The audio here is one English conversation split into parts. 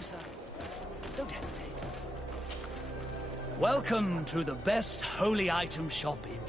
closer. Don't hesitate. Welcome to the best holy item shop in...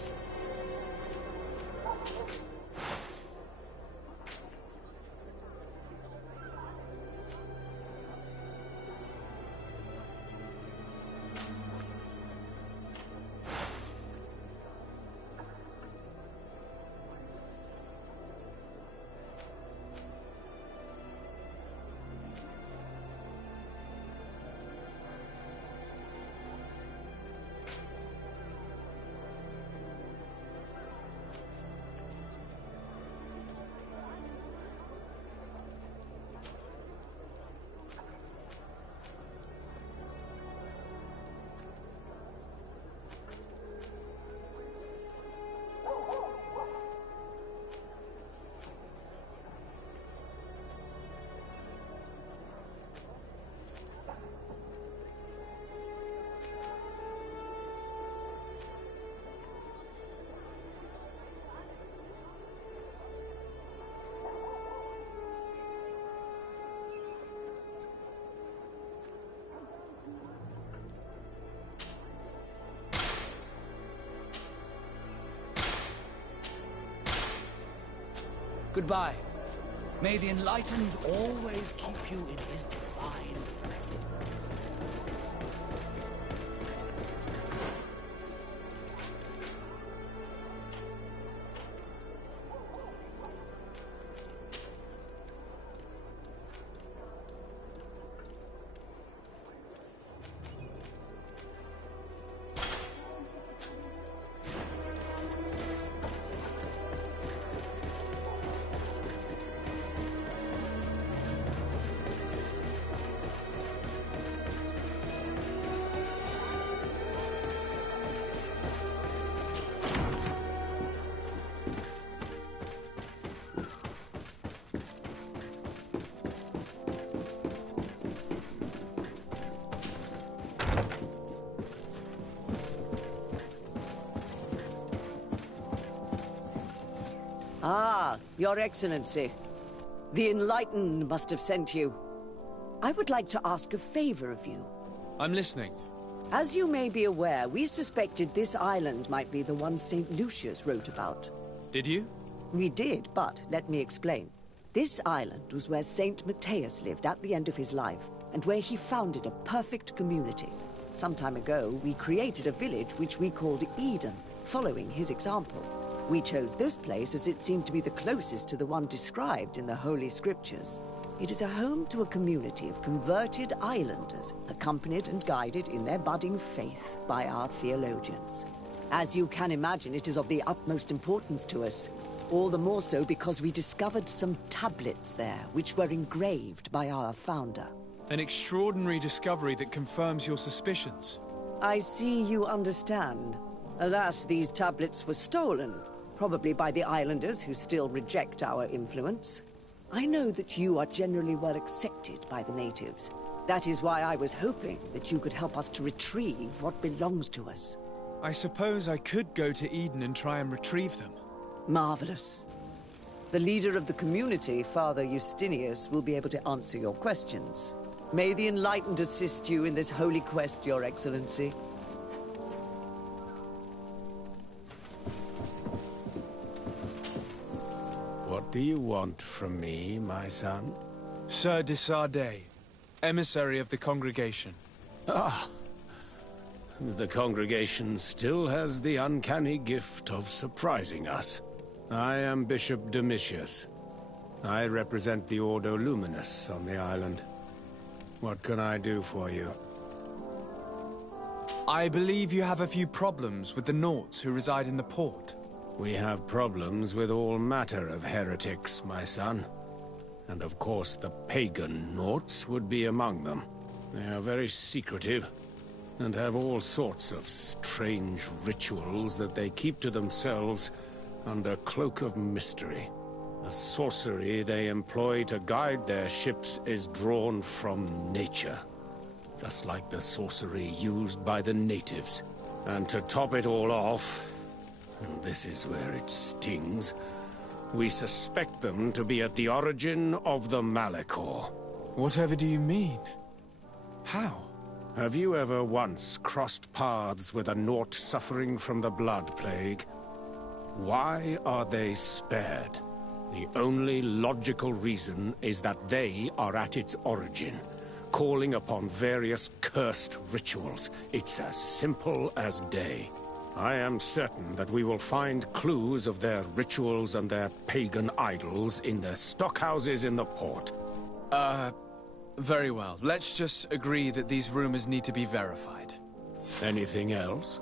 Goodbye. May the Enlightened always keep you in his divine blessing. Ah, Your Excellency. The Enlightened must have sent you. I would like to ask a favor of you. I'm listening. As you may be aware, we suspected this island might be the one St. Lucius wrote about. Did you? We did, but let me explain. This island was where St. Matthias lived at the end of his life, and where he founded a perfect community. Some time ago, we created a village which we called Eden, following his example. We chose this place as it seemed to be the closest to the one described in the Holy Scriptures. It is a home to a community of converted islanders, accompanied and guided in their budding faith by our theologians. As you can imagine, it is of the utmost importance to us, all the more so because we discovered some tablets there, which were engraved by our founder. An extraordinary discovery that confirms your suspicions. I see you understand. Alas, these tablets were stolen. Probably by the islanders who still reject our influence. I know that you are generally well accepted by the natives. That is why I was hoping that you could help us to retrieve what belongs to us. I suppose I could go to Eden and try and retrieve them. Marvelous. The leader of the community, Father Justinius, will be able to answer your questions. May the Enlightened assist you in this holy quest, Your Excellency. What do you want from me, my son? Sir de Sardet, emissary of the congregation. Ah, the congregation still has the uncanny gift of surprising us. I am Bishop Domitius. I represent the Ordo Luminous on the island. What can I do for you? I believe you have a few problems with the Nauts who reside in the port. We have problems with all matter of heretics, my son. And of course the pagan Nauts would be among them. They are very secretive, and have all sorts of strange rituals that they keep to themselves under cloak of mystery. The sorcery they employ to guide their ships is drawn from nature, just like the sorcery used by the natives. And to top it all off, and this is where it stings, we suspect them to be at the origin of the Malachor. Whatever do you mean? How? Have you ever once crossed paths with a Nort suffering from the blood plague? Why are they spared? The only logical reason is that they are at its origin, calling upon various cursed rituals. It's as simple as day. I am certain that we will find clues of their rituals and their pagan idols in their stockhouses in the port. Very well. Let's just agree that these rumors need to be verified. Anything else?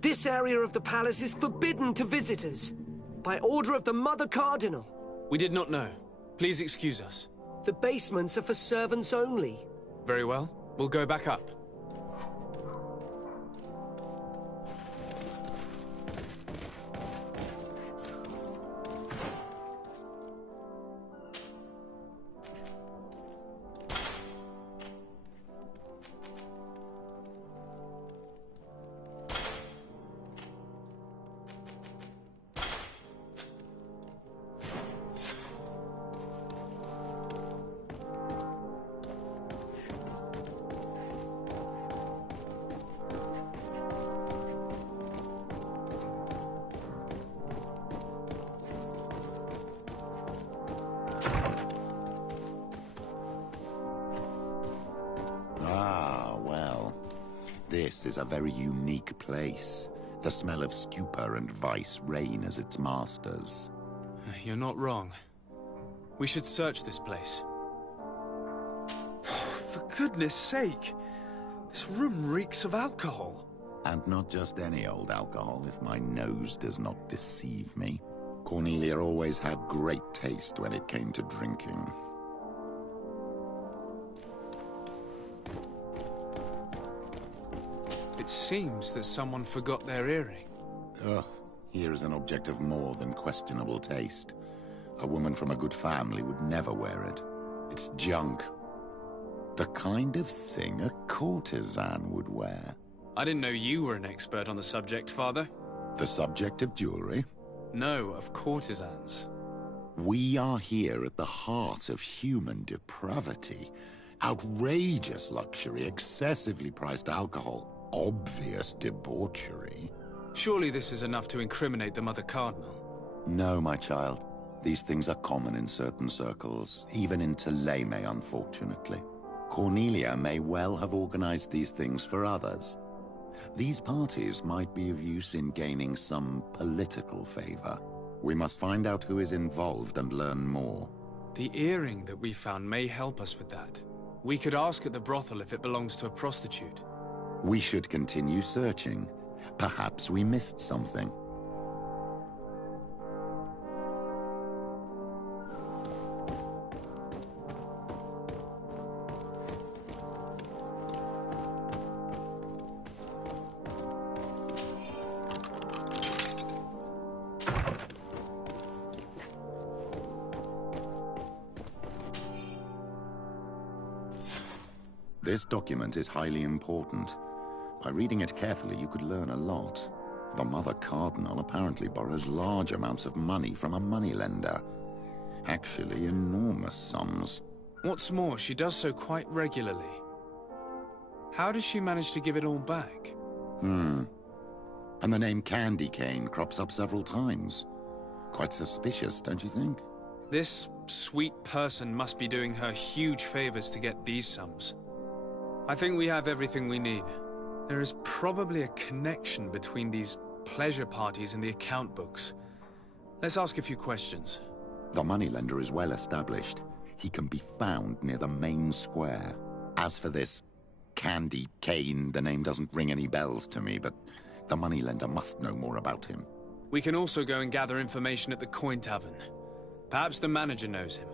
This area of the palace is forbidden to visitors, by order of the Mother Cardinal. We did not know. Please excuse us. The basements are for servants only. Very well. We'll go back up. This is a very unique place. The smell of stupor and vice reign as its masters. You're not wrong. We should search this place. For goodness sake! This room reeks of alcohol. And not just any old alcohol, if my nose does not deceive me. Cornelia always had great taste when it came to drinking. It seems that someone forgot their earring. Ugh, here is an object of more than questionable taste. A woman from a good family would never wear it. It's junk. The kind of thing a courtesan would wear. I didn't know you were an expert on the subject, Father. The subject of jewelry? No, of courtesans. We are here at the heart of human depravity. Outrageous luxury, excessively priced alcohol, obvious debauchery. Surely this is enough to incriminate the Mother Cardinal. No, my child. These things are common in certain circles, even in Thélème, unfortunately. Cornelia may well have organized these things for others. These parties might be of use in gaining some political favor. We must find out who is involved and learn more. The earring that we found may help us with that. We could ask at the brothel if it belongs to a prostitute. We should continue searching. Perhaps we missed something. This document is highly important. By reading it carefully, you could learn a lot. The Mother Cardinal apparently borrows large amounts of money from a moneylender. Actually, enormous sums. What's more, she does so quite regularly. How does she manage to give it all back? And the name Candy Cane crops up several times. Quite suspicious, don't you think? This sweet person must be doing her huge favors to get these sums. I think we have everything we need. There is probably a connection between these pleasure parties and the account books. Let's ask a few questions. The moneylender is well established. He can be found near the main square. As for this Candy Cane, the name doesn't ring any bells to me, but the moneylender must know more about him. We can also go and gather information at the Coin Tavern. Perhaps the manager knows him.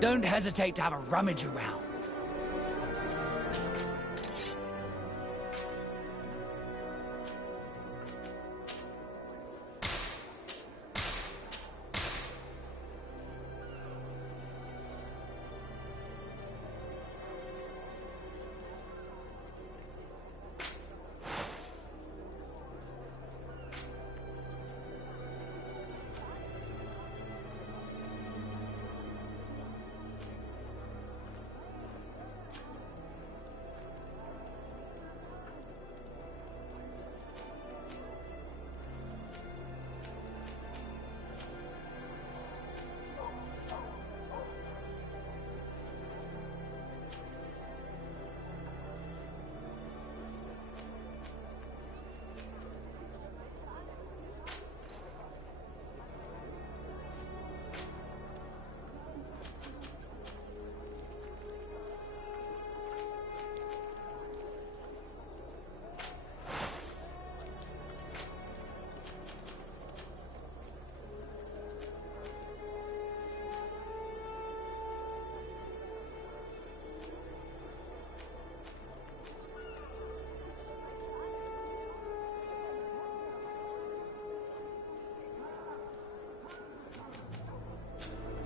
Don't hesitate to have a rummage around.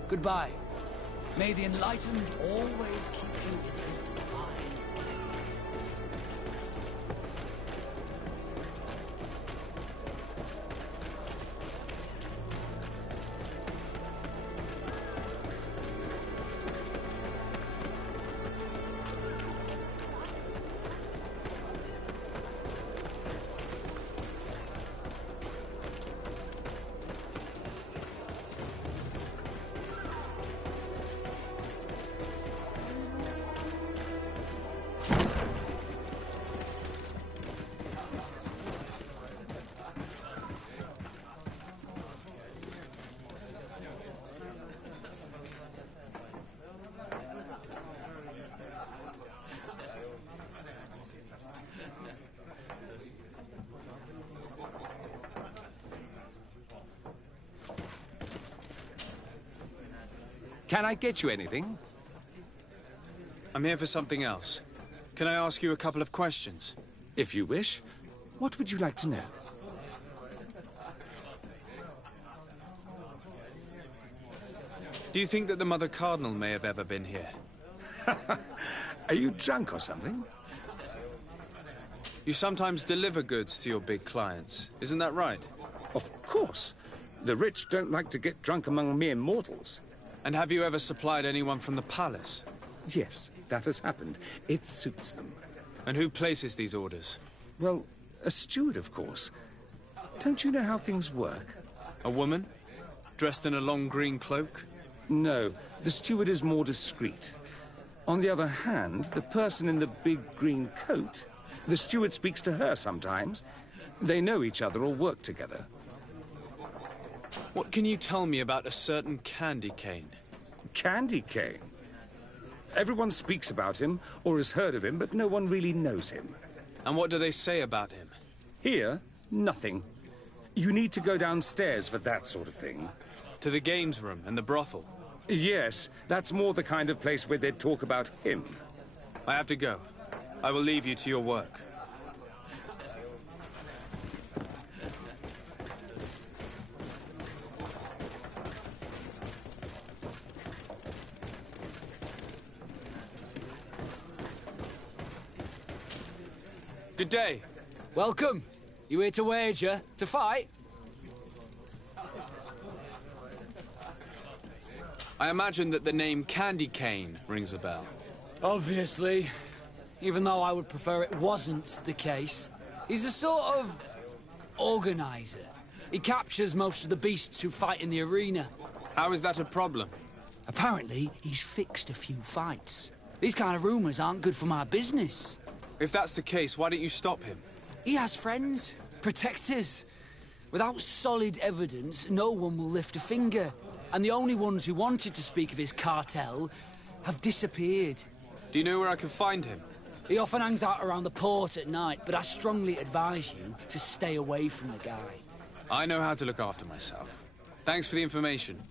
Goodbye. May the Enlightened always keep you in his divine blessing. Can I get you anything? I'm here for something else. Can I ask you a couple of questions? If you wish. What would you like to know? Do you think that the Mother Cardinal may have ever been here? Are you drunk or something? You sometimes deliver goods to your big clients, isn't that right? Of course. The rich don't like to get drunk among mere mortals. And have you ever supplied anyone from the palace? Yes, that has happened. It suits them. And who places these orders? Well, a steward, of course. Don't you know how things work? A woman? Dressed in a long green cloak? No, the steward is more discreet. On the other hand, the person in the big green coat, the steward speaks to her sometimes. They know each other or work together. What can you tell me about a certain candy cane? Candy cane? Everyone speaks about him or has heard of him, but no one really knows him. And what do they say about him? Here, nothing. You need to go downstairs for that sort of thing. To the games room and the brothel? Yes, that's more the kind of place where they'd talk about him. I have to go. I will leave you to your work. Good day. Welcome. You here to wager? To fight? I imagine that the name Candy Cane rings a bell. Obviously. Even though I would prefer it wasn't the case. He's a sort of organizer. He captures most of the beasts who fight in the arena. How is that a problem? Apparently, he's fixed a few fights. These kind of rumors aren't good for my business. If that's the case, why don't you stop him? He has friends, protectors. Without solid evidence, no one will lift a finger. And the only ones who wanted to speak of his cartel have disappeared. Do you know where I can find him? He often hangs out around the port at night, but I strongly advise you to stay away from the guy. I know how to look after myself. Thanks for the information.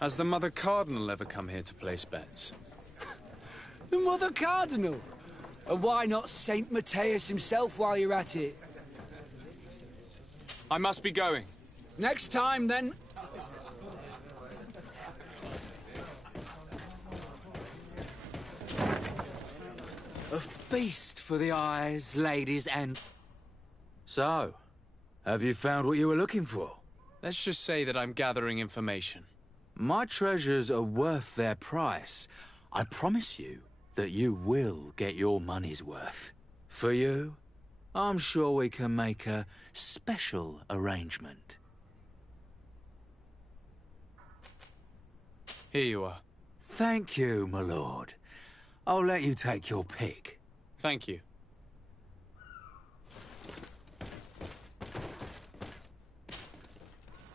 Has the Mother Cardinal ever come here to place bets? The Mother Cardinal? And why not Saint Matthias himself while you're at it? I must be going. Next time, then. A feast for the eyes, ladies, and... So, have you found what you were looking for? Let's just say that I'm gathering information. My treasures are worth their price. I promise you that you will get your money's worth. For you, I'm sure we can make a special arrangement. Here you are. Thank you, my lord. I'll let you take your pick. Thank you.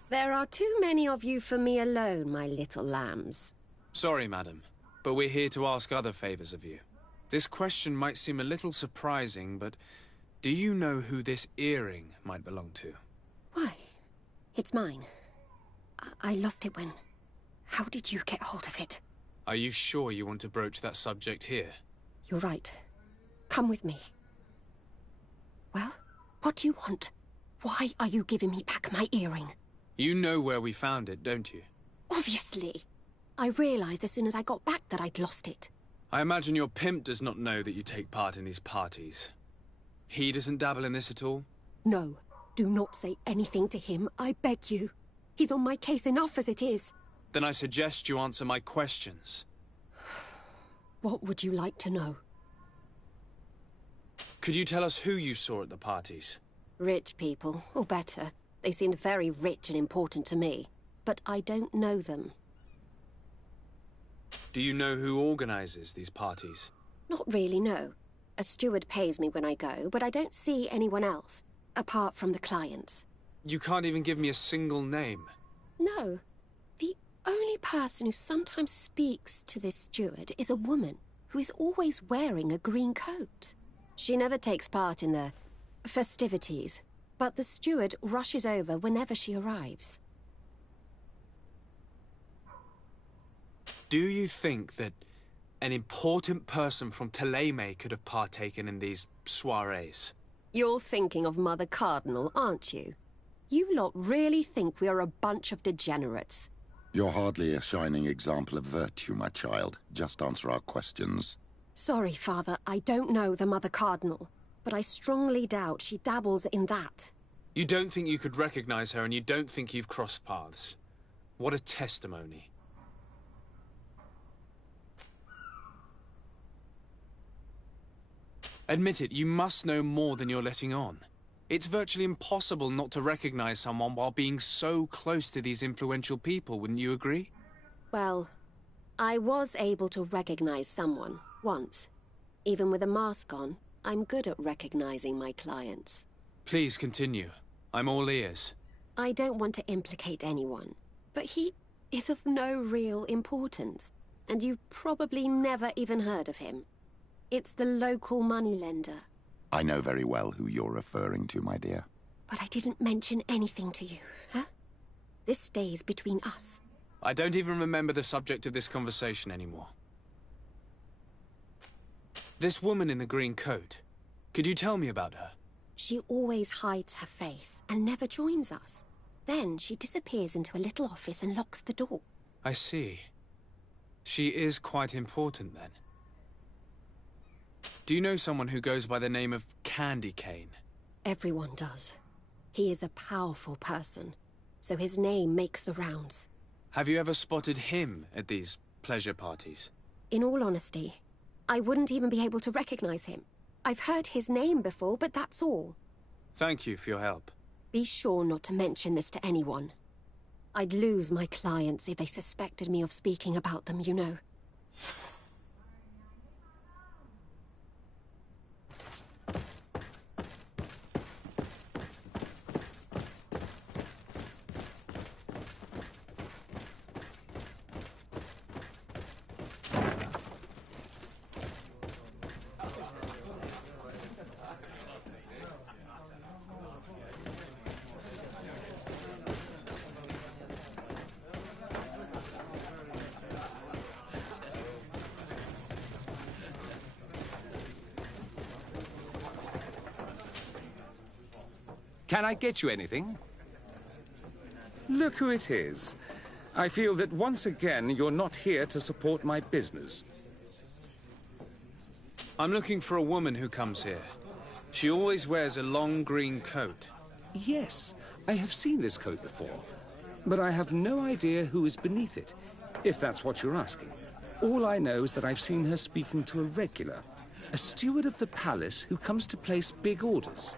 There are too many of you for me alone, my little lambs. Sorry, madam, but we're here to ask other favors of you. This question might seem a little surprising, but do you know who this earring might belong to? Why? It's mine. I lost it when... How did you get hold of it? Are you sure you want to broach that subject here? You're right. Come with me. Well, what do you want? Why are you giving me back my earring? You know where we found it, don't you? Obviously. I realized as soon as I got back that I'd lost it. I imagine your pimp does not know that you take part in these parties. He doesn't dabble in this at all? No. Do not say anything to him, I beg you. He's on my case enough as it is. Then I suggest you answer my questions. What would you like to know? Could you tell us who you saw at the parties? Rich people, or better. They seemed very rich and important to me. But I don't know them. Do you know who organizes these parties? Not really, no. A steward pays me when I go, but I don't see anyone else, apart from the clients. You can't even give me a single name. No. The only person who sometimes speaks to this steward is a woman who is always wearing a green coat. She never takes part in the festivities, but the steward rushes over whenever she arrives. Do you think that an important person from Thélème could have partaken in these soirees? You're thinking of Mother Cardinal, aren't you? You lot really think we're a bunch of degenerates. You're hardly a shining example of virtue, my child. Just answer our questions. Sorry, Father, I don't know the Mother Cardinal, but I strongly doubt she dabbles in that. You don't think you could recognize her, and you don't think you've crossed paths. What a testimony. Admit it, you must know more than you're letting on. It's virtually impossible not to recognize someone while being so close to these influential people, wouldn't you agree? Well, I was able to recognize someone, once. Even with a mask on, I'm good at recognizing my clients. Please continue. I'm all ears. I don't want to implicate anyone, but he is of no real importance, and you've probably never even heard of him. It's the local moneylender. I know very well who you're referring to, my dear. But I didn't mention anything to you, huh? This stays between us. I don't even remember the subject of this conversation anymore. This woman in the green coat, could you tell me about her? She always hides her face and never joins us. Then she disappears into a little office and locks the door. I see. She is quite important, then. Do you know someone who goes by the name of Candy Cane? Everyone does. He is a powerful person, so his name makes the rounds. Have you ever spotted him at these pleasure parties? In all honesty, I wouldn't even be able to recognize him. I've heard his name before, but that's all. Thank you for your help. Be sure not to mention this to anyone. I'd lose my clients if they suspected me of speaking about them, you know. Can I get you anything? Look who it is. I feel that once again you're not here to support my business. I'm looking for a woman who comes here. She always wears a long green coat. Yes, I have seen this coat before, but I have no idea who is beneath it, if that's what you're asking. All I know is that I've seen her speaking to a regular, a steward of the palace who comes to place big orders.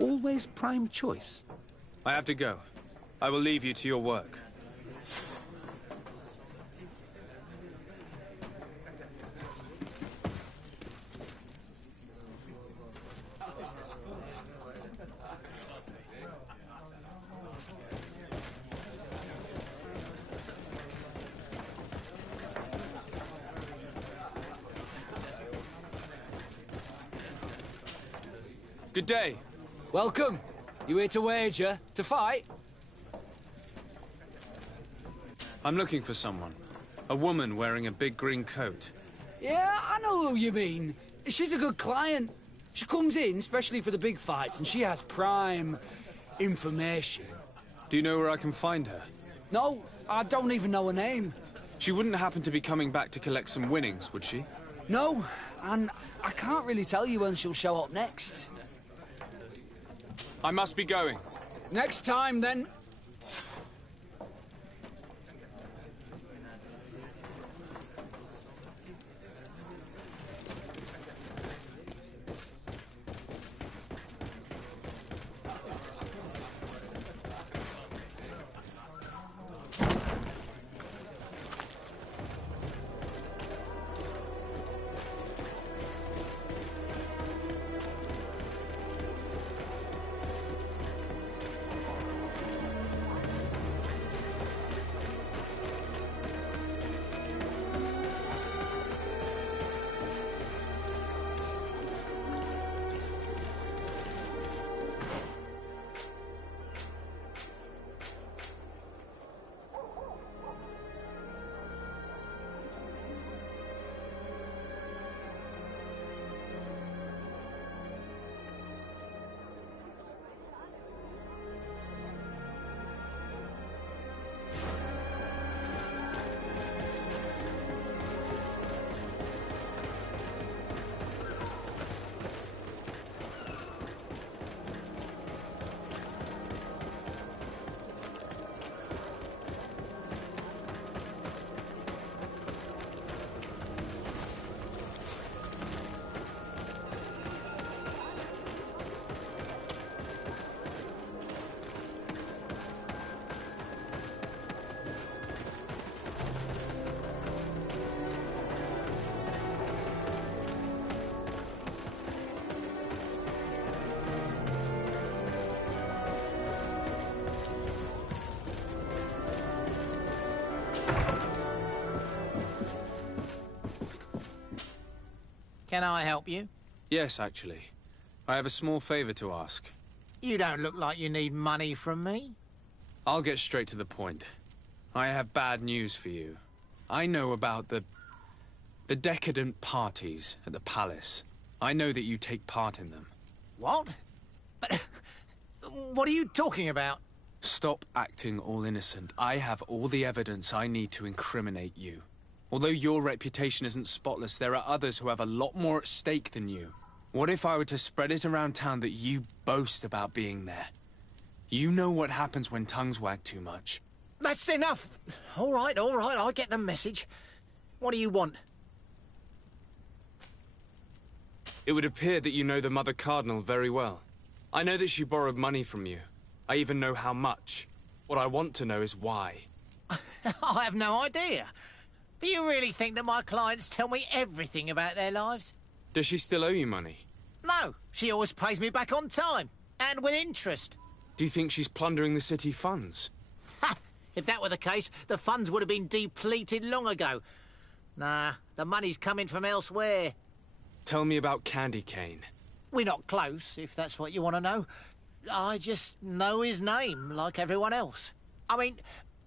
Always prime choice. I have to go. I will leave you to your work. Good day. Welcome. You here to wager? To fight? I'm looking for someone. A woman wearing a big green coat. Yeah, I know who you mean. She's a good client. She comes in, especially for the big fights, and she has prime information. Do you know where I can find her? No, I don't even know her name. She wouldn't happen to be coming back to collect some winnings, would she? No, and I can't really tell you when she'll show up next. I must be going. Next time, then. Can I help you? Yes, actually. I have a small favor to ask. You don't look like you need money from me. I'll get straight to the point. I have bad news for you. I know about the decadent parties at the palace. I know that you take part in them. What? But what are you talking about? Stop acting all innocent. I have all the evidence I need to incriminate you. Although your reputation isn't spotless, there are others who have a lot more at stake than you. What if I were to spread it around town that you boast about being there? You know what happens when tongues wag too much. That's enough. All right, I get the message. What do you want? It would appear that you know the Mother Cardinal very well. I know that she borrowed money from you. I even know how much. What I want to know is why. I have no idea. Do you really think that my clients tell me everything about their lives? Does she still owe you money? No, she always pays me back on time, and with interest. Do you think she's plundering the city funds? Ha! If that were the case, the funds would have been depleted long ago. Nah, the money's coming from elsewhere. Tell me about Candy Cane. We're not close, if that's what you want to know. I just know his name, like everyone else. I mean,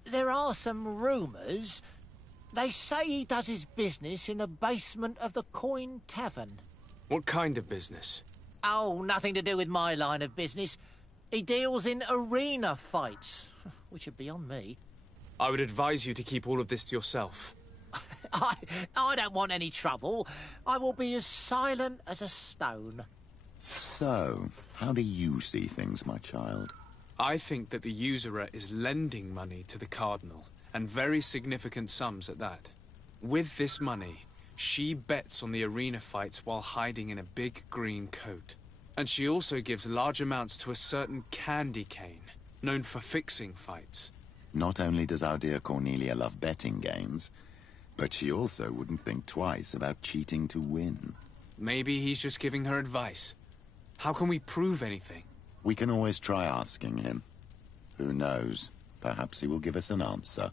there are some rumours. They say he does his business in the basement of the Coin Tavern. What kind of business? Oh, nothing to do with my line of business. He deals in arena fights, which would be on me. I would advise you to keep all of this to yourself. I don't want any trouble. I will be as silent as a stone. So, how do you see things, my child? I think that the usurer is lending money to the Cardinal, and very significant sums at that. With this money, she bets on the arena fights while hiding in a big green coat. And she also gives large amounts to a certain Candy Cane, known for fixing fights. Not only does our dear Cornelia love betting games, but she also wouldn't think twice about cheating to win. Maybe he's just giving her advice. How can we prove anything? We can always try asking him. Who knows? Perhaps he will give us an answer.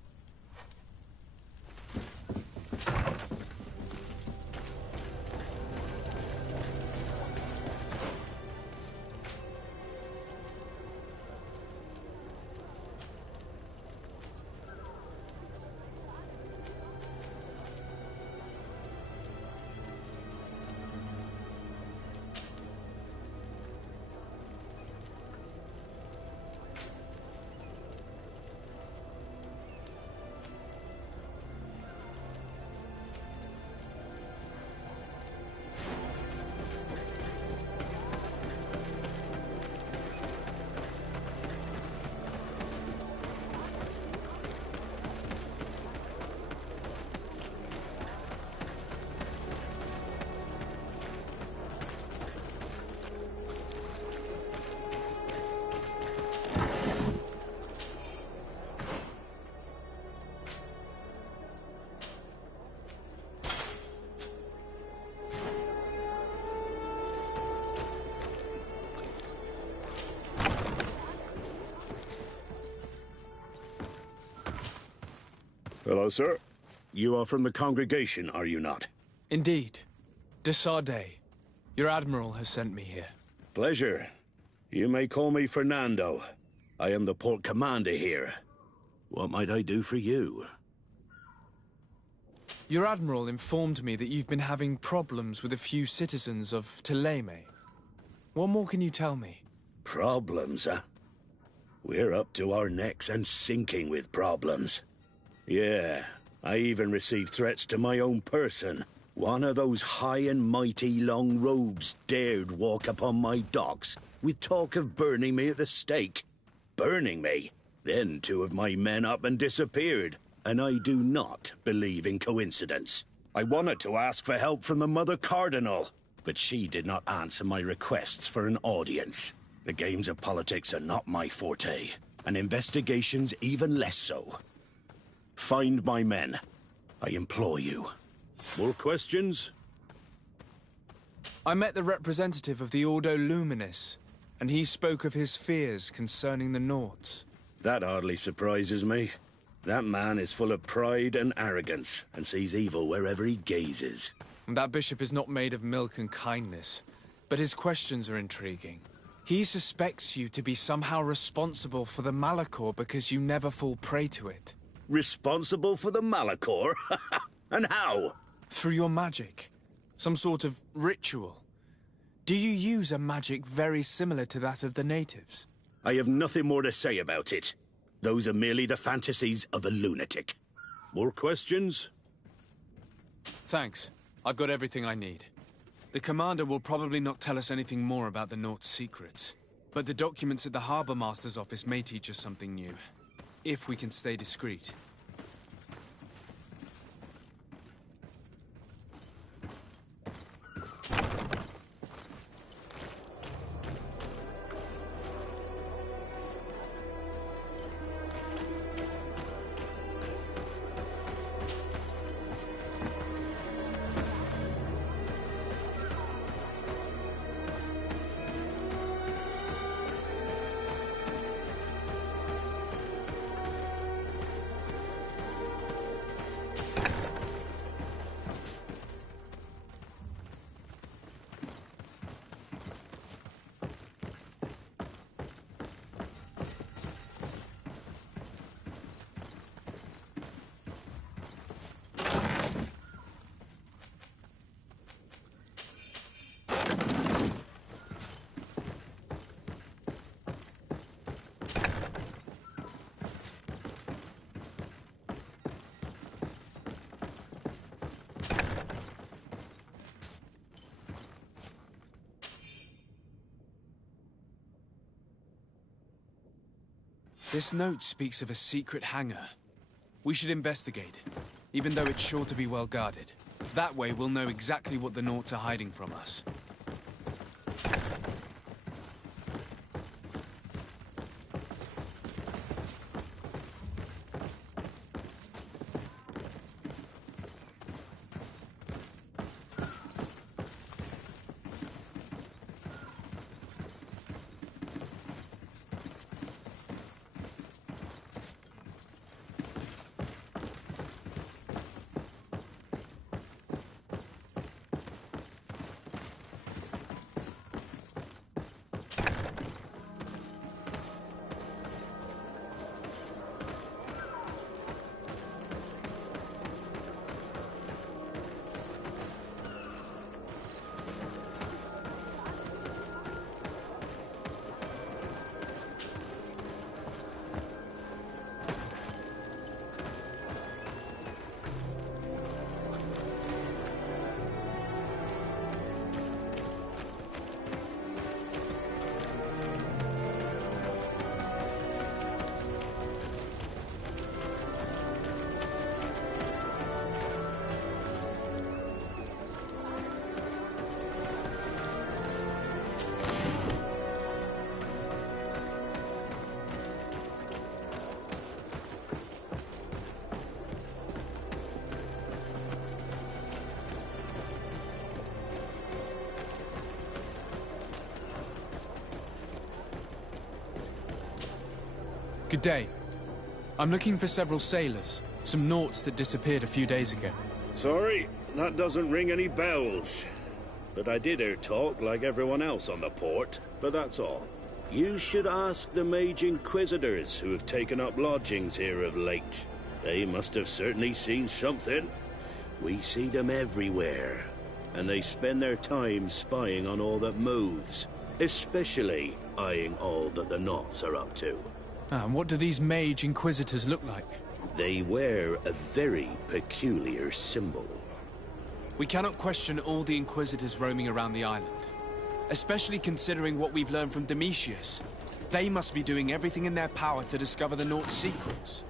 Hello, sir. You are from the congregation, are you not? Indeed. De Sardet. Your admiral has sent me here. Pleasure. You may call me Fernando. I am the port commander here. What might I do for you? Your admiral informed me that you've been having problems with a few citizens of Teleme. What more can you tell me? Problems, huh? We're up to our necks and sinking with problems. Yeah, I even received threats to my own person. One of those high and mighty long robes dared walk upon my docks with talk of burning me at the stake. Burning me? Then 2 of my men up and disappeared, and I do not believe in coincidence. I wanted to ask for help from the Mother Cardinal, but she did not answer my requests for an audience. The games of politics are not my forte, and investigations even less so. Find my men. I implore you. More questions? I met the representative of the Ordo Luminis, and he spoke of his fears concerning the Nords. That hardly surprises me. That man is full of pride and arrogance, and sees evil wherever he gazes. That bishop is not made of milk and kindness, but his questions are intriguing. He suspects you to be somehow responsible for the Malachor because you never fall prey to it. Responsible for the Malachor? And how? Through your magic. Some sort of ritual. Do you use a magic very similar to that of the natives? I have nothing more to say about it. Those are merely the fantasies of a lunatic. More questions? Thanks. I've got everything I need. The commander will probably not tell us anything more about the Nort's secrets, but the documents at the Harbour Master's office may teach us something new, if we can stay discreet. This note speaks of a secret hangar. We should investigate, even though it's sure to be well guarded. That way we'll know exactly what the Norts are hiding from us. Good day. I'm looking for several sailors. Some Nauts that disappeared a few days ago. Sorry, that doesn't ring any bells. But I did hear talk like everyone else on the port, but that's all. You should ask the Mage Inquisitors who have taken up lodgings here of late. They must have certainly seen something. We see them everywhere, and they spend their time spying on all that moves, especially eyeing all that the Nauts are up to. And what do these Mage Inquisitors look like? They wear a very peculiar symbol. We cannot question all the Inquisitors roaming around the island. Especially considering what we've learned from Domitius. They must be doing everything in their power to discover the Naut's secrets.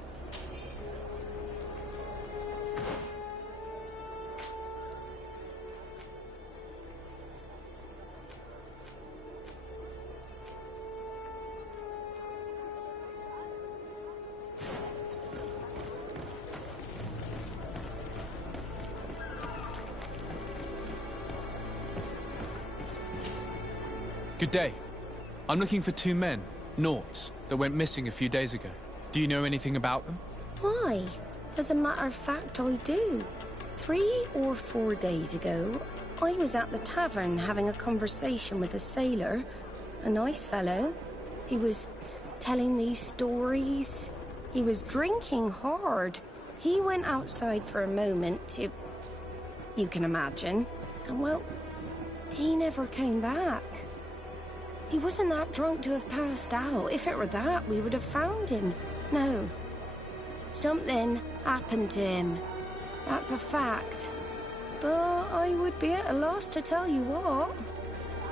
Good day. I'm looking for two men, Nauts, that went missing a few days ago. Do you know anything about them? Why? As a matter of fact, I do. 3 or 4 days ago, I was at the tavern having a conversation with a sailor, a nice fellow. He was telling these stories. He was drinking hard. He went outside for a moment to... you can imagine. And well, he never came back. He wasn't that drunk to have passed out. If it were that, we would have found him. No. Something happened to him. That's a fact. But I would be at a loss to tell you what.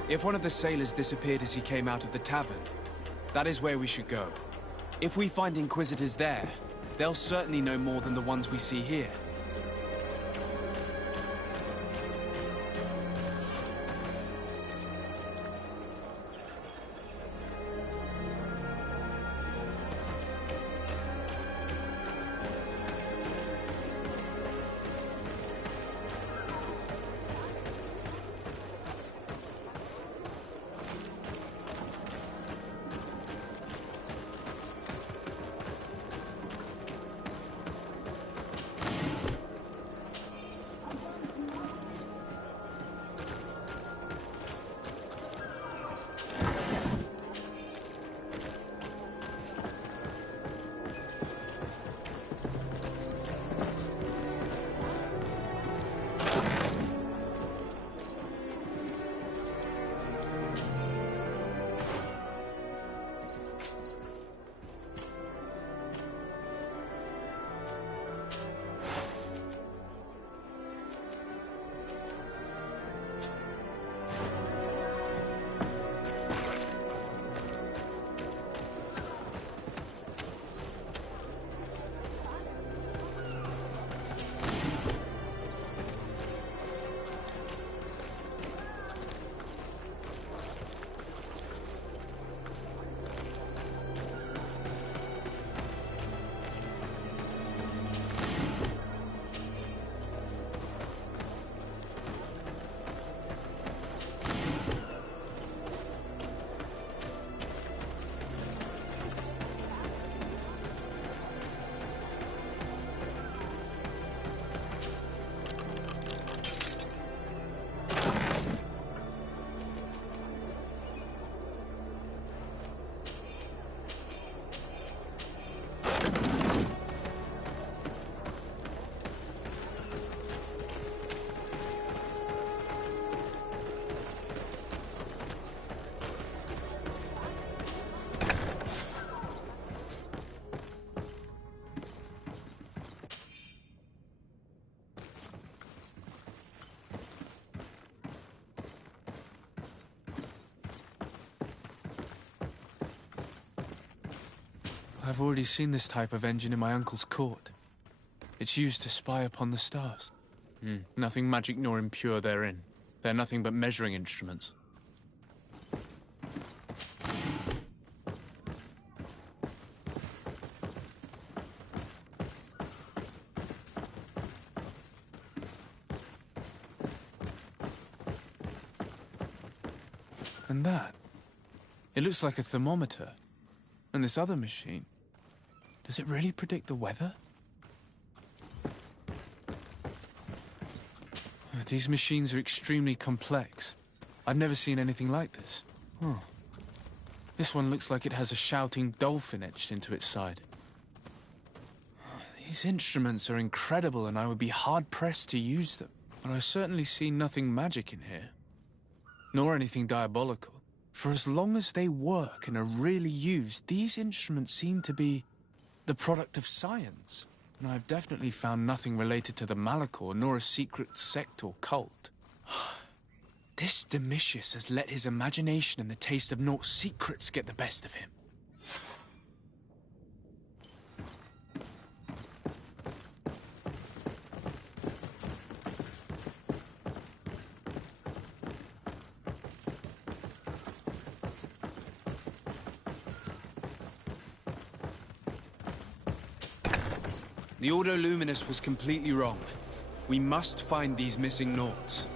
If one of the sailors disappeared as he came out of the tavern, that is where we should go. If we find Inquisitors there, they'll certainly know more than the ones we see here. I've already seen this type of engine in my uncle's court. It's used to spy upon the stars. Nothing magic nor impure therein. They're nothing but measuring instruments. And that? It looks like a thermometer. And this other machine, does it really predict the weather? These machines are extremely complex. I've never seen anything like this. Oh. This one looks like it has a shouting dolphin etched into its side. These instruments are incredible, and I would be hard-pressed to use them. But I certainly see nothing magic in here. Nor anything diabolical. For as long as they work and are really used, these instruments seem to be the product of science. And I've definitely found nothing related to the Malachor, nor a secret sect or cult. This Domitius has let his imagination and the taste of Naught's secrets get the best of him. The Ordo Luminous was completely wrong. We must find these missing Naughts.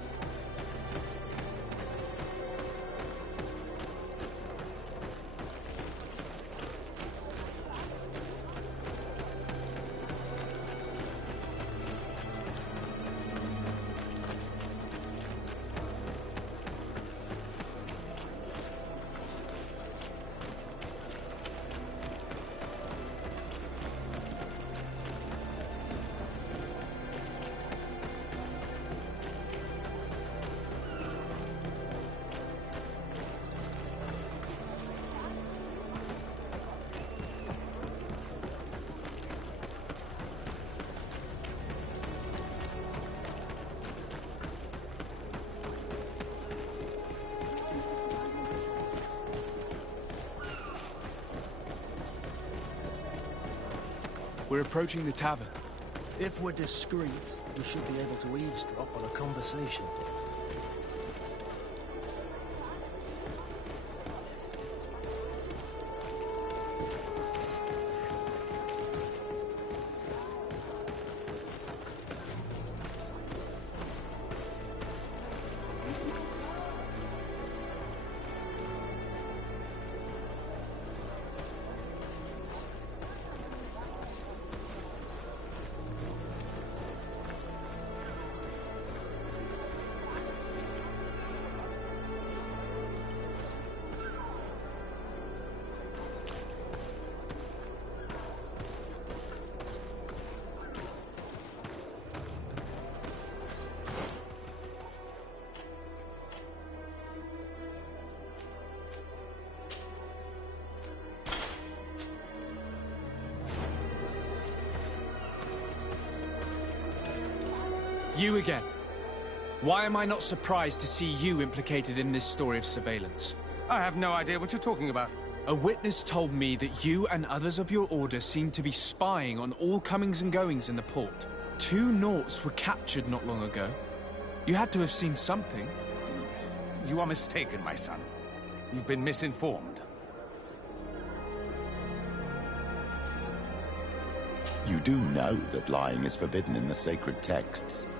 We're approaching the tavern. If we're discreet, we should be able to eavesdrop on a conversation. You again. Why am I not surprised to see you implicated in this story of surveillance? I have no idea what you're talking about. A witness told me that you and others of your order seem to be spying on all comings and goings in the port. 2 Naughts were captured not long ago. You had to have seen something. You are mistaken, my son. You've been misinformed. You do know that lying is forbidden in the sacred texts.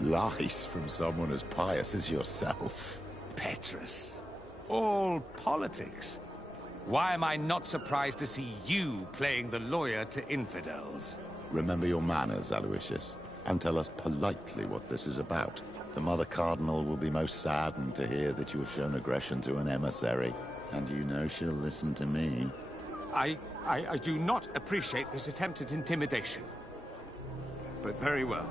Lies from someone as pious as yourself. Petrus. All politics. Why am I not surprised to see you playing the lawyer to infidels? Remember your manners, Aloysius, and tell us politely what this is about. The Mother Cardinal will be most saddened to hear that you have shown aggression to an emissary. And you know she'll listen to me. I do not appreciate this attempt at intimidation. But very well.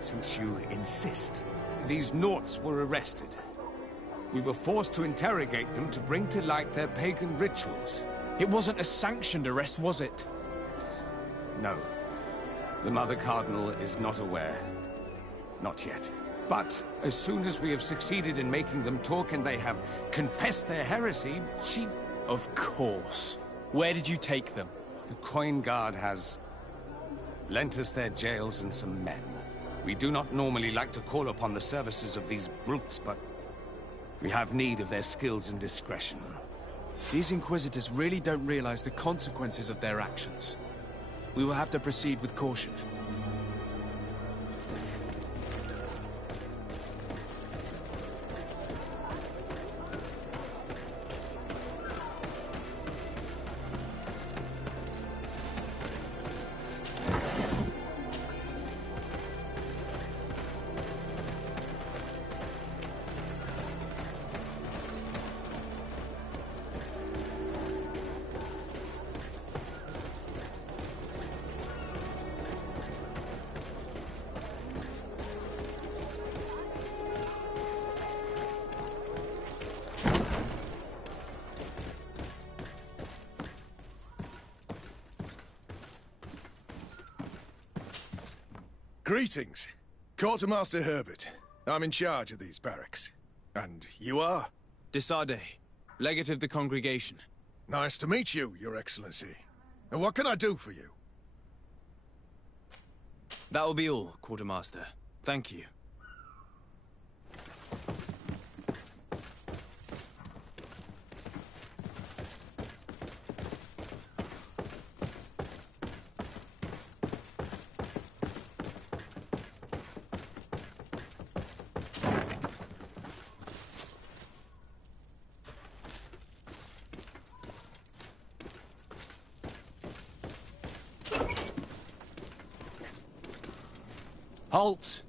Since you insist, these Naughts were arrested. We were forced to interrogate them to bring to light their pagan rituals. It wasn't a sanctioned arrest, was it? No. The Mother Cardinal is not aware. Not yet. But as soon as we have succeeded in making them talk and they have confessed their heresy, she... Of course. Where did you take them? The Coin Guard has lent us their jails and some men. We do not normally like to call upon the services of these brutes, but we have need of their skills and discretion. These Inquisitors really don't realize the consequences of their actions. We will have to proceed with caution. Greetings. Quartermaster Herbert. I'm in charge of these barracks. And you are? Desade, legate of the congregation. Nice to meet you, Your Excellency. And what can I do for you? That will be all, Quartermaster. Thank you. Halt!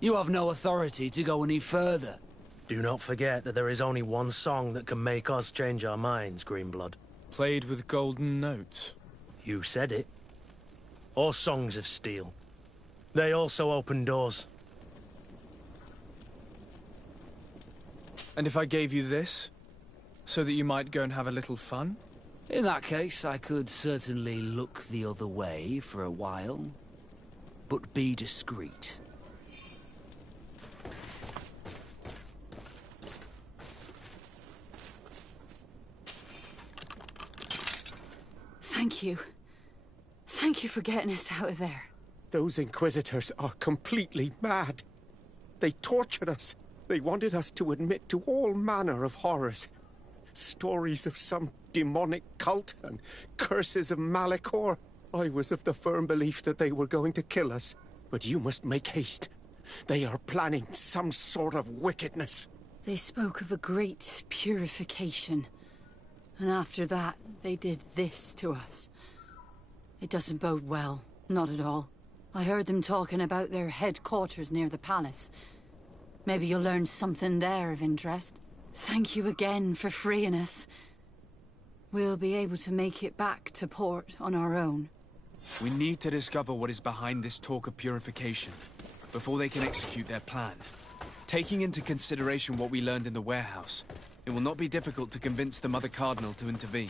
You have no authority to go any further. Do not forget that there is only one song that can make us change our minds, Greenblood. Played with golden notes. You said it. Or songs of steel. They also open doors. And if I gave you this? So that you might go and have a little fun? In that case, I could certainly look the other way for a while. But be discreet. Thank you. Thank you for getting us out of there. Those Inquisitors are completely mad. They tortured us. They wanted us to admit to all manner of horrors. Stories of some demonic cult and curses of Malachor. I was of the firm belief that they were going to kill us. But you must make haste. They are planning some sort of wickedness. They spoke of a great purification. And after that, they did this to us. It doesn't bode well. Not at all. I heard them talking about their headquarters near the palace. Maybe you'll learn something there of interest. Thank you again for freeing us. We'll be able to make it back to port on our own. We need to discover what is behind this talk of purification, before they can execute their plan. Taking into consideration what we learned in the warehouse, it will not be difficult to convince the Mother Cardinal to intervene.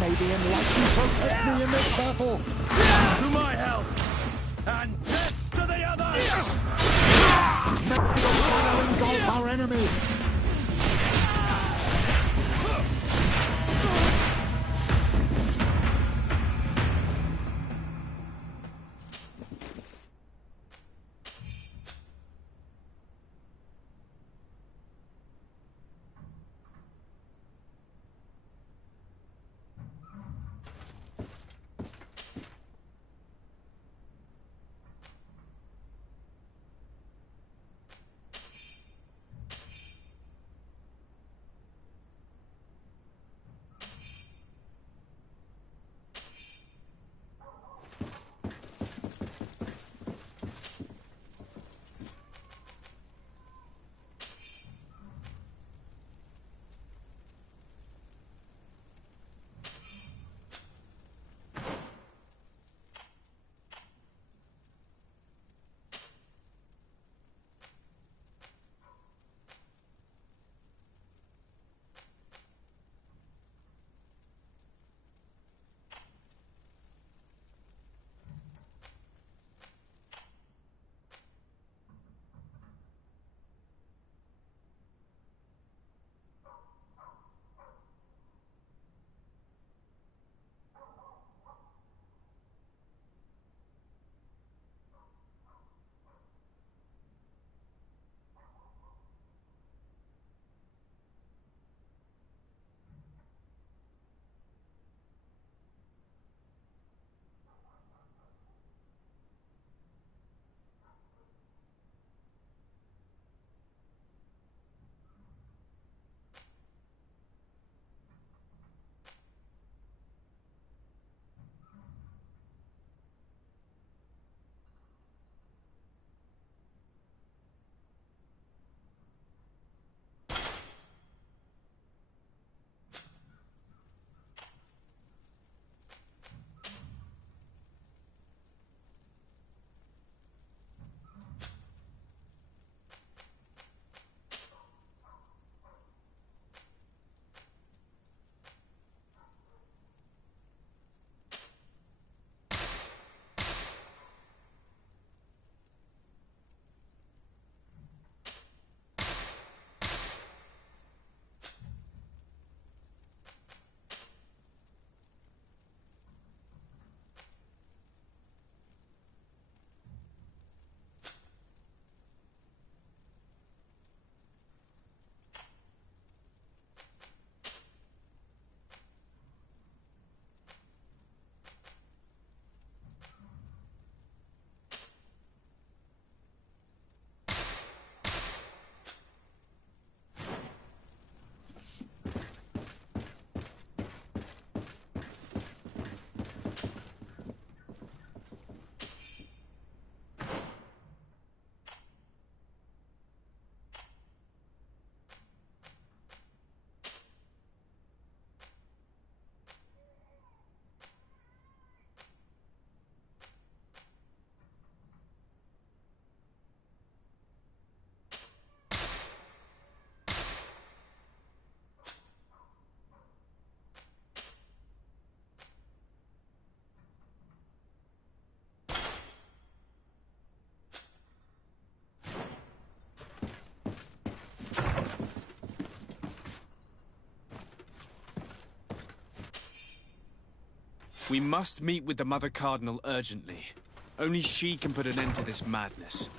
May the enlightened protect me in this battle! To my help! And death to the others! May the fire engulf our enemies! We must meet with the Mother Cardinal urgently. Only she can put an end to this madness.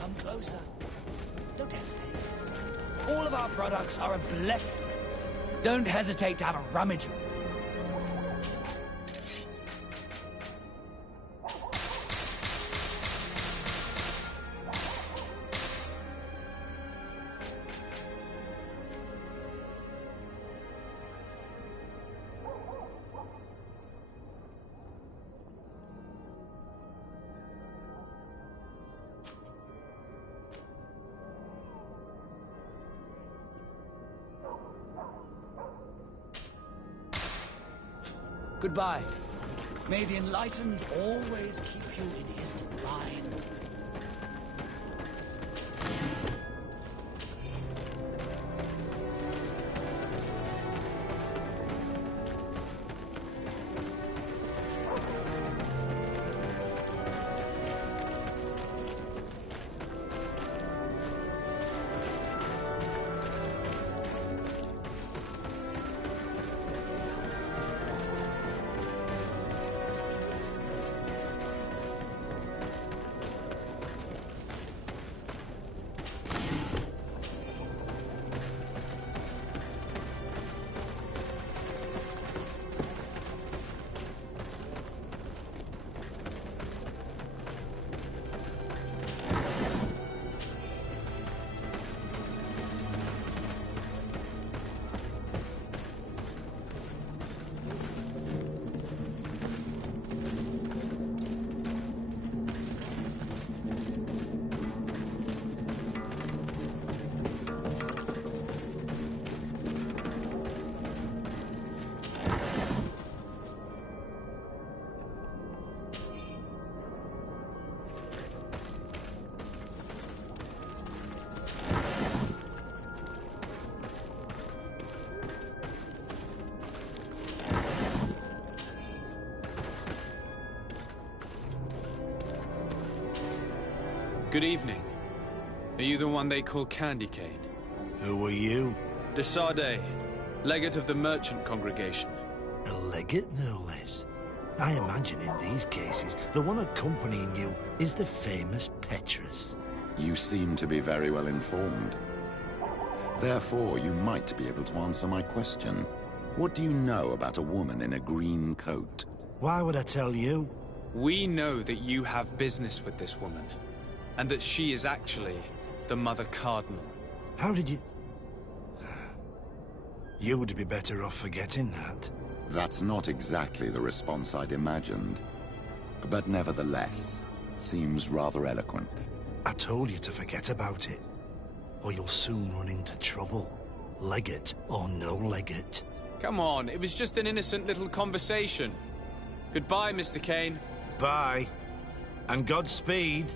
Come closer. Don't hesitate. All of our products are a blessing. Don't hesitate to have a rummage. Goodbye. May the enlightened always keep you in his divine. Good evening. Are you the one they call Candy Cane? Who are you? De Sardet, legate of the merchant congregation. A legate, no less. I imagine in these cases, the one accompanying you is the famous Petrus. You seem to be very well informed. Therefore, you might be able to answer my question. What do you know about a woman in a green coat? Why would I tell you? We know that you have business with this woman, and that she is actually the Mother Cardinal. How did you... You would be better off forgetting that. That's not exactly the response I'd imagined. But nevertheless, seems rather eloquent. I told you to forget about it, or you'll soon run into trouble. Legate or no legate. Come on, it was just an innocent little conversation. Goodbye, Mr. Kane. Bye. And Godspeed.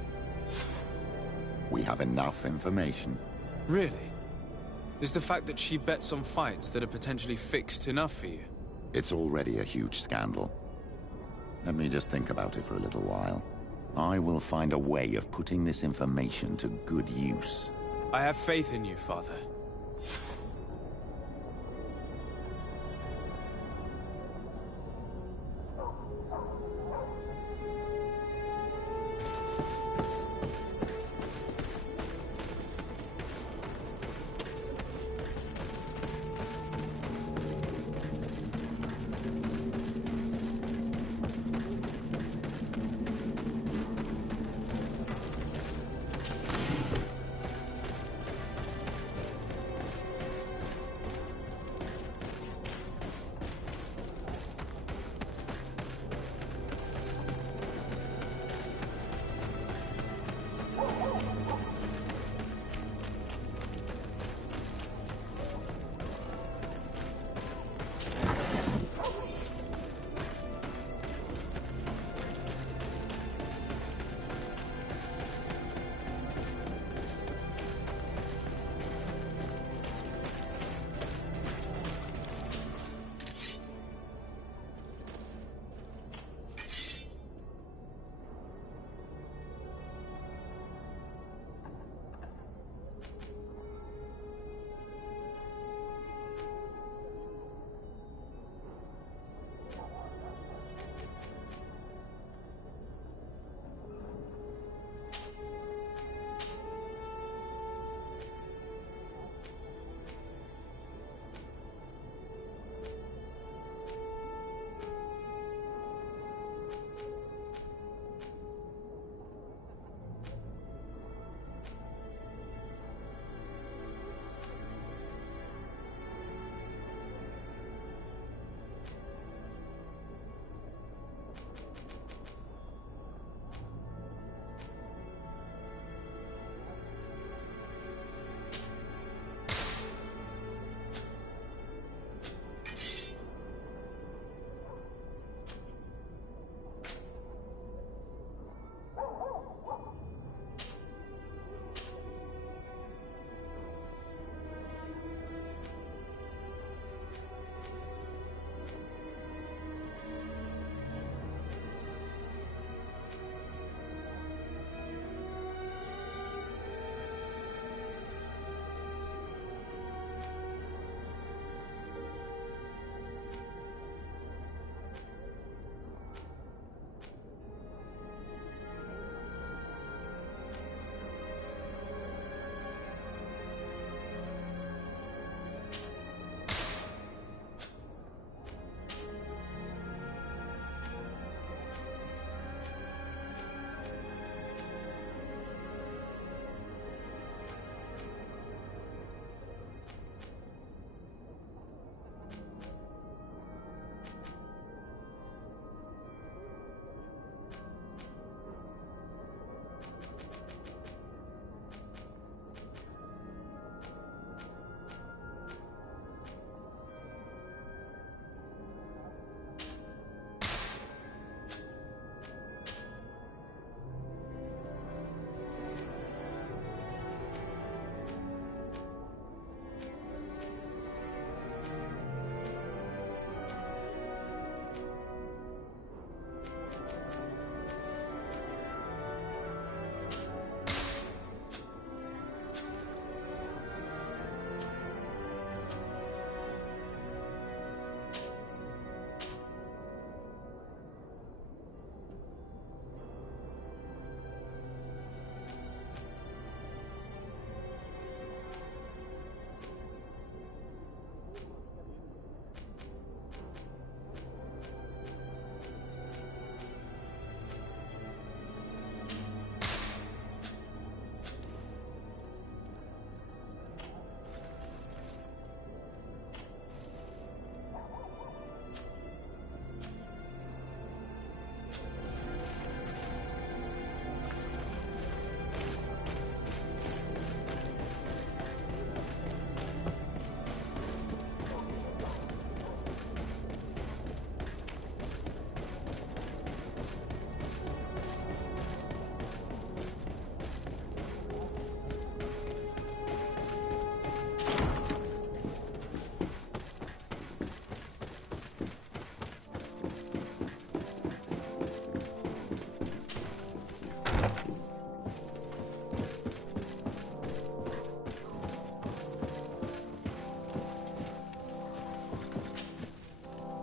We have enough information. Really? Is the fact that she bets on fights that are potentially fixed enough for you? It's already a huge scandal. Let me just think about it for a little while. I will find a way of putting this information to good use. I have faith in you, Father.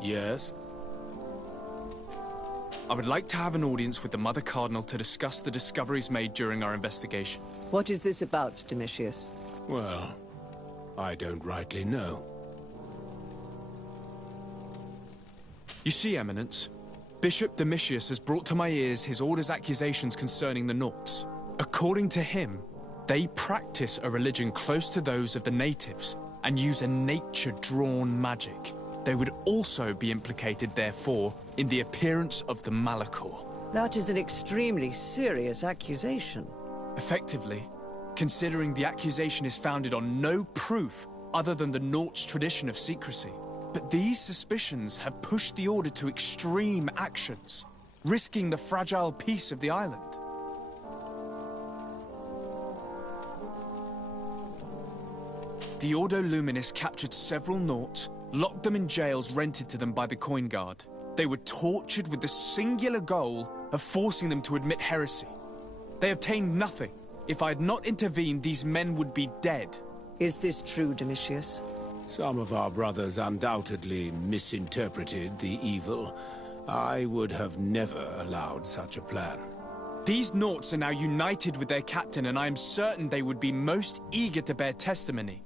Yes? I would like to have an audience with the Mother Cardinal to discuss the discoveries made during our investigation. What is this about, Domitius? Well, I don't rightly know. You see, Eminence, Bishop Domitius has brought to my ears his order's accusations concerning the Nauts. According to him, they practice a religion close to those of the natives and use a nature-drawn magic. They would also be implicated, therefore, in the appearance of the Malachor. That is an extremely serious accusation. Effectively, considering the accusation is founded on no proof other than the Nauts' tradition of secrecy. But these suspicions have pushed the Order to extreme actions, risking the fragile peace of the island. The Ordo Luminis captured several Nauts, locked them in jails rented to them by the Coin Guard. They were tortured with the singular goal of forcing them to admit heresy. They obtained nothing. If I had not intervened, these men would be dead. Is this true, Domitius? Some of our brothers undoubtedly misinterpreted the evil. I would have never allowed such a plan. These Nauts are now united with their captain, and I am certain they would be most eager to bear testimony.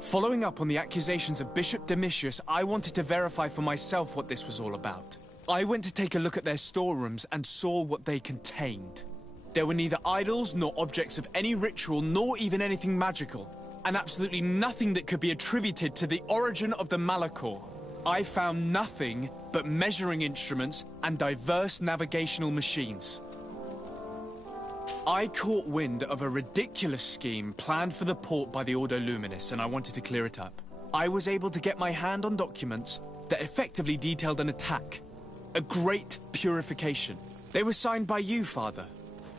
Following up on the accusations of Bishop Domitius, I wanted to verify for myself what this was all about. I went to take a look at their storerooms and saw what they contained. There were neither idols nor objects of any ritual, nor even anything magical, and absolutely nothing that could be attributed to the origin of the Malachor. I found nothing but measuring instruments and diverse navigational machines. I caught wind of a ridiculous scheme planned for the port by the Ordo Luminis, and I wanted to clear it up. I was able to get my hand on documents that effectively detailed an attack. A great purification. They were signed by you, Father,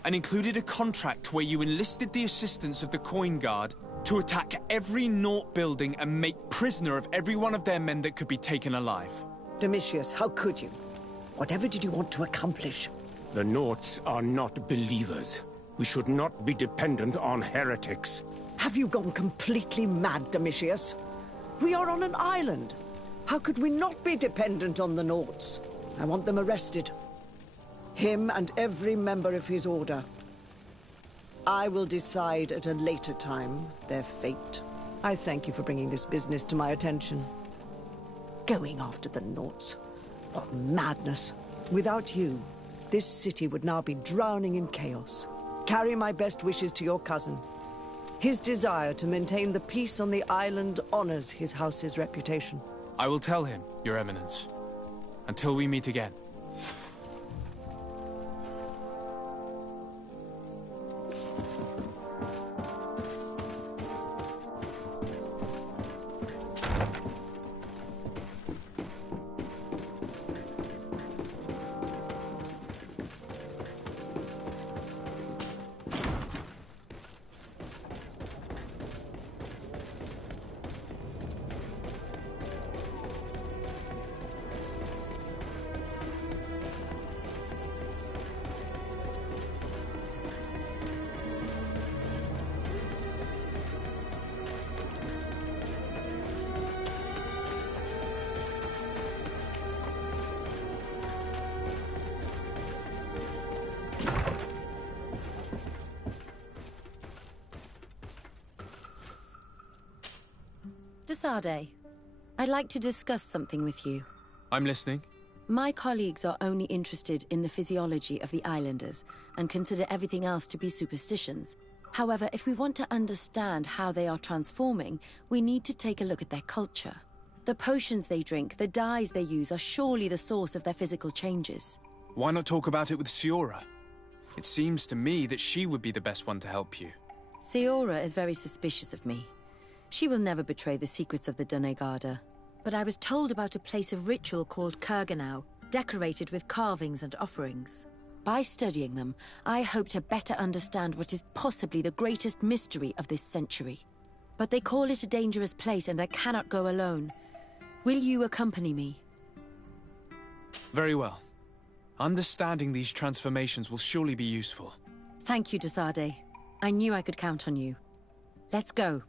and included a contract where you enlisted the assistance of the Coin Guard to attack every Naut building and make prisoner of every one of their men that could be taken alive. Domitius, how could you? Whatever did you want to accomplish? The Nauts are not believers. We should not be dependent on heretics. Have you gone completely mad, Domitius? We are on an island. How could we not be dependent on the Nauts? I want them arrested. Him and every member of his order. I will decide at a later time their fate. I thank you for bringing this business to my attention. Going after the Nauts. What madness. Without you, this city would now be drowning in chaos. Carry my best wishes to your cousin. His desire to maintain the peace on the island honors his house's reputation. I will tell him, Your Eminence. Until we meet again. Sade, I'd like to discuss something with you. I'm listening. My colleagues are only interested in the physiology of the islanders and consider everything else to be superstitions. However, if we want to understand how they are transforming, we need to take a look at their culture. The potions they drink, the dyes they use are surely the source of their physical changes. Why not talk about it with Siora? It seems to me that she would be the best one to help you. Siora is very suspicious of me. She will never betray the secrets of the Doneigada. But I was told about a place of ritual called Kurganau, decorated with carvings and offerings. By studying them, I hope to better understand what is possibly the greatest mystery of this century. But they call it a dangerous place and I cannot go alone. Will you accompany me? Very well. Understanding these transformations will surely be useful. Thank you, Desade. I knew I could count on you. Let's go.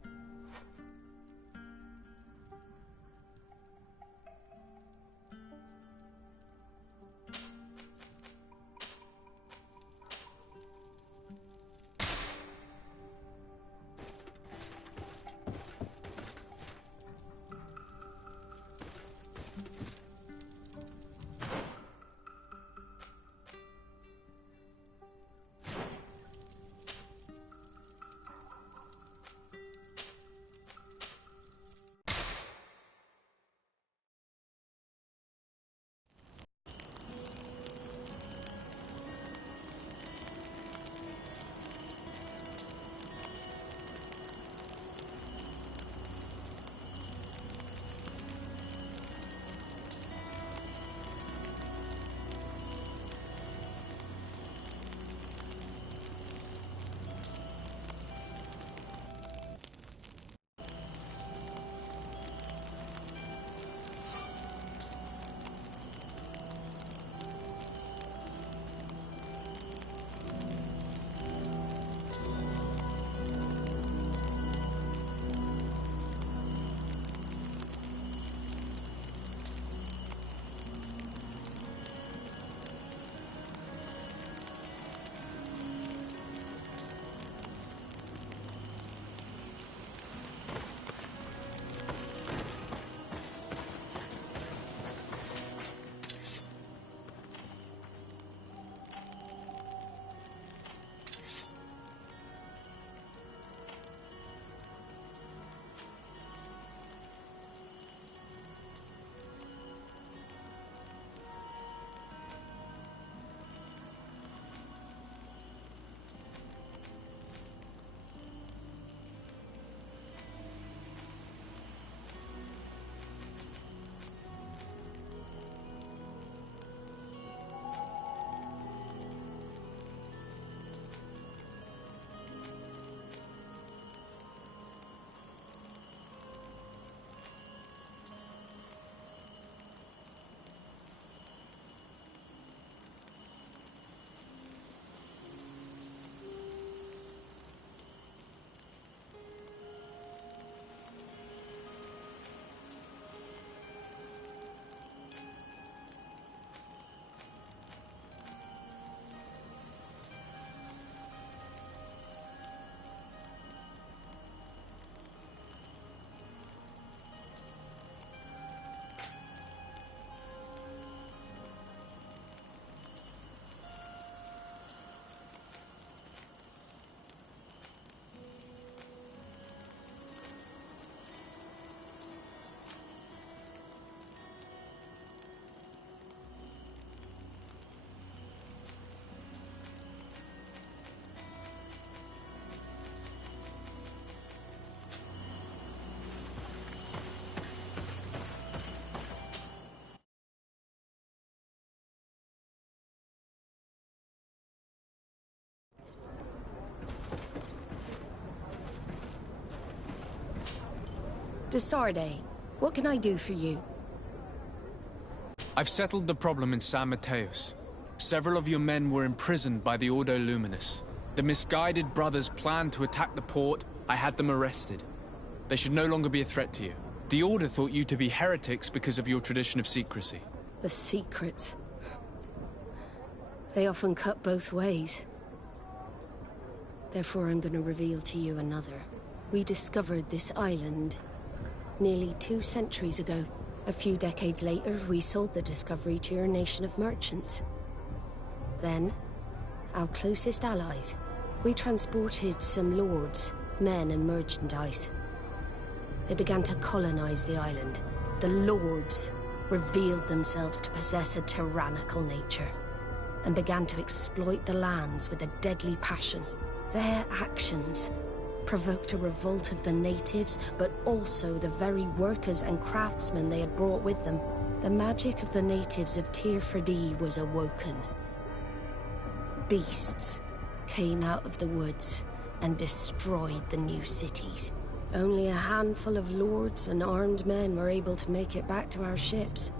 De Sarde, what can I do for you? I've settled the problem in San Mateos. Several of your men were imprisoned by the Ordo Luminous. The misguided brothers planned to attack the port. I had them arrested. They should no longer be a threat to you. The Order thought you to be heretics because of your tradition of secrecy. The secrets. They often cut both ways. Therefore, I'm going to reveal to you another. We discovered this island nearly 2 centuries ago. A few decades later, we sold the discovery to your nation of merchants. Then, our closest allies. We transported some lords, men and merchandise. They began to colonize the island. The lords revealed themselves to possess a tyrannical nature and began to exploit the lands with a deadly passion. Their actions provoked a revolt of the natives, but also the very workers and craftsmen they had brought with them. The magic of the natives of Tir Freddy was awoken. Beasts came out of the woods and destroyed the new cities. Only a handful of lords and armed men were able to make it back to our ships.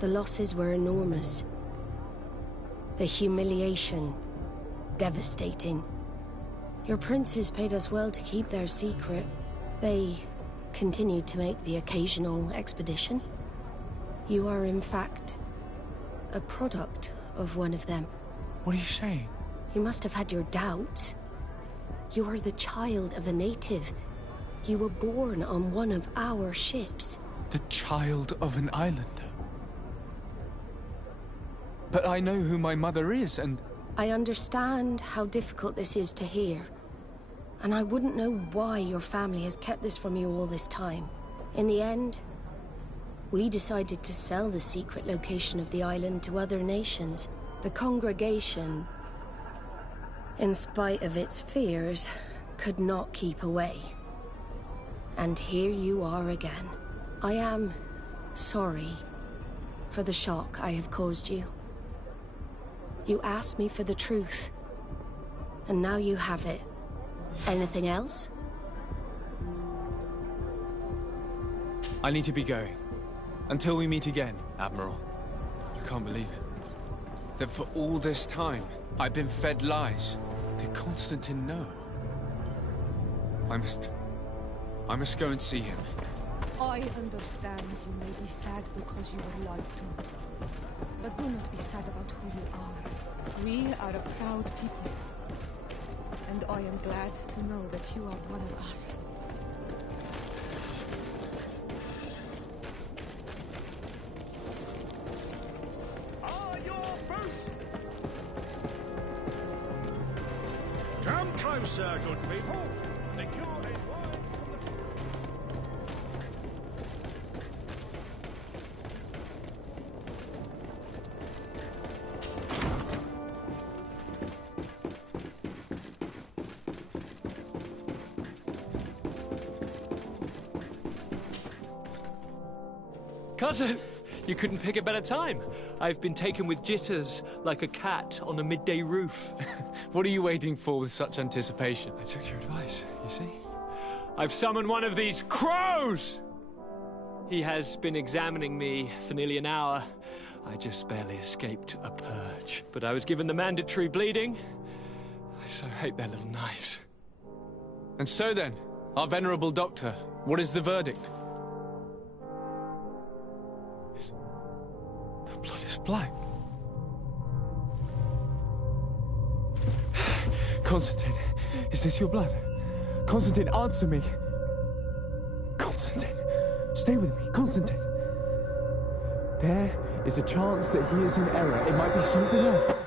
The losses were enormous. The humiliation, devastating. Your princes paid us well to keep their secret. They continued to make the occasional expedition. You are, in fact, a product of one of them. What are you saying? You must have had your doubts. You are the child of a native. You were born on one of our ships. The child of an islander? But I know who my mother is, and... I understand how difficult this is to hear. And I wouldn't know why your family has kept this from you all this time. In the end, we decided to sell the secret location of the island to other nations. The congregation, in spite of its fears, could not keep away. And here you are again. I am sorry for the shock I have caused you. You asked me for the truth, and now you have it. Anything else? I need to be going. Until we meet again, Admiral. I can't believe it. That for all this time, I've been fed lies. Did Constantine know? I must go and see him. I understand you may be sad because you were lied to. But do not be sad about who you are. We are a proud people. And I am glad to know that you are one of us. Are your boots? Come closer, good people. The cure is wide from the... Cousin, you couldn't pick a better time. I've been taken with jitters, like a cat on a midday roof. What are you waiting for with such anticipation? I took your advice, you see. I've summoned one of these crows! He has been examining me for nearly an hour. I just barely escaped a purge. But I was given the mandatory bleeding. I so hate their little knives. And so then, our venerable doctor, what is the verdict? The blood is black. Constantine, is this your blood? Constantine, answer me. Constantine, stay with me, Constantine. There is a chance that he is in error. It might be something else.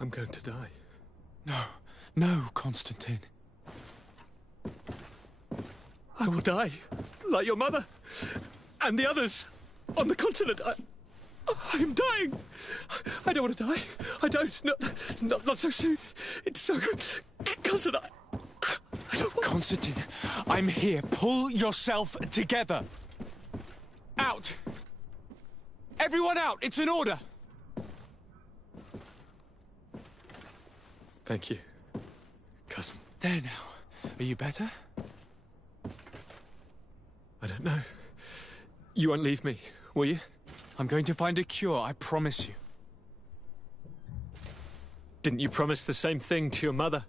I'm going to die. No, Constantine. I will die, like your mother, and the others on the continent. I am dying. I don't want to die. I don't. Not so soon. It's so... Cousin, I don't want... Constantine, I'm here. Pull yourself together. Out. Everyone out. It's an order. Thank you, cousin. There now. Are you better? I don't know. You won't leave me, will you? I'm going to find a cure, I promise you. Didn't you promise the same thing to your mother?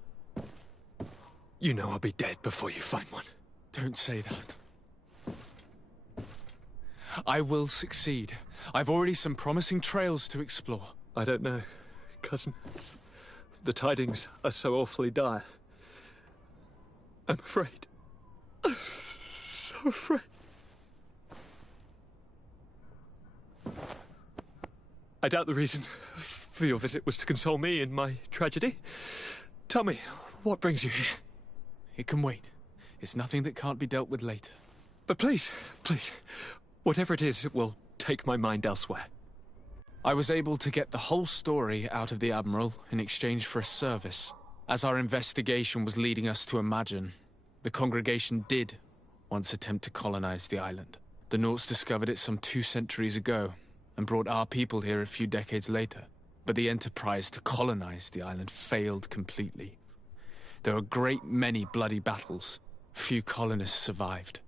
You know I'll be dead before you find one. Don't say that. I will succeed. I've already some promising trails to explore. I don't know, cousin. The tidings are so awfully dire. I'm afraid. So afraid. I doubt the reason for your visit was to console me in my tragedy. Tell me, what brings you here? It can wait. It's nothing that can't be dealt with later. But please, please, whatever it is, it will take my mind elsewhere. I was able to get the whole story out of the Admiral in exchange for a service. As our investigation was leading us to imagine, the congregation did once attempt to colonize the island. The Nauts discovered it some 2 centuries ago and brought our people here a few decades later. But the enterprise to colonize the island failed completely. There were a great many bloody battles. Few colonists survived.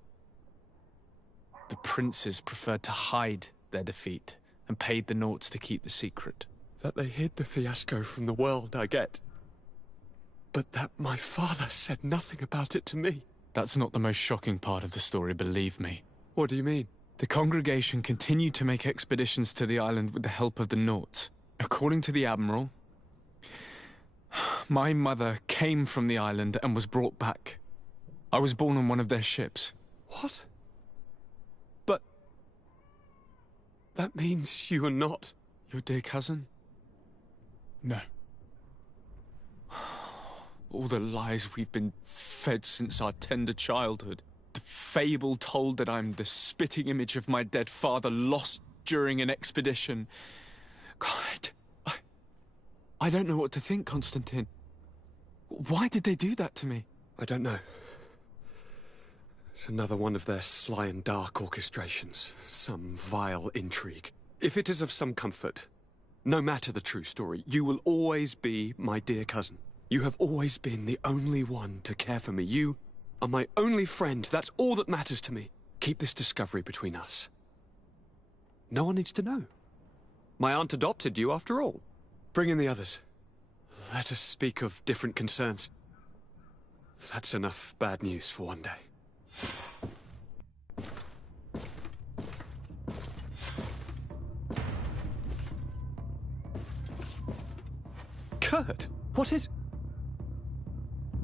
The princes preferred to hide their defeat and paid the Nauts to keep the secret. That they hid the fiasco from the world, I get. But that my father said nothing about it to me. That's not the most shocking part of the story, believe me. What do you mean? The congregation continued to make expeditions to the island with the help of the Nauts. According to the Admiral, my mother came from the island and was brought back. I was born on one of their ships. What? But that means you are not your dear cousin? No. All the lies we've been fed since our tender childhood. The fable told that I'm the spitting image of my dead father lost during an expedition. God, I don't know what to think, Constantine. Why did they do that to me? I don't know. It's another one of their sly and dark orchestrations. Some vile intrigue. If it is of some comfort, no matter the true story, you will always be my dear cousin. You have always been the only one to care for me. You are my only friend. That's all that matters to me. Keep this discovery between us. No one needs to know. My aunt adopted you after all. Bring in the others. Let us speak of different concerns. That's enough bad news for one day. Kurt, what is...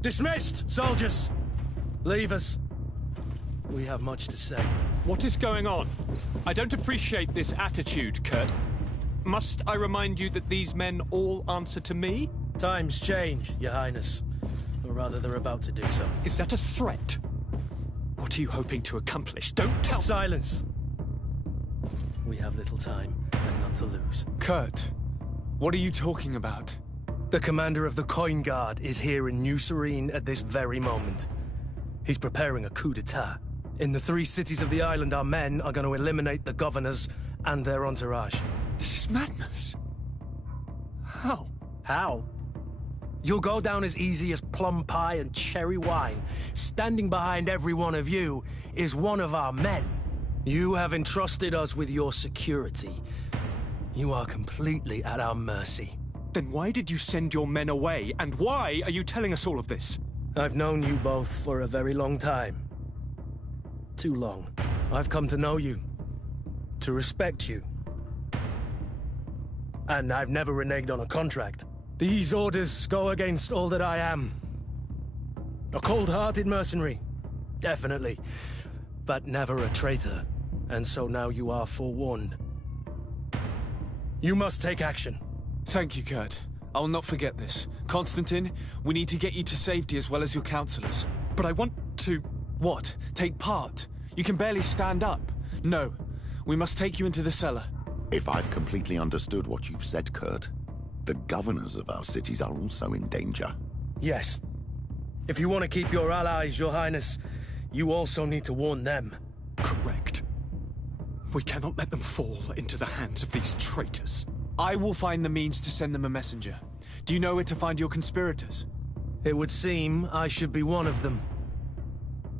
Dismissed, soldiers! Leave us. We have much to say. What is going on? I don't appreciate this attitude, Kurt. Must I remind you that these men all answer to me? Times change, Your Highness. Or rather, they're about to do so. Is that a threat? What are you hoping to accomplish? Don't tell... Silence! We have little time, and none to lose. Kurt, what are you talking about? The commander of the Coin Guard is here in New Serene at this very moment. He's preparing a coup d'etat. In the 3 cities of the island, our men are going to eliminate the governors and their entourage. This is madness. How? How? You'll go down as easy as plum pie and cherry wine. Standing behind every one of you is one of our men. You have entrusted us with your security. You are completely at our mercy. Then why did you send your men away? And why are you telling us all of this? I've known you both for a very long time. Too long. I've come to know you. To respect you. And I've never reneged on a contract. These orders go against all that I am. A cold-hearted mercenary. Definitely. But never a traitor. And so now you are forewarned. You must take action. Thank you, Kurt. I will not forget this. Constantine, we need to get you to safety as well as your counselors. But I want to... What? Take part? You can barely stand up. No. We must take you into the cellar. If I've completely understood what you've said, Kurt, the governors of our cities are also in danger. Yes. If you want to keep your allies, Your Highness, you also need to warn them. Correct. We cannot let them fall into the hands of these traitors. I will find the means to send them a messenger. Do you know where to find your conspirators? It would seem I should be one of them.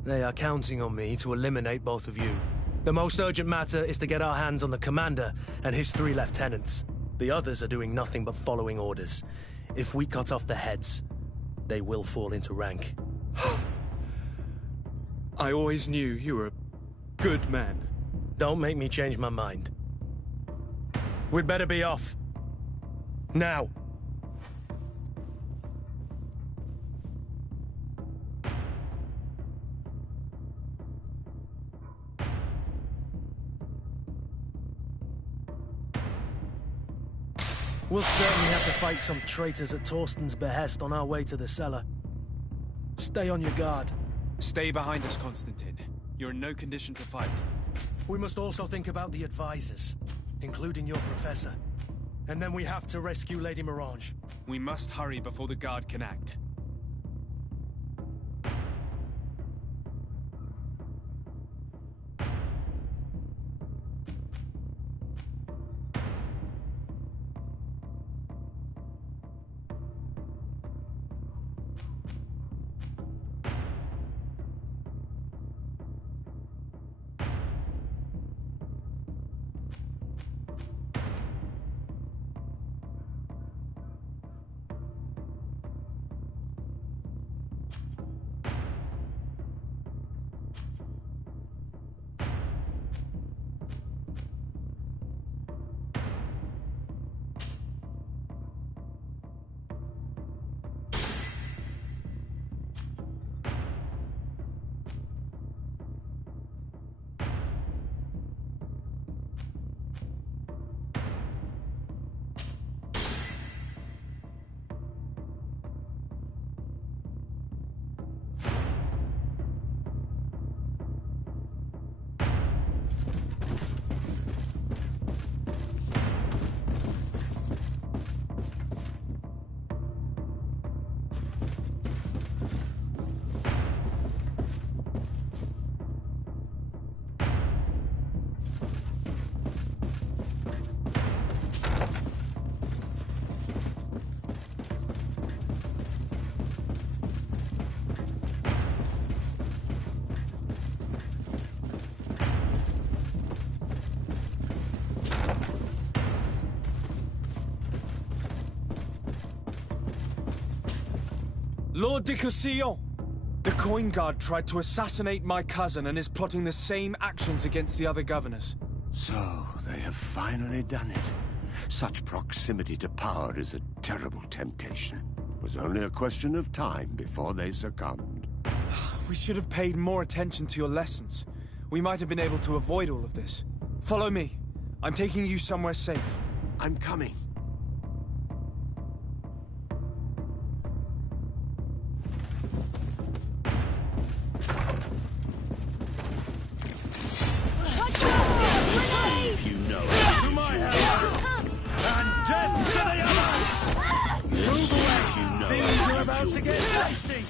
They are counting on me to eliminate both of you. The most urgent matter is to get our hands on the commander and his 3 lieutenants. The others are doing nothing but following orders. If we cut off the heads, they will fall into rank. I always knew you were a good man. Don't make me change my mind. We'd better be off. Now. We'll certainly have to fight some traitors at Torsten's behest on our way to the cellar. Stay on your guard. Stay behind us, Constantine. You're in no condition to fight. We must also think about the advisors, including your professor. And then we have to rescue Lady Mirange. We must hurry before the guard can act. Lord de Cossillon! The Coin Guard tried to assassinate my cousin and is plotting the same actions against the other governors. So, they have finally done it. Such proximity to power is a terrible temptation. It was only a question of time before they succumbed. We should have paid more attention to your lessons. We might have been able to avoid all of this. Follow me. I'm taking you somewhere safe. I'm coming. To get dicey.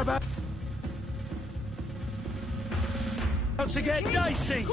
about to get dicey.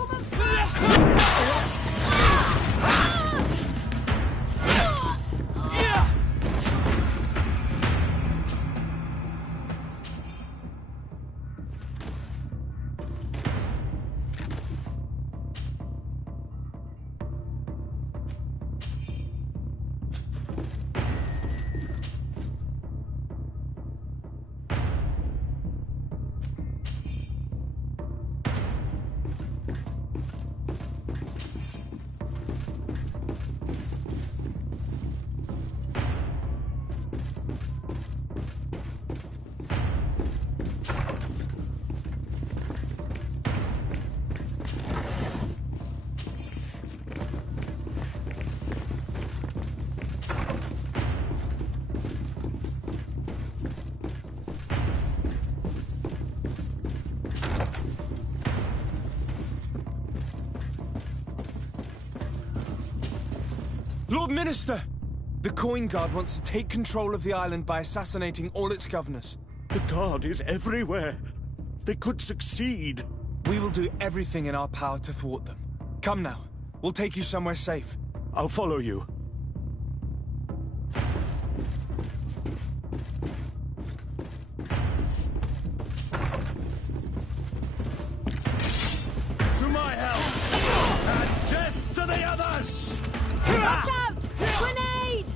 Lord Minister! The Coin Guard wants to take control of the island by assassinating all its governors. The Guard is everywhere. They could succeed. We will do everything in our power to thwart them. Come now. We'll take you somewhere safe. I'll follow you. To my help! And death to the others! Watch out! Grenade!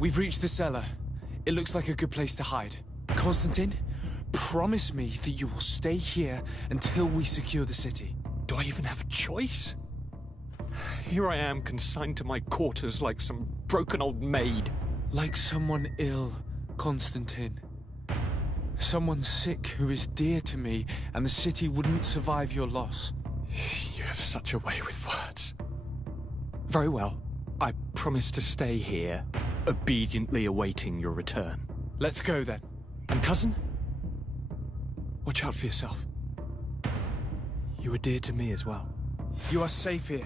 We've reached the cellar. It looks like a good place to hide. Constantine, promise me that you will stay here until we secure the city. Do I even have a choice? Here I am, consigned to my quarters like some broken old maid. Like someone ill, Constantine. Someone sick who is dear to me, and the city wouldn't survive your loss. You have such a way with words. Very well. I promise to stay here, obediently awaiting your return. Let's go then. And cousin? Watch out for yourself. You are dear to me as well. You are safe here.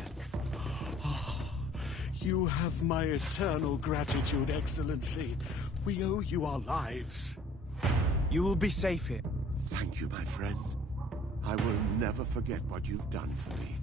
You have my eternal gratitude, Excellency. We owe you our lives. You will be safe here. Thank you, my friend. I will never forget what you've done for me.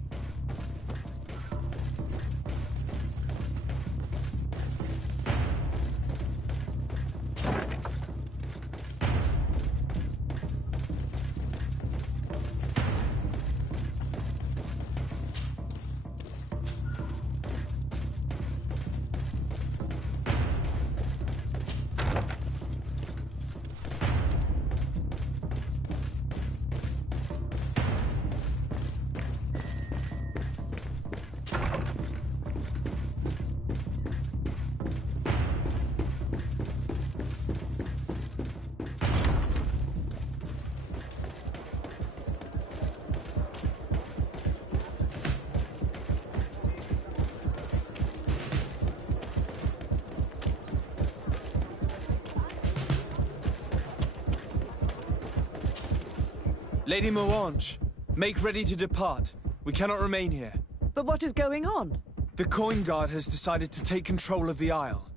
Lady Moange, make ready to depart. We cannot remain here. But what is going on? The Coin Guard has decided to take control of the Isle.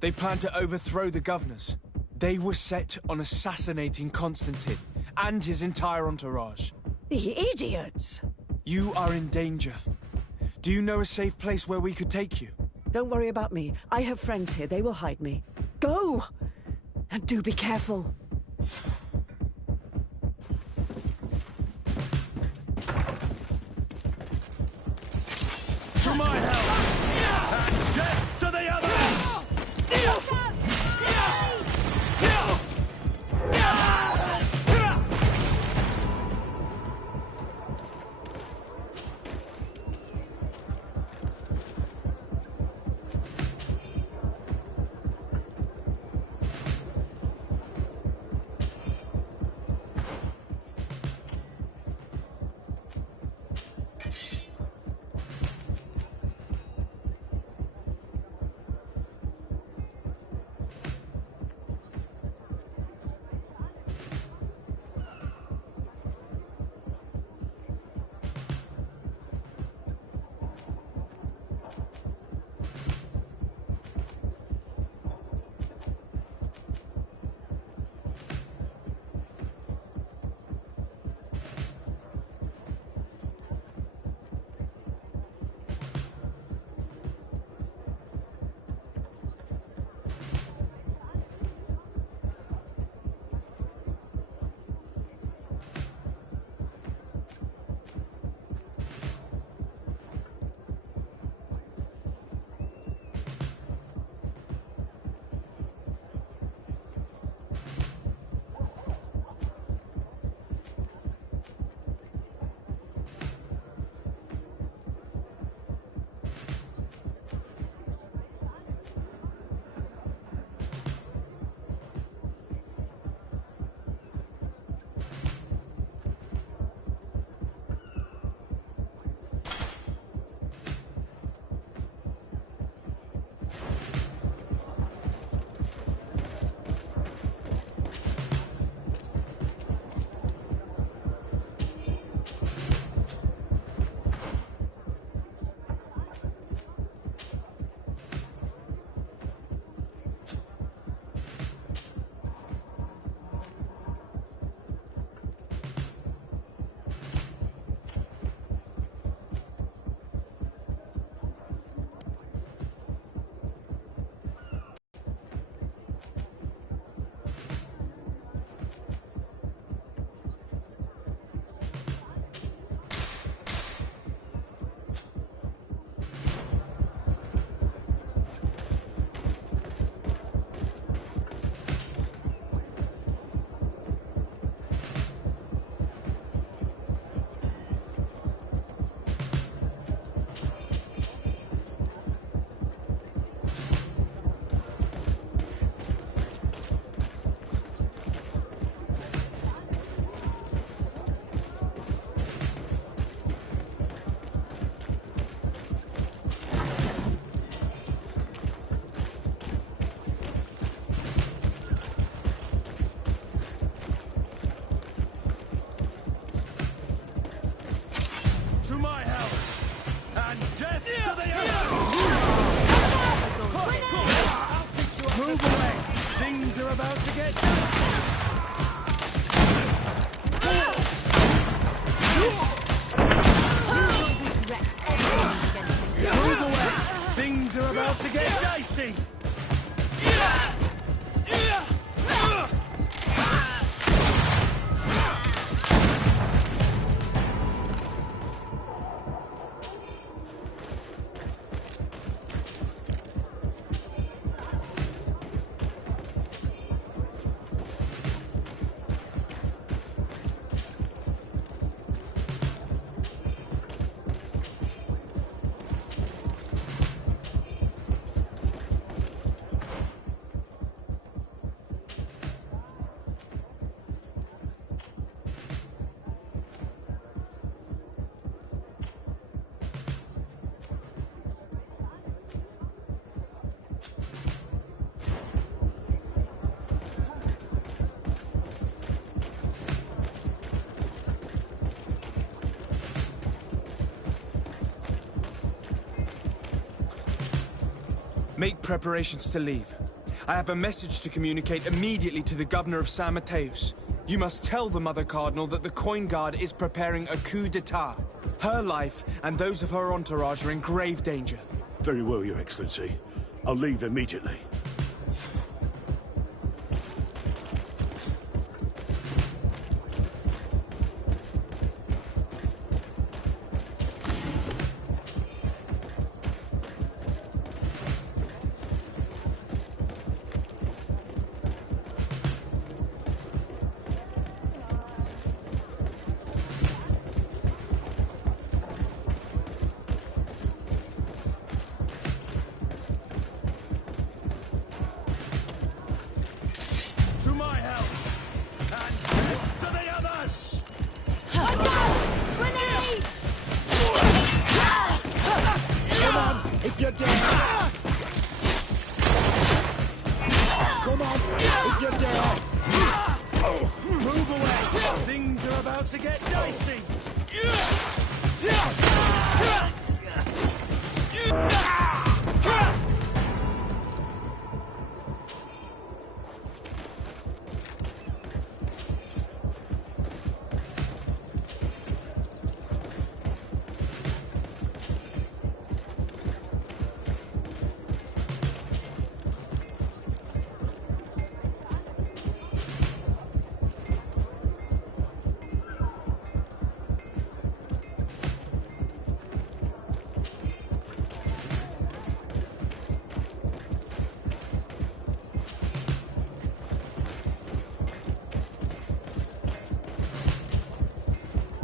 They plan to overthrow the governors. They were set on assassinating Constantine and his entire entourage. The idiots! You are in danger. Do you know a safe place where we could take you? Don't worry about me. I have friends here. They will hide me. Go! And do be careful. To my help! And death to the others! about to get dicey. Move away! Things are about to get dicey! Make preparations to leave. I have a message to communicate immediately to the governor of San Mateus. You must tell the Mother Cardinal that the Coin Guard is preparing a coup d'etat. Her life and those of her entourage are in grave danger. Very well, Your Excellency. I'll leave immediately.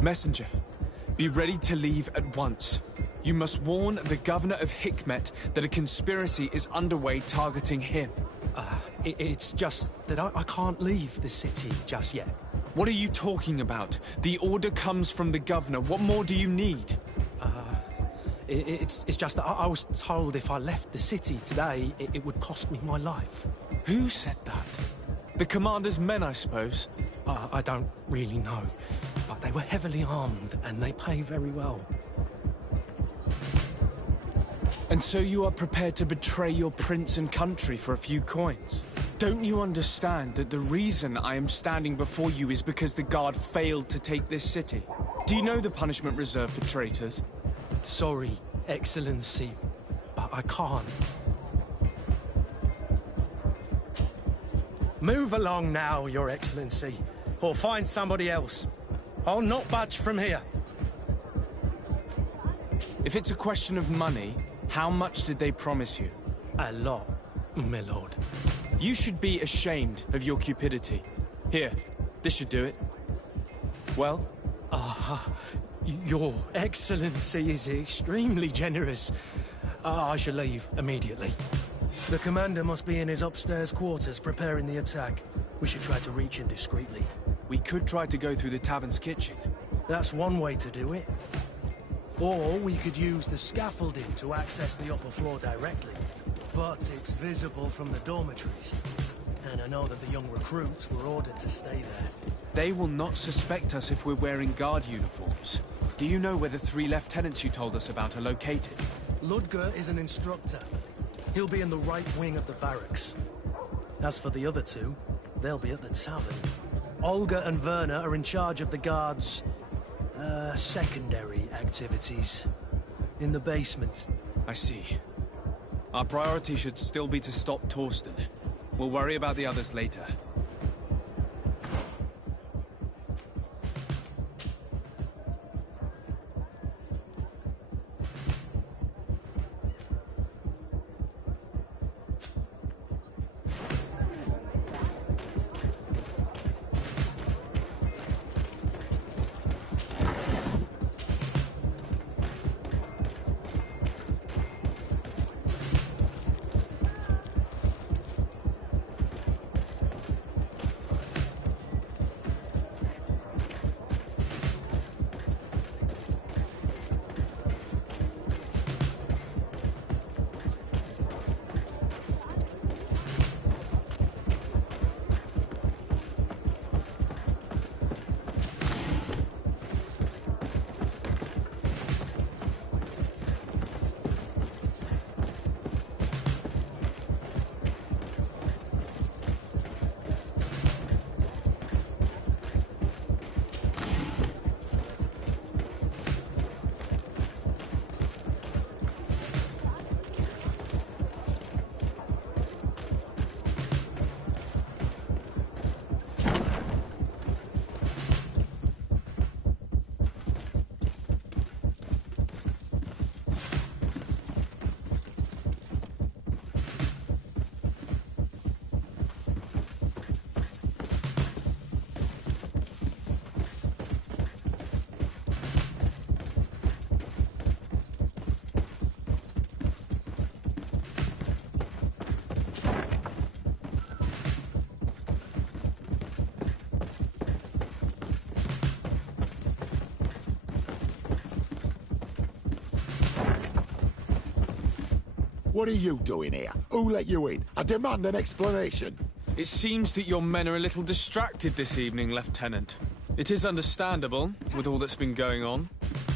Messenger, be ready to leave at once. You must warn the governor of Hikmet that a conspiracy is underway targeting him. It's just that I can't leave the city just yet. What are you talking about? The order comes from the governor. What more do you need? It's just that I was told if I left the city today, it would cost me my life. Who said that? The commander's men, I suppose? I don't really know. But they were heavily armed, and they pay very well. And so you are prepared to betray your prince and country for a few coins? Don't you understand that the reason I am standing before you is because the guard failed to take this city? Do you know the punishment reserved for traitors? Sorry, Excellency, but I can't. Move along now, Your Excellency, or find somebody else. I'll not budge from here. If it's a question of money, how much did they promise you? A lot, my lord. You should be ashamed of your cupidity. Here, this should do it. Well? Your Excellency is extremely generous. I shall leave immediately. The commander must be in his upstairs quarters preparing the attack. We should try to reach him discreetly. We could try to go through the tavern's kitchen. That's one way to do it. Or we could use the scaffolding to access the upper floor directly. But it's visible from the dormitories. And I know that the young recruits were ordered to stay there. They will not suspect us if we're wearing guard uniforms. Do you know where the 3 lieutenants you told us about are located? Ludger is an instructor. He'll be in the right wing of the barracks. As for the other two, they'll be at the tavern. Olga and Werner are in charge of the guards' secondary activities. In the basement. I see. Our priority should still be to stop Torsten. We'll worry about the others later. What are you doing here? Who let you in? I demand an explanation. It seems that your men are a little distracted this evening, Lieutenant. It is understandable, with all that's been going on.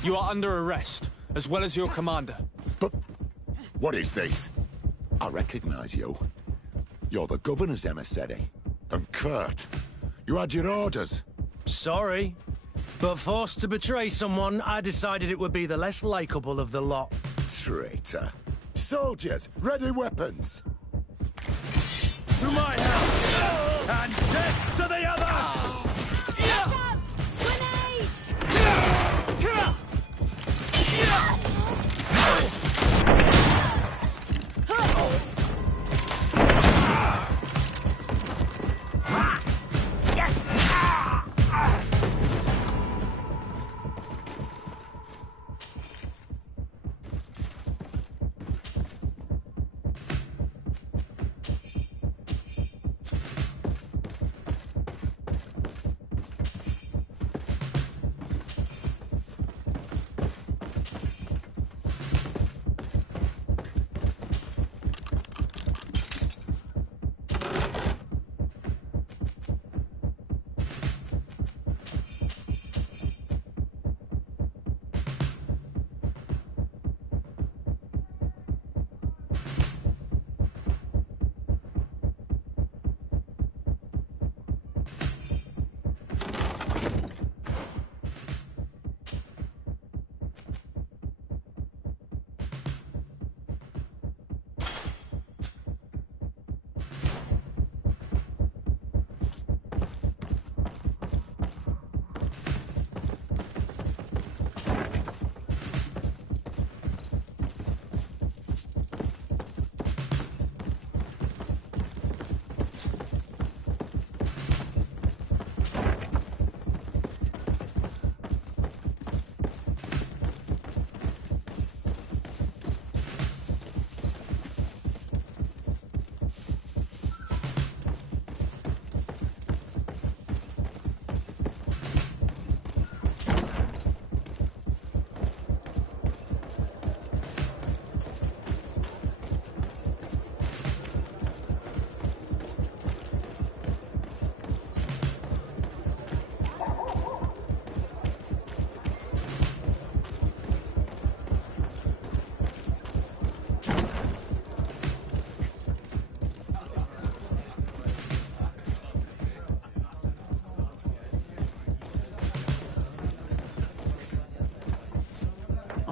You are under arrest, as well as your commander. But what is this? I recognize you. You're the governor's emissary. And Kurt, you had your orders. Sorry, but forced to betray someone, I decided it would be the less likable of the lot. Traitor. Soldiers, ready weapons! To my house! And death to the others! Watch out! Grenade!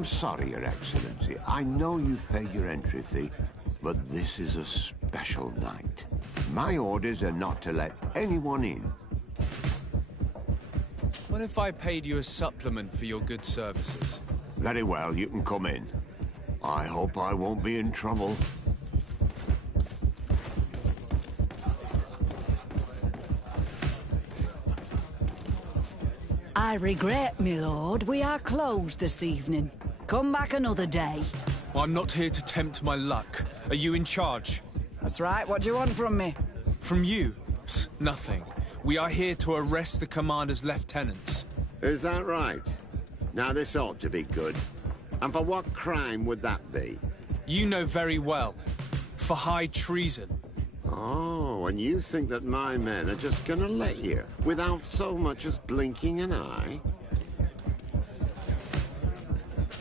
I'm sorry, Your Excellency. I know you've paid your entry fee, but this is a special night. My orders are not to let anyone in. What if I paid you a supplement for your good services? Very well, you can come in. I hope I won't be in trouble. I regret, my lord, we are closed this evening. Come back another day. I'm not here to tempt my luck. Are you in charge? That's right, what do you want from me? From you? Nothing. We are here to arrest the commander's lieutenants. Is that right? Now this ought to be good. And for what crime would that be? You know very well. For high treason. Oh, and you think that my men are just gonna let you, without so much as blinking an eye?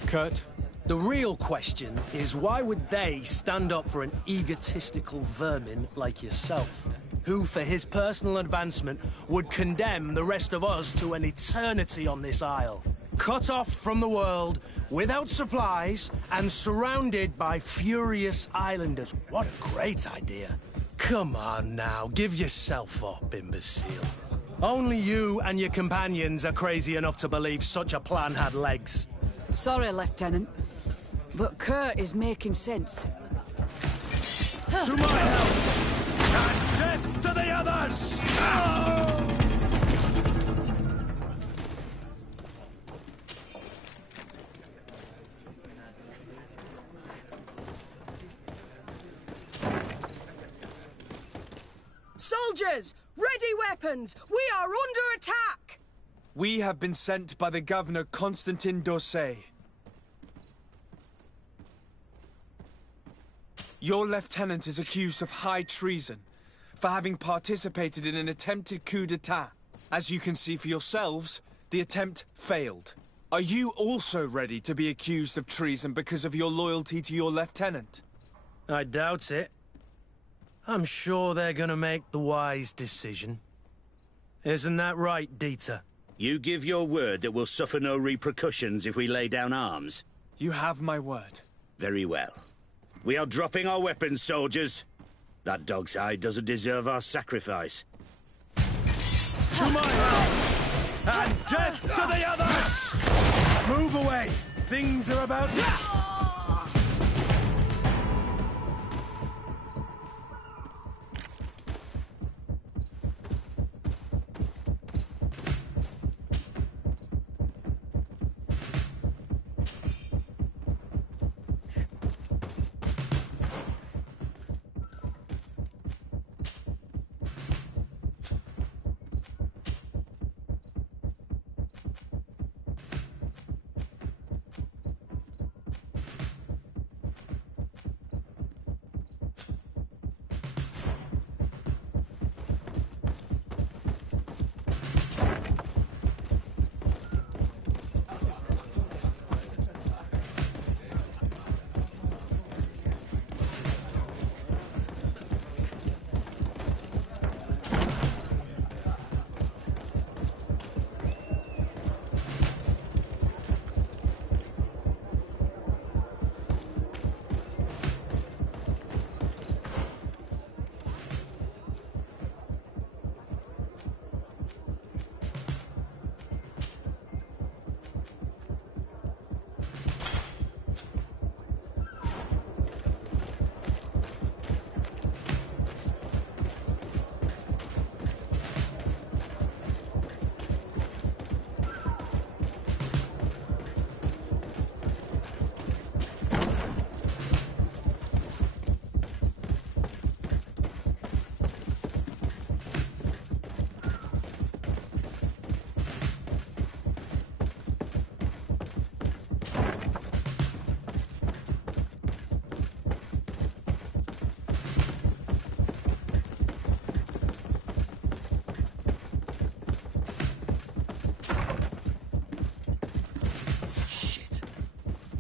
Kurt? The real question is why would they stand up for an egotistical vermin like yourself, who, for his personal advancement, would condemn the rest of us to an eternity on this isle, cut off from the world, without supplies, and surrounded by furious islanders? What a great idea. Come on now, give yourself up, imbecile. Only you and your companions are crazy enough to believe such a plan had legs. Sorry, Lieutenant, but Kurt is making sense. To my help! And death to the others! Soldiers! Ready weapons! We are under attack! We have been sent by the governor, Constantin d'Orsay. Your lieutenant is accused of high treason for having participated in an attempted coup d'etat. As you can see for yourselves, the attempt failed. Are you also ready to be accused of treason because of your loyalty to your lieutenant? I doubt it. I'm sure they're gonna make the wise decision. Isn't that right, Dieter? You give your word that we'll suffer no repercussions if we lay down arms? You have my word. Very well. We are dropping our weapons, soldiers. That dog's hide doesn't deserve our sacrifice. To my help! And death to the others! Move away! Things are about to...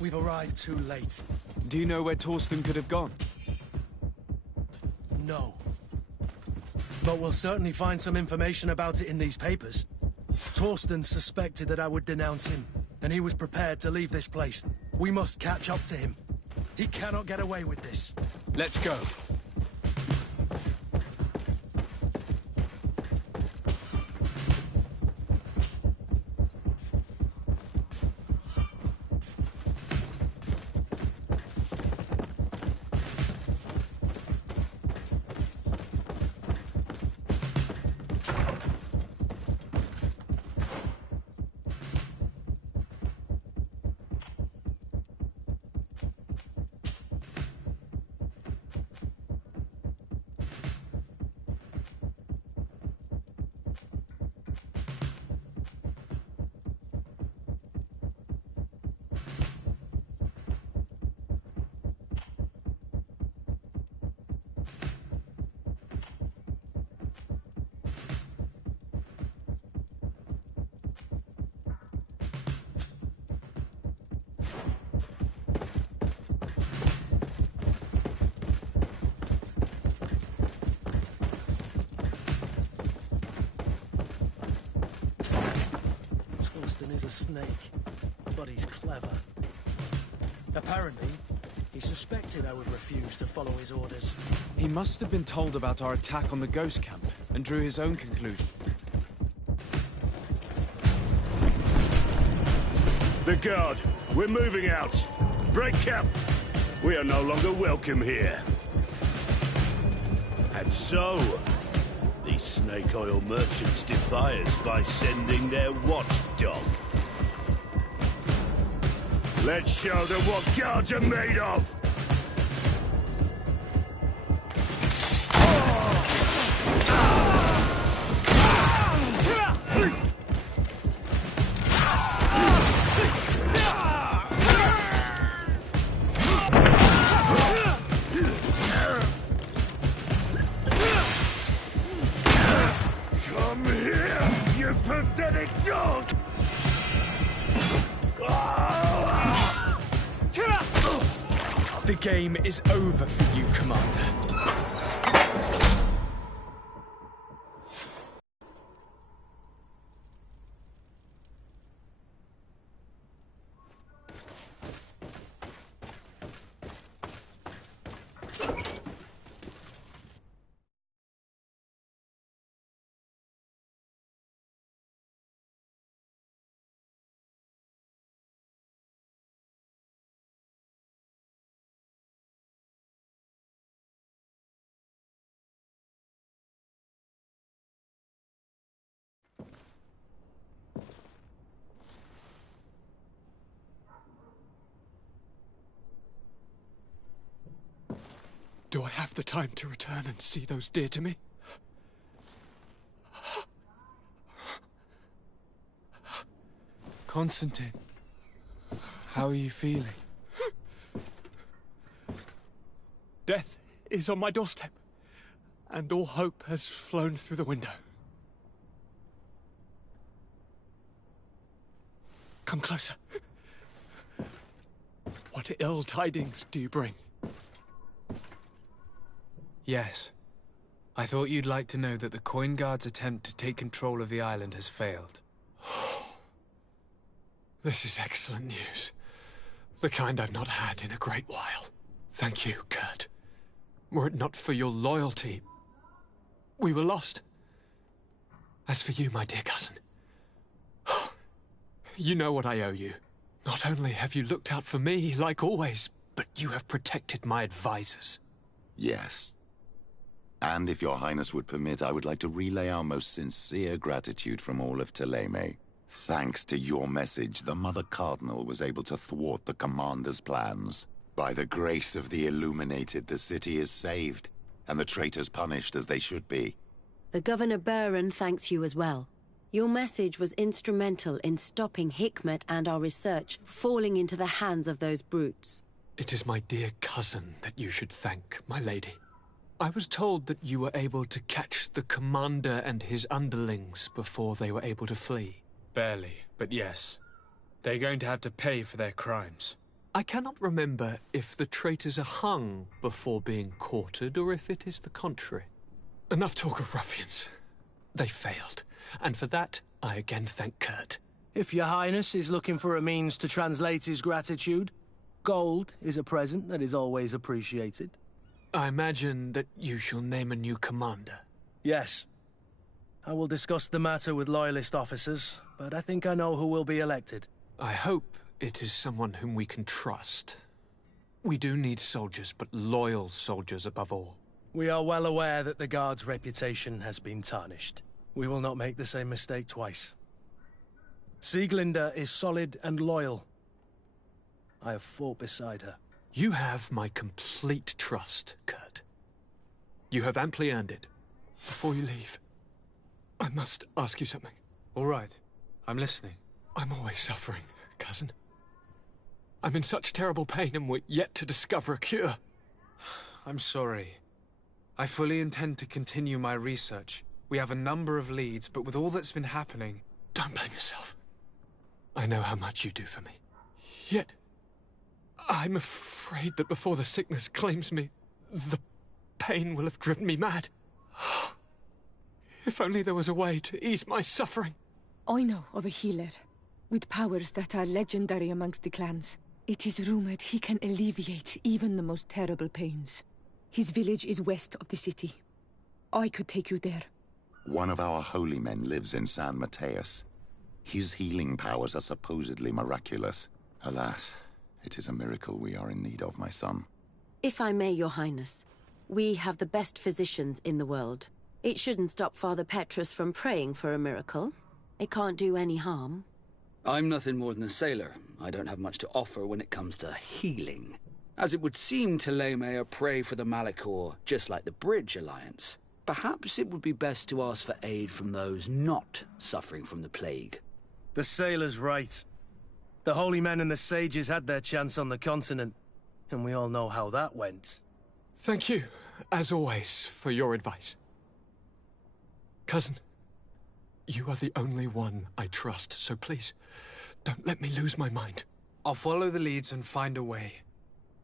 We've arrived too late. Do you know where Torsten could have gone? No. But we'll certainly find some information about it in these papers. Torsten suspected that I would denounce him, and he was prepared to leave this place. We must catch up to him. He cannot get away with this. Let's go. Is a snake, but he's clever. Apparently, he suspected I would refuse to follow his orders. He must have been told about our attack on the ghost camp and drew his own conclusion. The guard, we're moving out. Break camp. We are no longer welcome here. And so, these snake oil merchants defy us by sending their watchdog. Let's show them what guards are made of! Come here, you pathetic dog! The game is over for you, Commander. Do I have the time to return and see those dear to me? Constantine, how are you feeling? Death is on my doorstep, and all hope has flown through the window. Come closer. What ill tidings do you bring? Yes. I thought you'd like to know that the Coin Guard's attempt to take control of the island has failed. This is excellent news. The kind I've not had in a great while. Thank you, Kurt. Were it not for your loyalty, we were lost. As for you, my dear cousin, you know what I owe you. Not only have you looked out for me, like always, but you have protected my advisors. Yes. And if your highness would permit, I would like to relay our most sincere gratitude from all of Thélème. Thanks to your message, the Mother Cardinal was able to thwart the commander's plans. By the grace of the Illuminated, the city is saved, and the traitors punished as they should be. The Governor Baron thanks you as well. Your message was instrumental in stopping Hikmet and our research falling into the hands of those brutes. It is my dear cousin that you should thank, my lady. I was told that you were able to catch the commander and his underlings before they were able to flee. Barely, but yes. They're going to have to pay for their crimes. I cannot remember if the traitors are hung before being quartered or if it is the contrary. Enough talk of ruffians. They failed, and for that, I again thank Kurt. If your highness is looking for a means to translate his gratitude, Gold is a present that is always appreciated. I imagine that you shall name a new commander. Yes. I will discuss the matter with Loyalist officers, but I think I know who will be elected. I hope it is someone whom we can trust. We do need soldiers, but loyal soldiers above all. We are well aware that the Guard's reputation has been tarnished. We will not make the same mistake twice. Sieglinde is solid and loyal. I have fought beside her. You have my complete trust, Kurt. You have amply earned it. Before you leave, I must ask you something. All right. I'm listening. I'm always suffering, cousin. I'm in such terrible pain and we're yet to discover a cure. I'm sorry. I fully intend to continue my research. We have a number of leads, but with all that's been happening... Don't blame yourself. I know how much you do for me. Yet, I'm afraid that before the sickness claims me, the pain will have driven me mad. If only there was a way to ease my suffering. I know of a healer, with powers that are legendary amongst the clans. It is rumored he can alleviate even the most terrible pains. His village is west of the city. I could take you there. One of our holy men lives in San Mateus. His healing powers are supposedly miraculous. Alas, it is a miracle we are in need of, my son. If I may, Your Highness, we have the best physicians in the world. It shouldn't stop Father Petrus from praying for a miracle. It can't do any harm. I'm nothing more than a sailor. I don't have much to offer when it comes to healing. As it would seem Telemea pray for the Malachor, just like the Bridge Alliance. Perhaps it would be best to ask for aid from those not suffering from the plague. The sailor's right. The holy men and the sages had their chance on the continent, and we all know how that went. Thank you, as always, for your advice. Cousin, you are the only one I trust, so please, don't let me lose my mind. I'll follow the leads and find a way.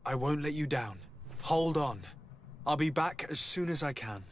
I won't let you down. Hold on. I'll be back as soon as I can.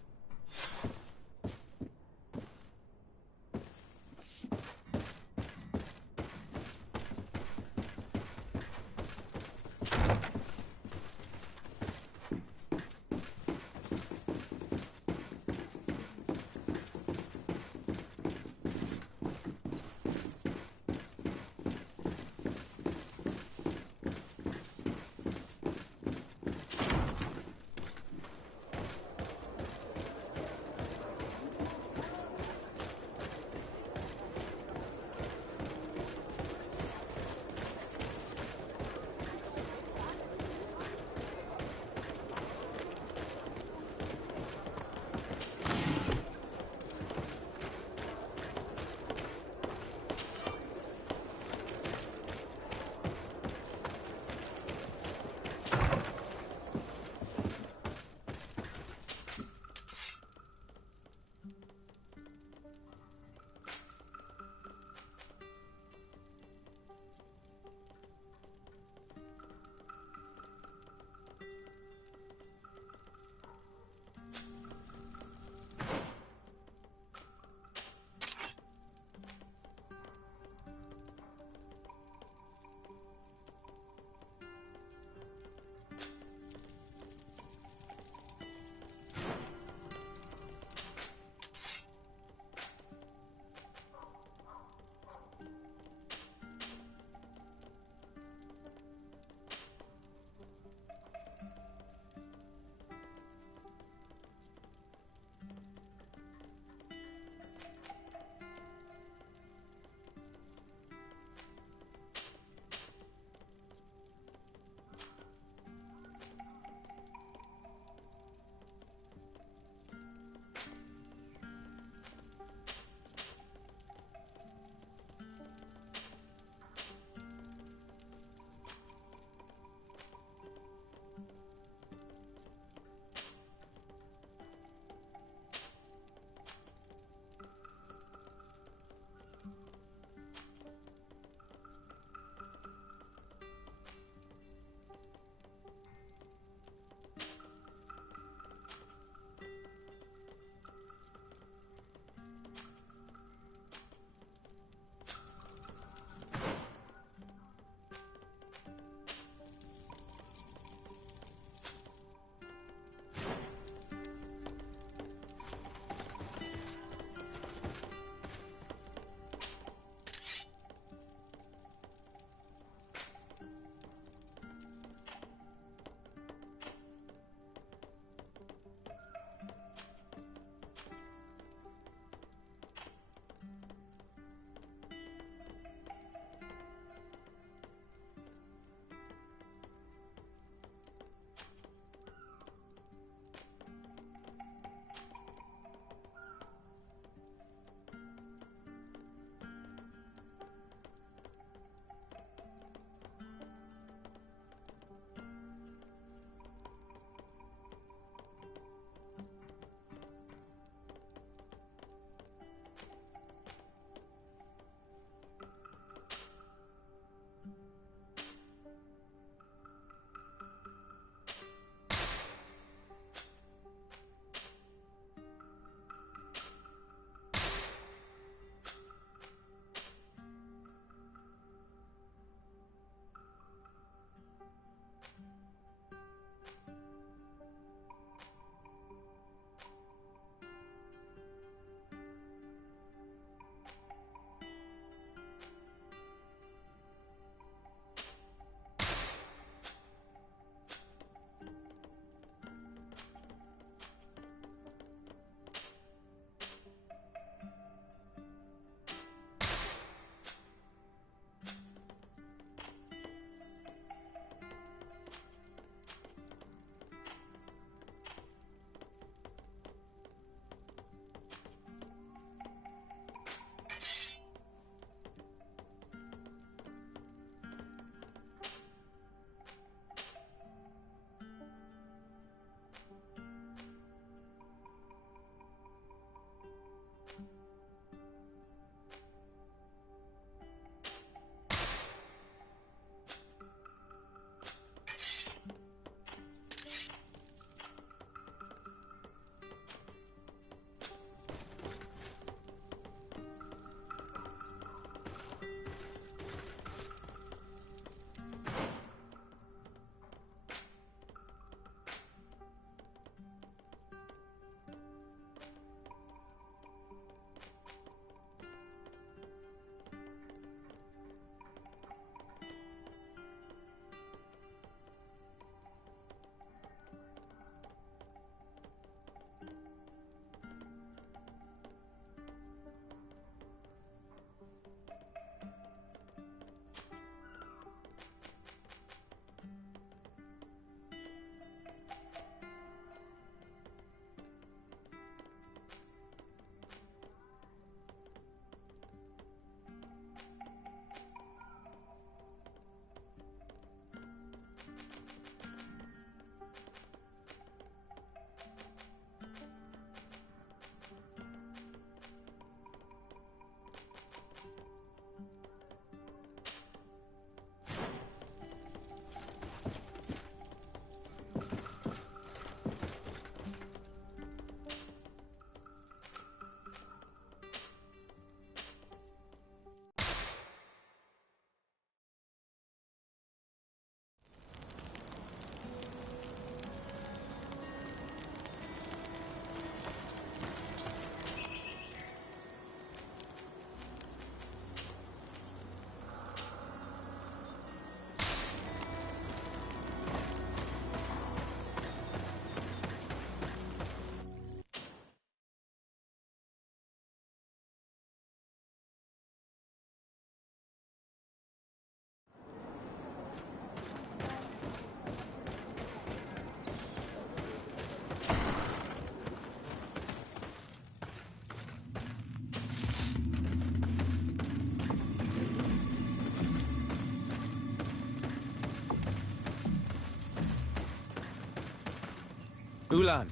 Ulan,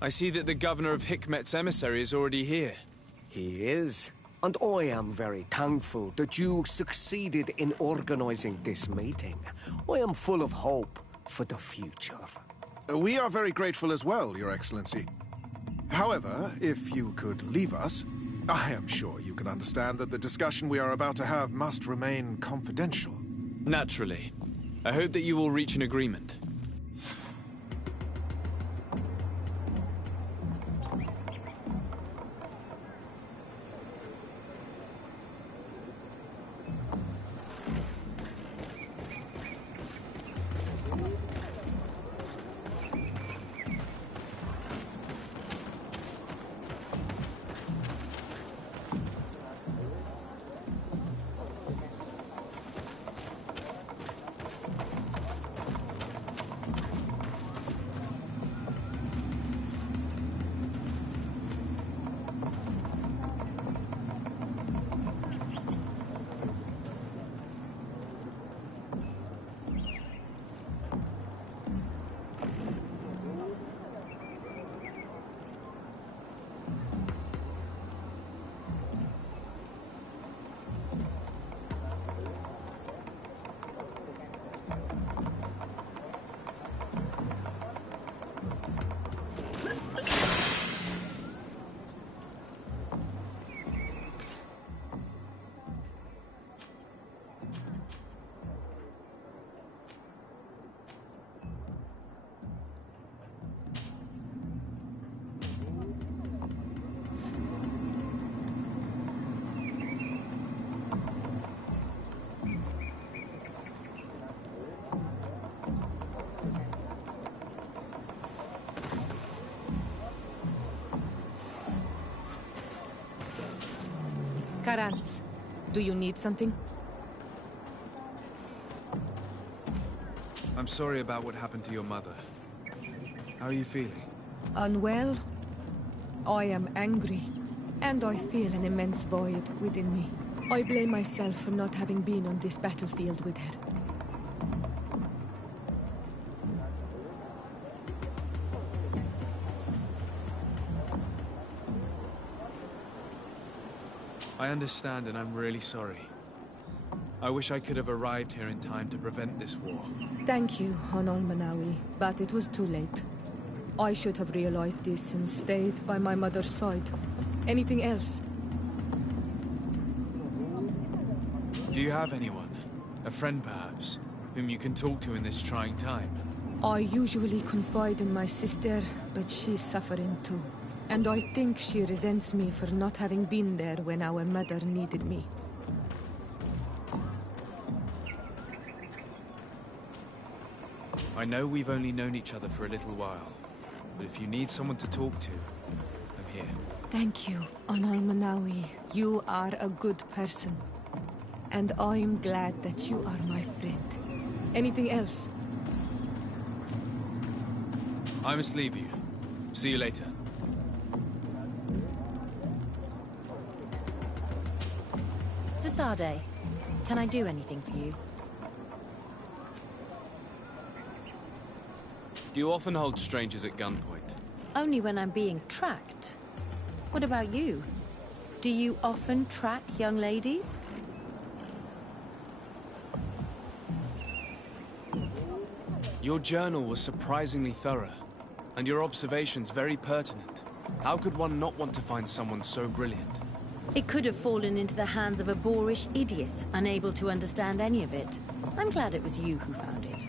I see that the governor of Hikmet's emissary is already here. He is. And I am very thankful that you succeeded in organizing this meeting. I am full of hope for the future. We are very grateful as well, Your Excellency. However, if you could leave us, I am sure you can understand that the discussion we are about to have must remain confidential. Naturally. I hope that you will reach an agreement. Karans, do you need something? I'm sorry about what happened to your mother. How are you feeling? Unwell? I am angry, and I feel an immense void within me. I blame myself for not having been on this battlefield with her. I understand, and I'm really sorry. I wish I could have arrived here in time to prevent this war. Thank you, Hanal Manawi, but it was too late. I should have realized this and stayed by my mother's side. Anything else? Do you have anyone? A friend, perhaps, whom you can talk to in this trying time? I usually confide in my sister, but she's suffering too. And I think she resents me for not having been there when our mother needed me. I know we've only known each other for a little while, but if you need someone to talk to, I'm here. Thank you, Anal Manawi. You are a good person. And I'm glad that you are my friend. Anything else? I must leave you. See you later. Sade, can I do anything for you? Do you often hold strangers at gunpoint? Only when I'm being tracked. What about you? Do you often track young ladies? Your journal was surprisingly thorough, and your observations very pertinent. How could one not want to find someone so brilliant? It could have fallen into the hands of a boorish idiot, unable to understand any of it. I'm glad it was you who found it.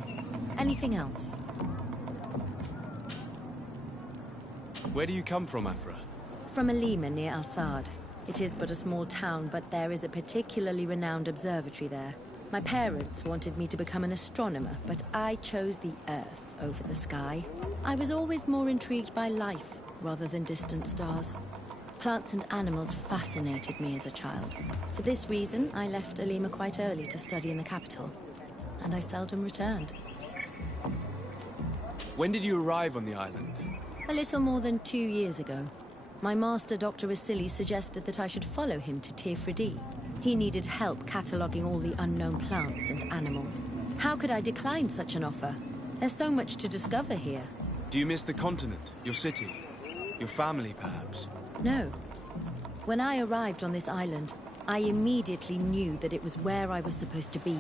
Anything else? Where do you come from, Afra? From Alima near Al-Sad. It is but a small town, but there is a particularly renowned observatory there. My parents wanted me to become an astronomer, but I chose the Earth over the sky. I was always more intrigued by life rather than distant stars. Plants and animals fascinated me as a child. For this reason, I left Alima quite early to study in the capital, and I seldom returned. When did you arrive on the island? A little more than 2 years ago. My master, Dr. Vasili, suggested that I should follow him to Tifredi. He needed help cataloguing all the unknown plants and animals. How could I decline such an offer? There's so much to discover here. Do you miss the continent, your city, your family, perhaps? No. When I arrived on this island, I immediately knew that it was where I was supposed to be.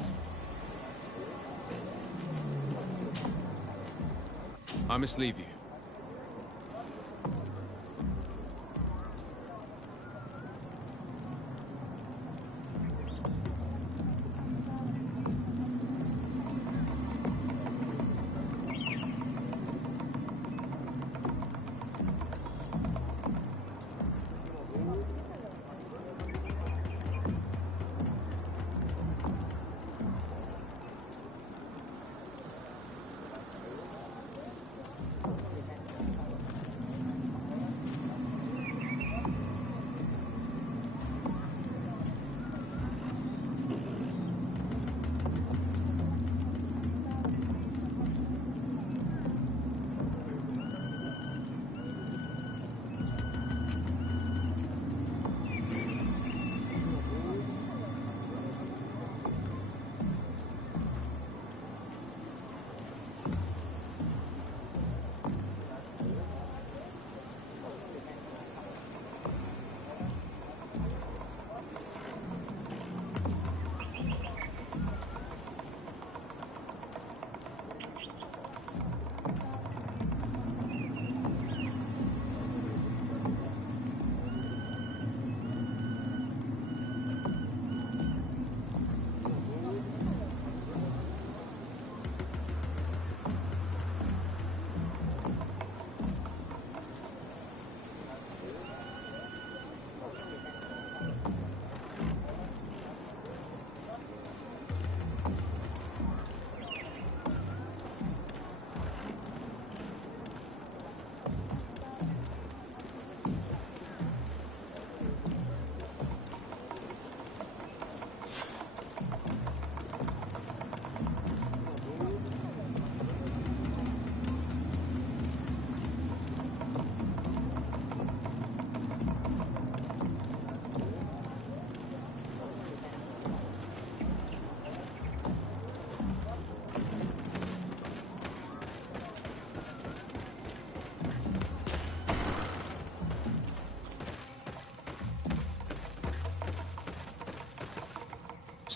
I must leave you.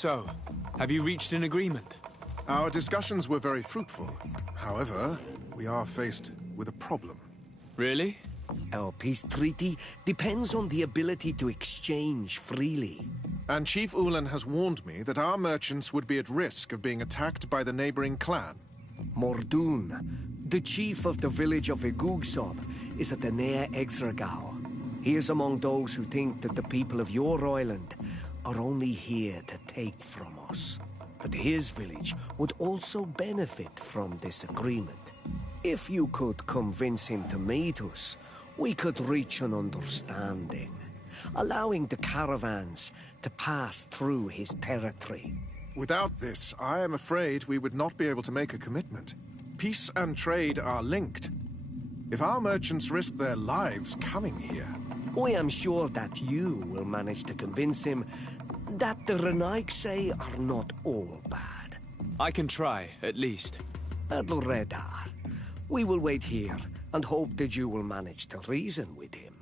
So, have you reached an agreement? Our discussions were very fruitful. However, we are faced with a problem. Really? Our peace treaty depends on the ability to exchange freely. And Chief Ulan has warned me that our merchants would be at risk of being attacked by the neighboring clan. Mordoon, the chief of the village of Igugsob, is at the Nea Exragao. He is among those who think that the people of your island are only here to take from us. But his village would also benefit from this agreement. If you could convince him to meet us, we could reach an understanding, allowing the caravans to pass through his territory. Without this, I am afraid we would not be able to make a commitment. Peace and trade are linked. If our merchants risk their lives coming here... I am sure that you will manage to convince him that the Renaigse are not all bad. I can try, at least. Adlredar, we will wait here and hope that you will manage to reason with him.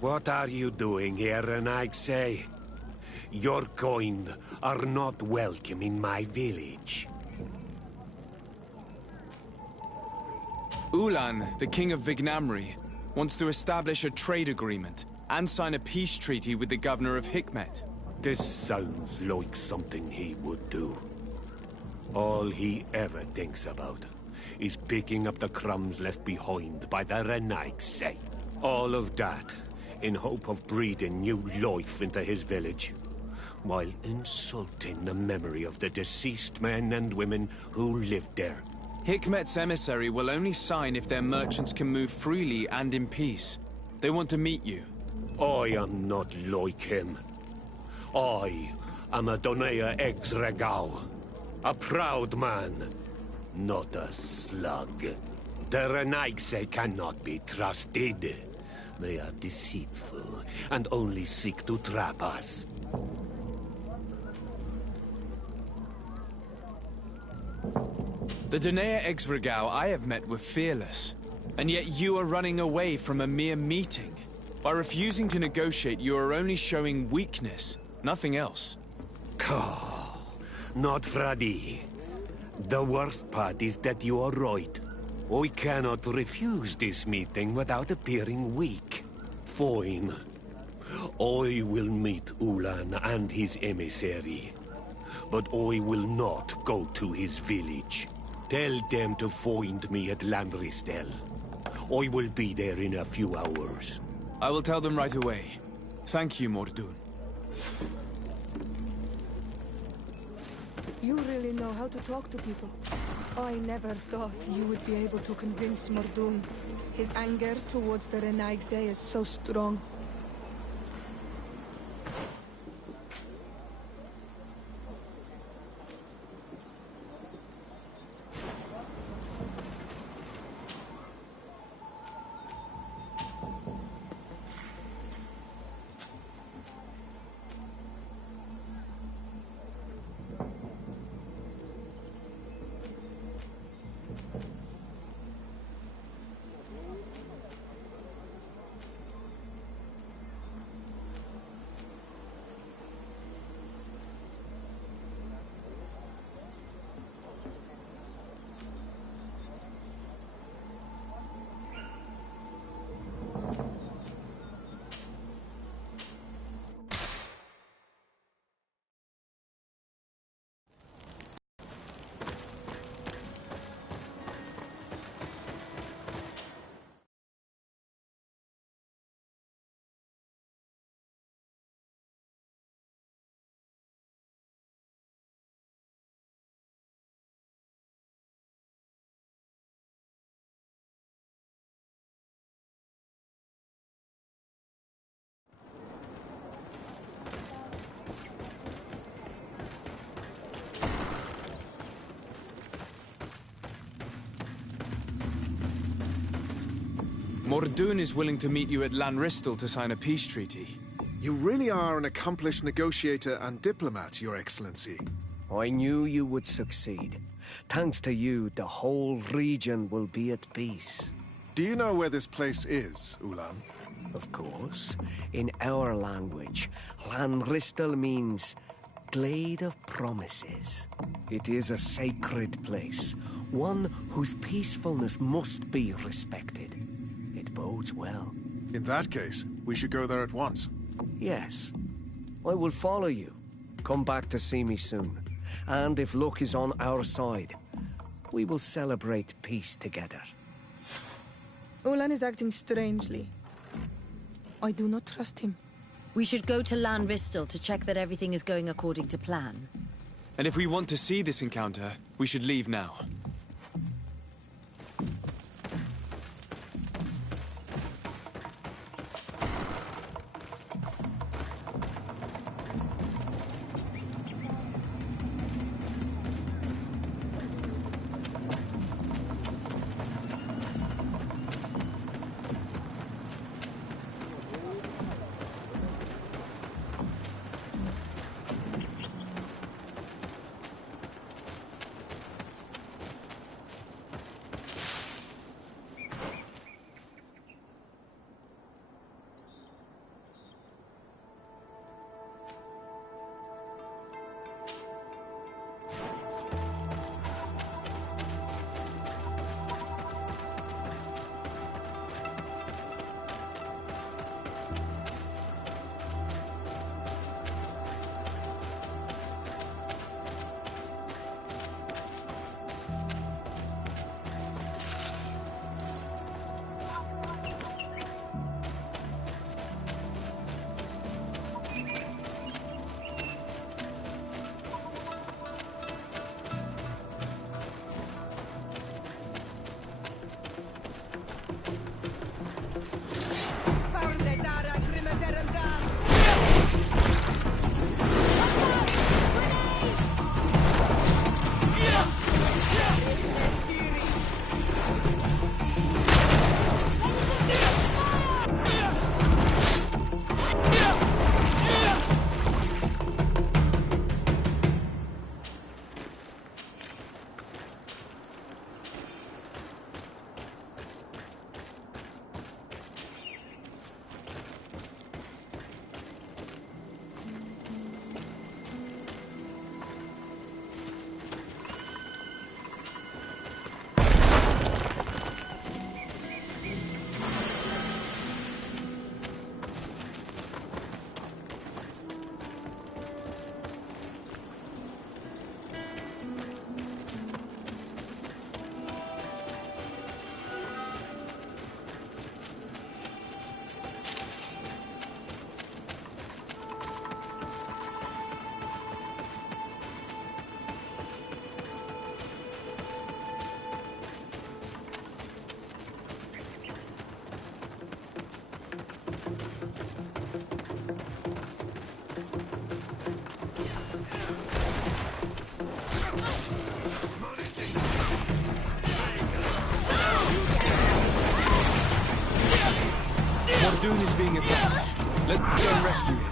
What are you doing here, Renaigse? Your kind are not welcome in my village. Ulan, the king of Vignamri, wants to establish a trade agreement and sign a peace treaty with the governor of Hikmet. This sounds like something he would do. All he ever thinks about is picking up the crumbs left behind by the Renaigse. All of that in hope of breathing new life into his village, while insulting the memory of the deceased men and women who lived there. Hikmet's emissary will only sign if their merchants can move freely and in peace. They want to meet you. I am not like him. I am a Donea Exregao, a proud man, not a slug. The Renaigse cannot be trusted. They are deceitful and only seek to trap us. The Danea Exregao I have met were fearless. And yet you are running away from a mere meeting. By refusing to negotiate, you are only showing weakness, nothing else. Not Fradi. The worst part is that you are right. I cannot refuse this meeting without appearing weak. Fine. I will meet Ulan and his emissary. But I will not go to his village. Tell them to find me at Lanristel. I will be there in a few hours. I will tell them right away. Thank you, Mordun. You really know how to talk to people. I never thought you would be able to convince Mordun. His anger towards the Renaigse is so strong. Mordun is willing to meet you at Lanristel to sign a peace treaty. You really are an accomplished negotiator and diplomat, Your Excellency. I knew you would succeed. Thanks to you, the whole region will be at peace. Do you know where this place is, Ulan? Of course. In our language, Lanristel means Glade of Promises. It is a sacred place, one whose peacefulness must be respected. It bodes well. In that case, we should go there at once. Yes. I will follow you. Come back to see me soon. And if luck is on our side, we will celebrate peace together. Ulan is acting strangely. I do not trust him. We should go to Lanristel to check that everything is going according to plan. And if we want to see this encounter, we should leave now. Mordoon is being attacked. Let's go and rescue him.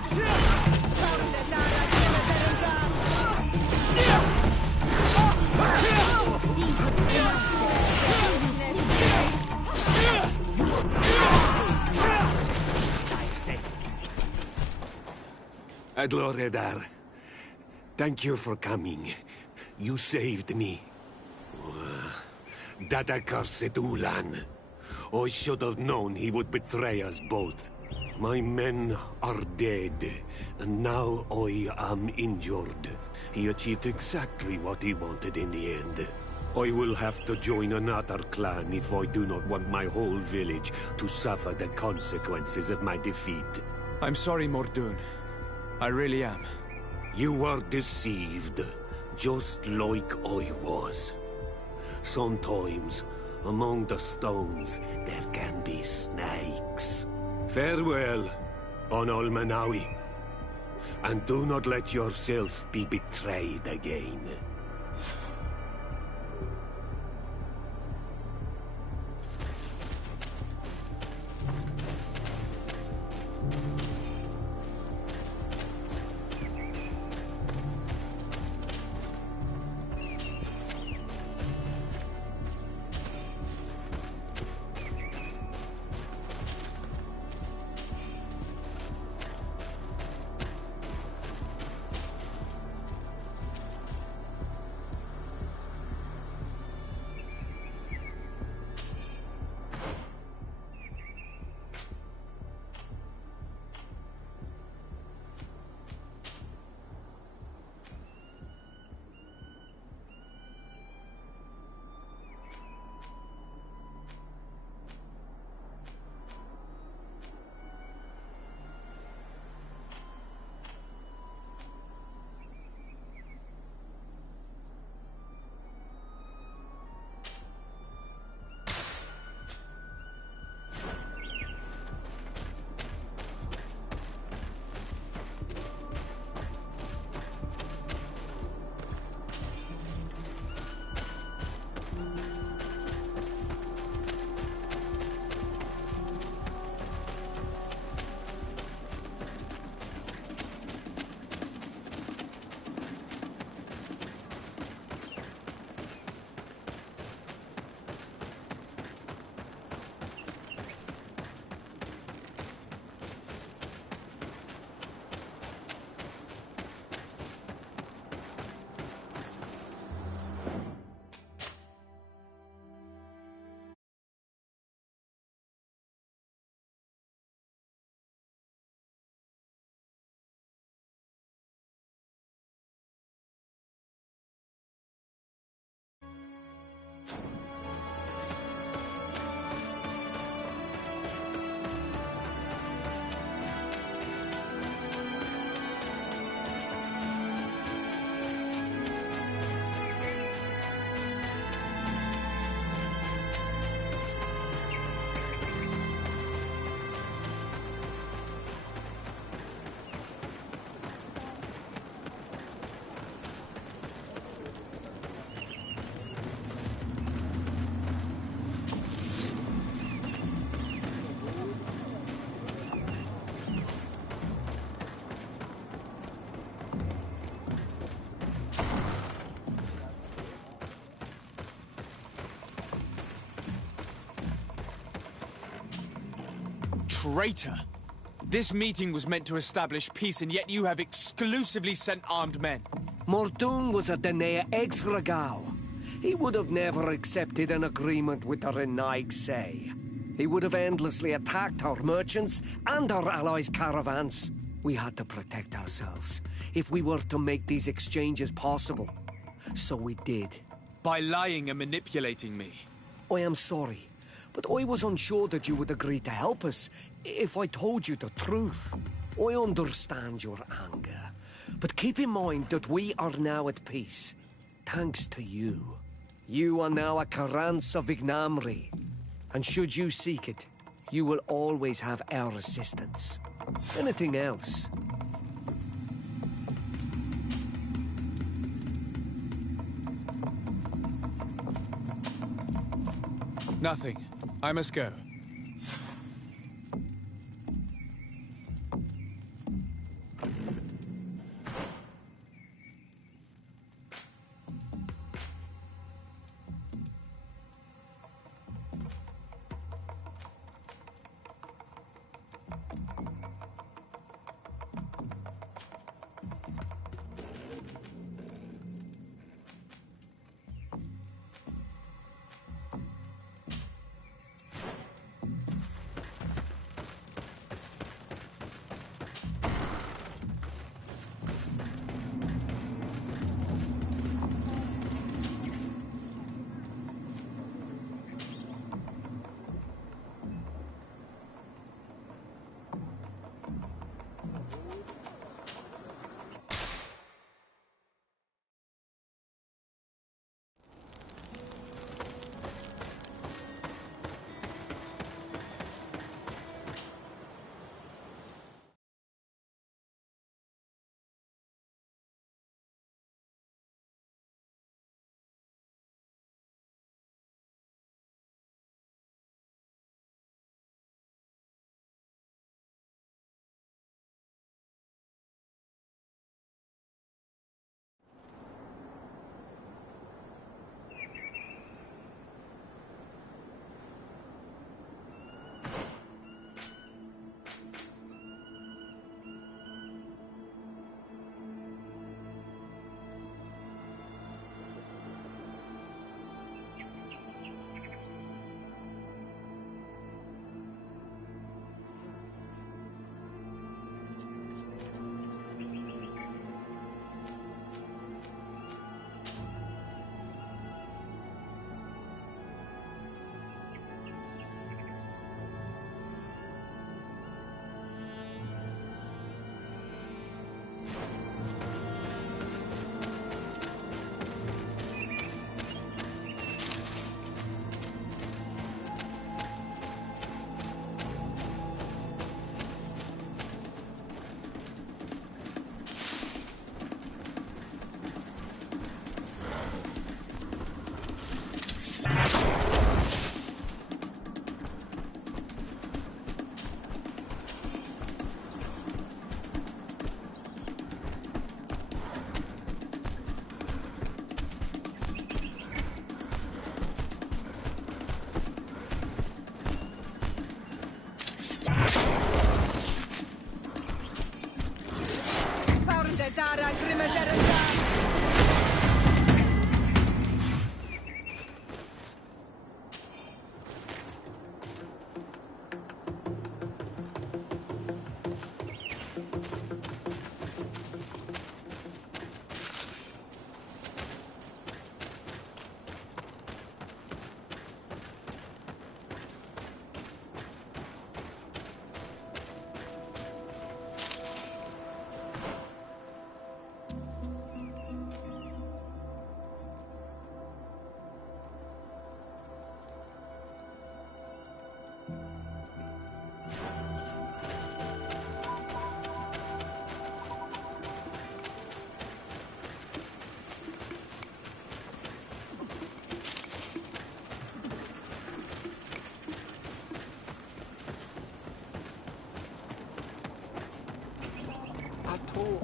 Adloredar, thank you for coming. You saved me. That accursed Ulan. I should have known he would betray us both. My men are dead, and now I am injured. He achieved exactly what he wanted in the end. I will have to join another clan if I do not want my whole village to suffer the consequences of my defeat. I'm sorry, Mordoon. I really am. You were deceived, just like I was. Sometimes, among the stones, there can be snakes. Farewell, Bon Almanawi. And do not let yourself be betrayed again. Traitor! This meeting was meant to establish peace, and yet you have exclusively sent armed men. Mordoon was a Danae Exragao. He would have never accepted an agreement with the Renaig Say. He would have endlessly attacked our merchants and our allies' caravans. We had to protect ourselves if we were to make these exchanges possible. So we did. By lying and manipulating me. I am sorry, but I was unsure that you would agree to help us if I told you the truth. I understand your anger, but keep in mind that we are now at peace, thanks to you. You are now a Karans of Ignamri, and should you seek it, you will always have our assistance. Anything else? Nothing. I must go.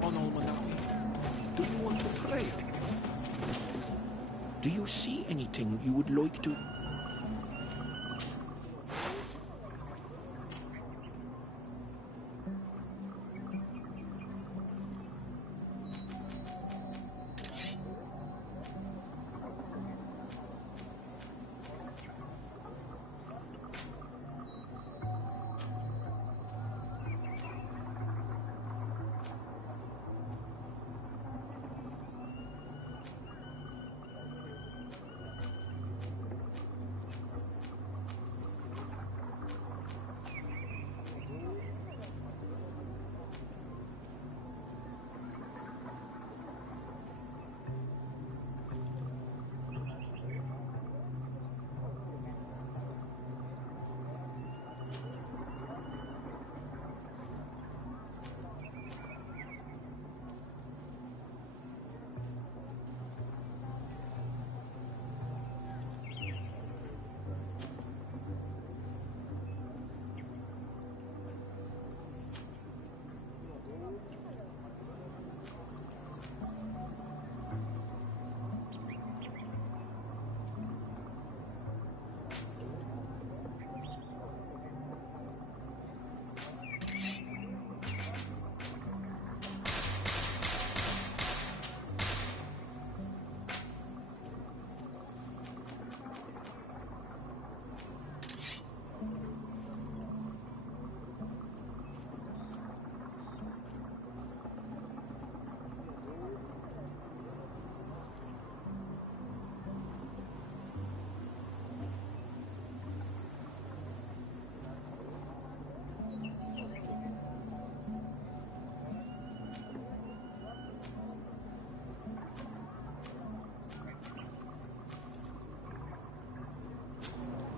on Almanawi. Do you want to trade? Do you see anything you would like to...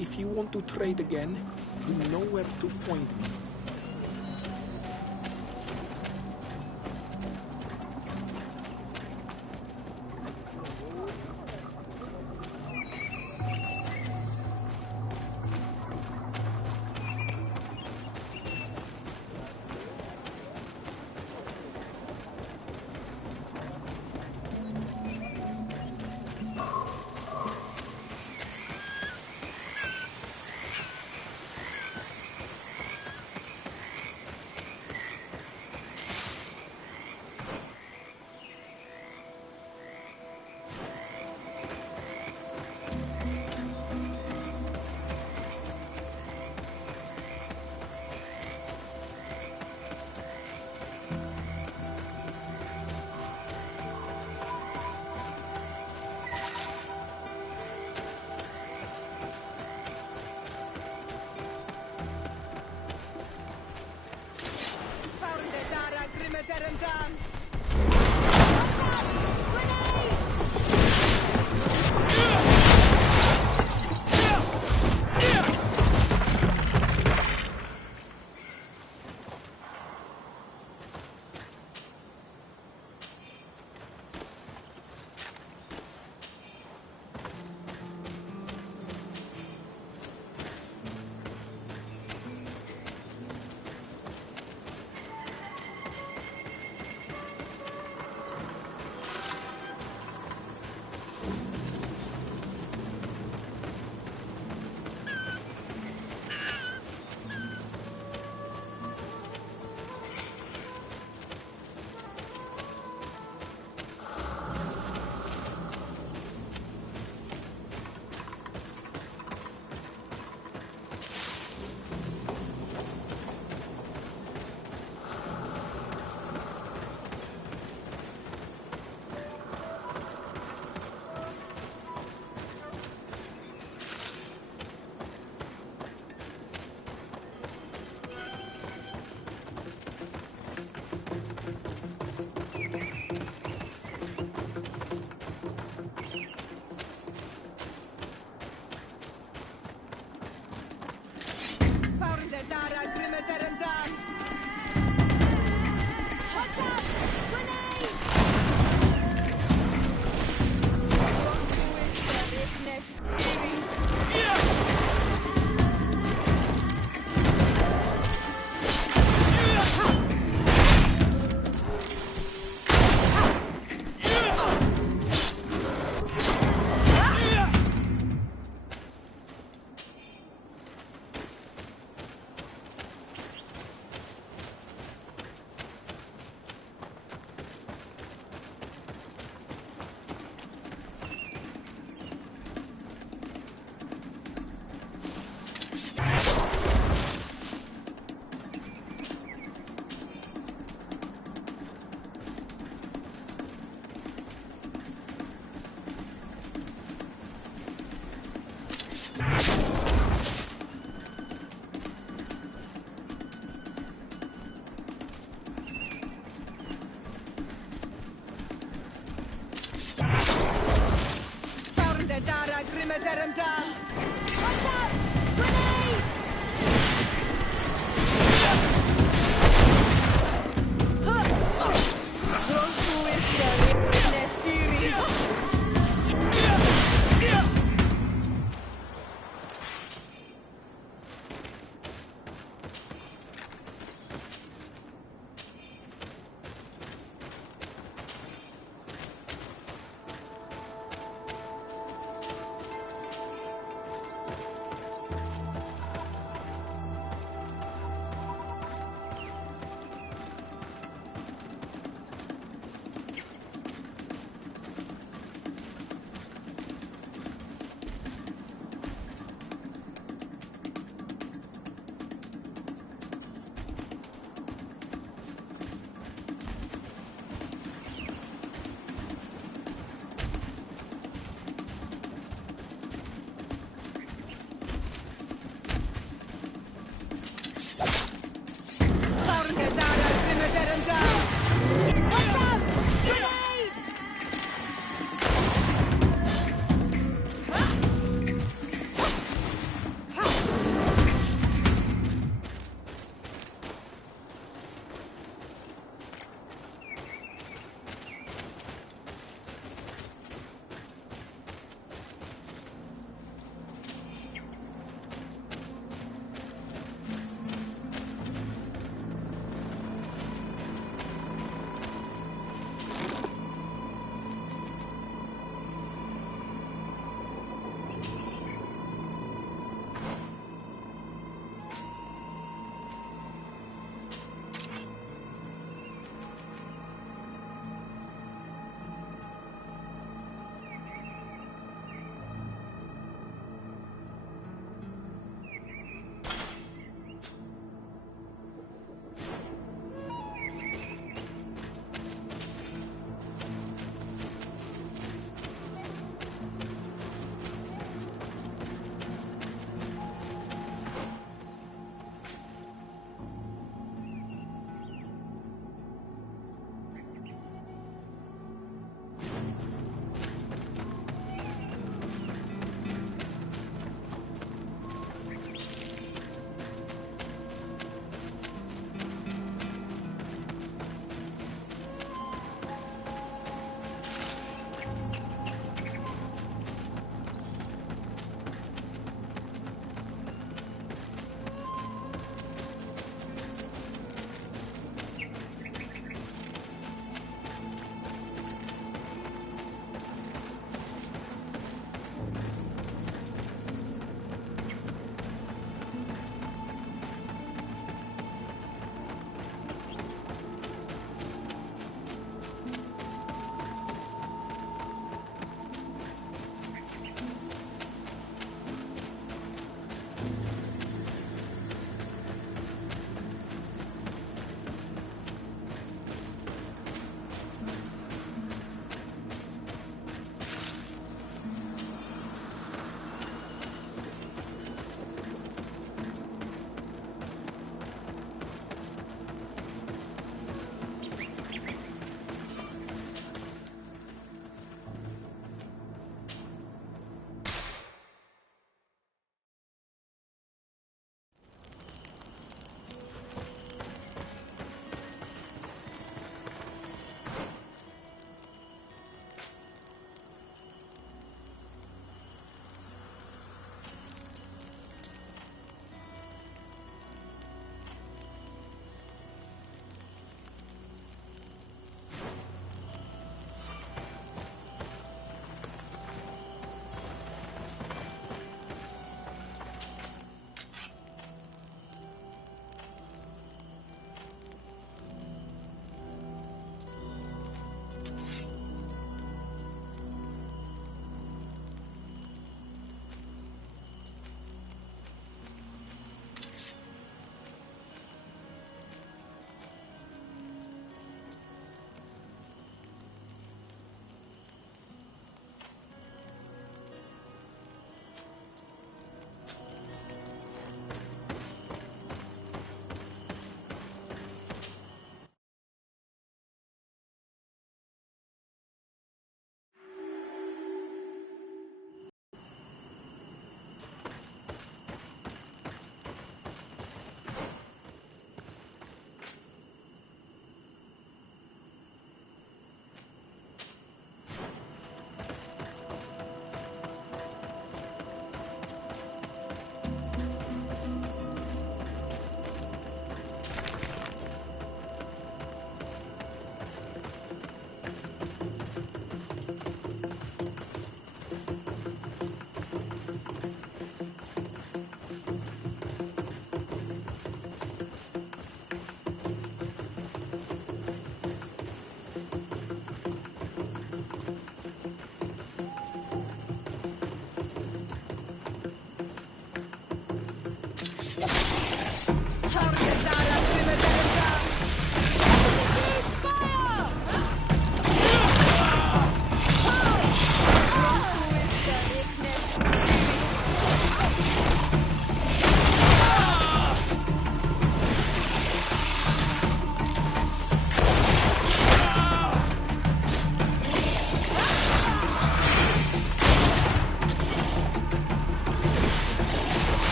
If you want to trade again, you know where to find me.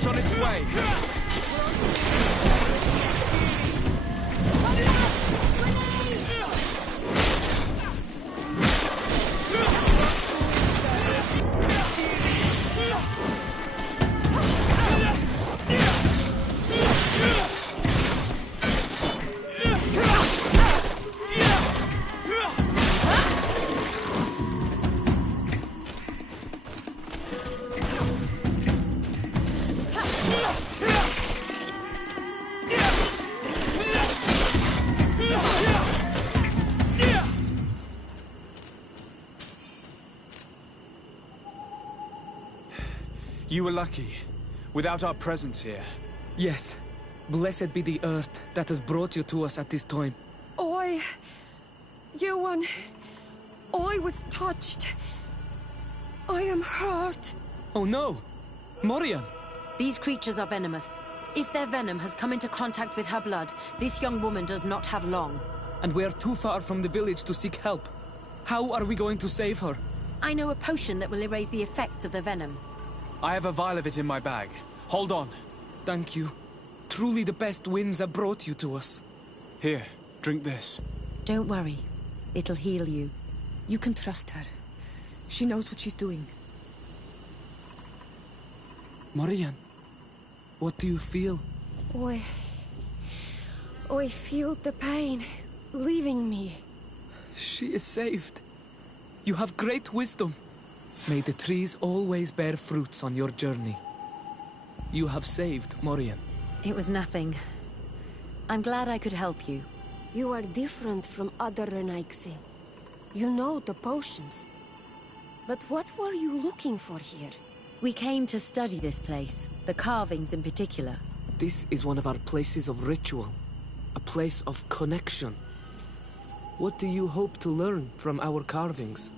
is on its way. You were lucky. Without our presence here. Yes. Blessed be the earth that has brought you to us at this time. Ewan, I was touched. I am hurt. Oh no! Morian! These creatures are venomous. If their venom has come into contact with her blood, this young woman does not have long. And we are too far from the village to seek help. How are we going to save her? I know a potion that will erase the effects of the venom. I have a vial of it in my bag. Hold on. Thank you. Truly the best winds have brought you to us. Here, drink this. Don't worry. It'll heal you. You can trust her. She knows what she's doing. Morian, what do you feel? I feel the pain leaving me. She is saved. You have great wisdom. May the trees always bear fruits on your journey. You have saved Morian. It was nothing. I'm glad I could help you. You are different from other Renaigse. You know the potions. But what were you looking for here? We came to study this place, the carvings in particular. This is one of our places of ritual. A place of connection. What do you hope to learn from our carvings?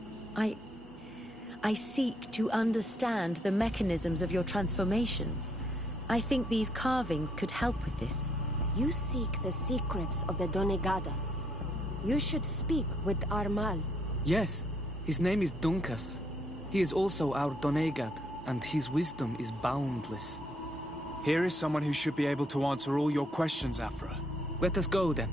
I seek to understand the mechanisms of your transformations. I think these carvings could help with this. You seek the secrets of the Donegada. You should speak with Armal. Yes, his name is Dunkas. He is also our Donegad, and his wisdom is boundless. Here is someone who should be able to answer all your questions, Afra. Let us go, then.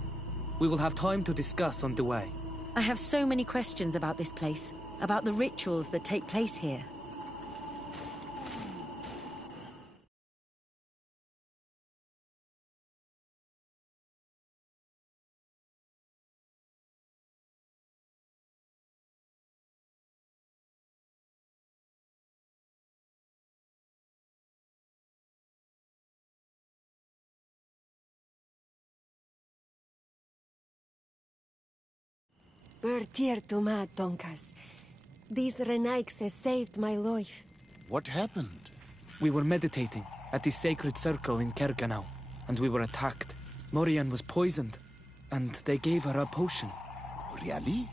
We will have time to discuss on the way. I have so many questions about this place, about the rituals that take place here. Bertir to mad, Donkas. These Renaigse saved my life. What happened? We were meditating at the sacred circle in Kerganau, and we were attacked. Morian was poisoned, and they gave her a potion. Really?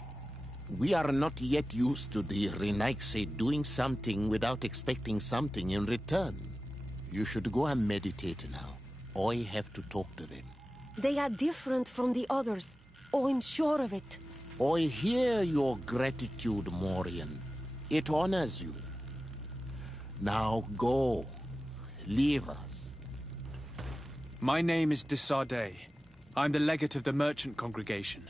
We are not yet used to the Renaigse doing something without expecting something in return. You should go and meditate now. I have to talk to them. They are different from the others. I'm sure of it. I hear your gratitude, Morian. It honors you. Now go. Leave us. My name is Desardet. I'm the legate of the merchant congregation.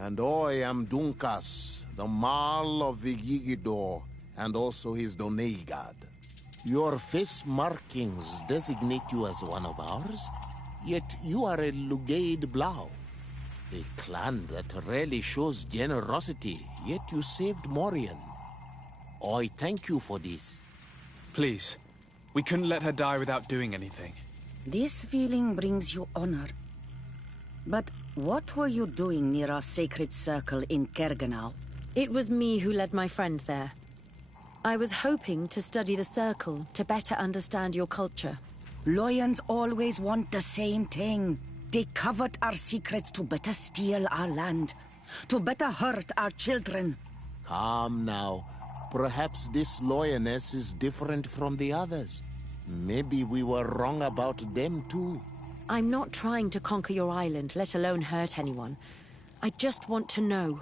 And I am Dunkas, the Marl of the Yigidor, and also his Donegad. Your face markings designate you as one of ours, yet you are a Lugaid Blau. A clan that rarely shows generosity, yet you saved Morian. I thank you for this. Please, we couldn't let her die without doing anything. This feeling brings you honor. But what were you doing near our sacred circle in Kerganau? It was me who led my friends there. I was hoping to study the circle to better understand your culture. Loyans always want the same thing. They covet our secrets to better steal our land, to better hurt our children. Calm now. Perhaps this lioness is different from the others. Maybe we were wrong about them too. I'm not trying to conquer your island, let alone hurt anyone. I just want to know.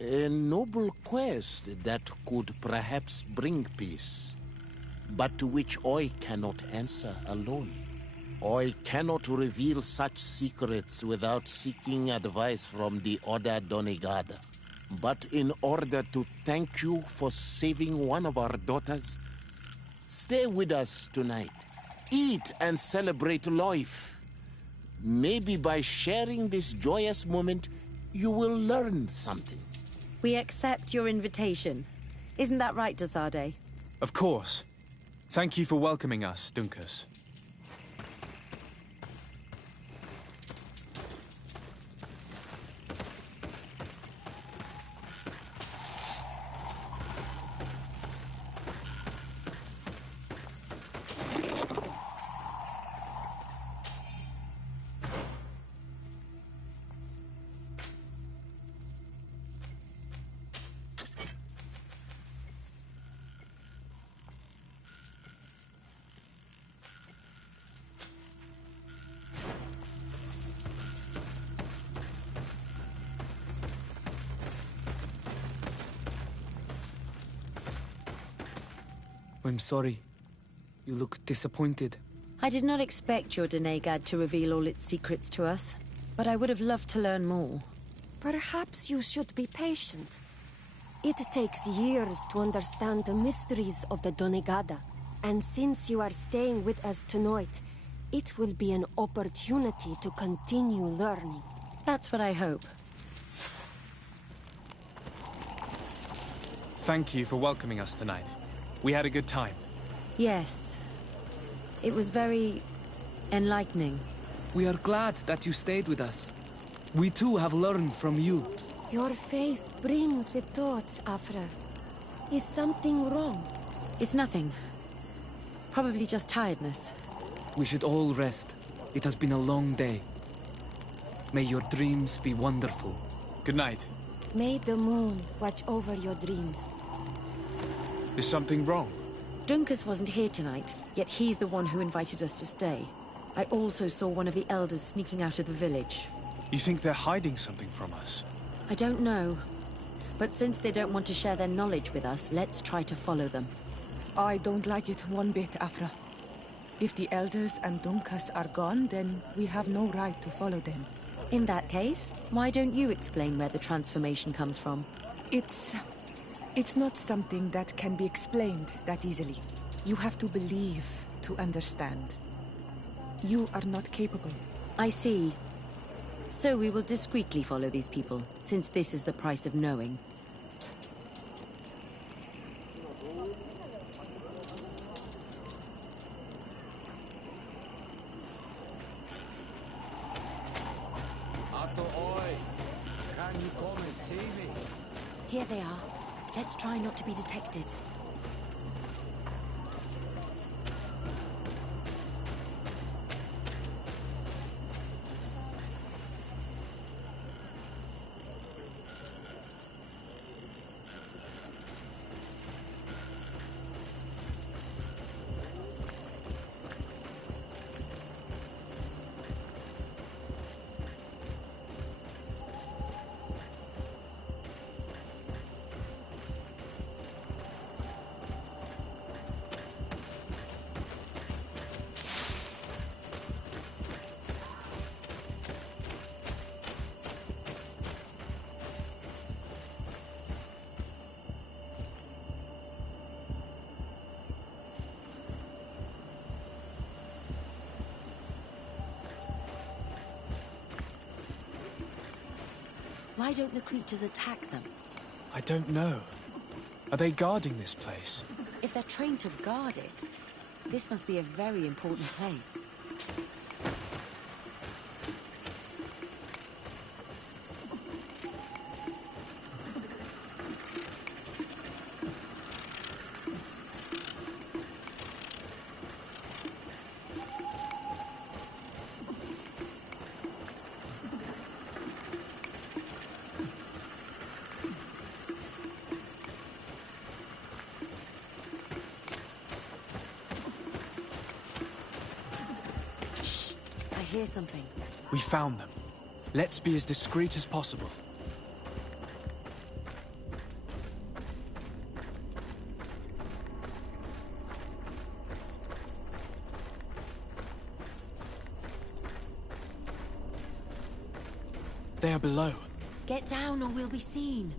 A noble quest that could perhaps bring peace. but to which I cannot answer alone. I cannot reveal such secrets without seeking advice from the Order Donegada. But in order to thank you for saving one of our daughters, stay with us tonight. Eat and celebrate life. Maybe by sharing this joyous moment, you will learn something. We accept your invitation. Isn't that right, Dazade? Of course. Thank you for welcoming us, Dunkus. I'm sorry. You look disappointed. I did not expect your Donegad to reveal all its secrets to us, but I would have loved to learn more. Perhaps you should be patient. It takes years to understand the mysteries of the Donegada, and since you are staying with us tonight, it will be an opportunity to continue learning. That's what I hope. Thank you for welcoming us tonight. We had a good time. Yes. It was very enlightening. We are glad that you stayed with us. We too have learned from you. Your face brims with thoughts, Afra. Is something wrong? It's nothing. Probably just tiredness. We should all rest. It has been a long day. May your dreams be wonderful. Good night. May the moon watch over your dreams. Is something wrong? Dunkus wasn't here tonight, yet he's the one who invited us to stay. I also saw one of the elders sneaking out of the village. You think they're hiding something from us? I don't know. But since they don't want to share their knowledge with us, let's try to follow them. I don't like it one bit, Afra. If the elders and Dunkus are gone, then we have no right to follow them. In that case, why don't you explain where the transformation comes from? It's not something that can be explained that easily. You have to believe to understand. You are not capable. I see. So we will discreetly follow these people, since this is the price of knowing. Can you come and see me? Here they are. Let's try not to be detected. Why don't the creatures attack them? I don't know. Are they guarding this place? If they're trained to guard it, this must be a very important place. I hear something. We found them. Let's be as discreet as possible. They are below. Get down or we'll be seen.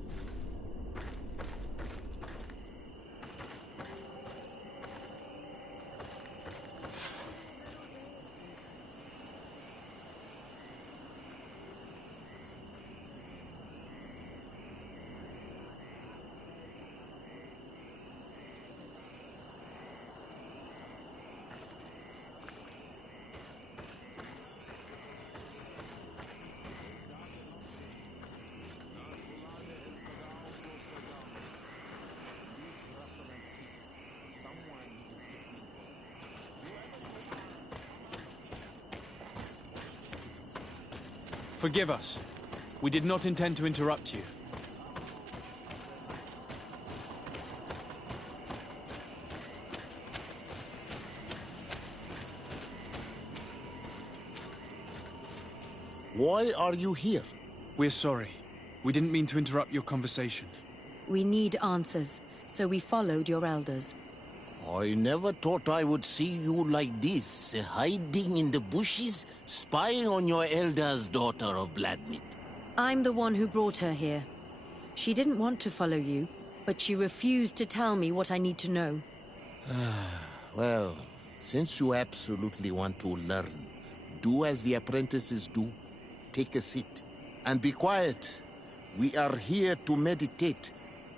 Forgive us. We did not intend to interrupt you. Why are you here? We're sorry. We didn't mean to interrupt your conversation. We need answers, so we followed your elders. I never thought I would see you like this, hiding in the bushes, spying on your elders, daughter of Bloodmeat. I'm the one who brought her here. She didn't want to follow you, but she refused to tell me what I need to know. Well, since you absolutely want to learn, do as the apprentices do. Take a seat and be quiet. We are here to meditate,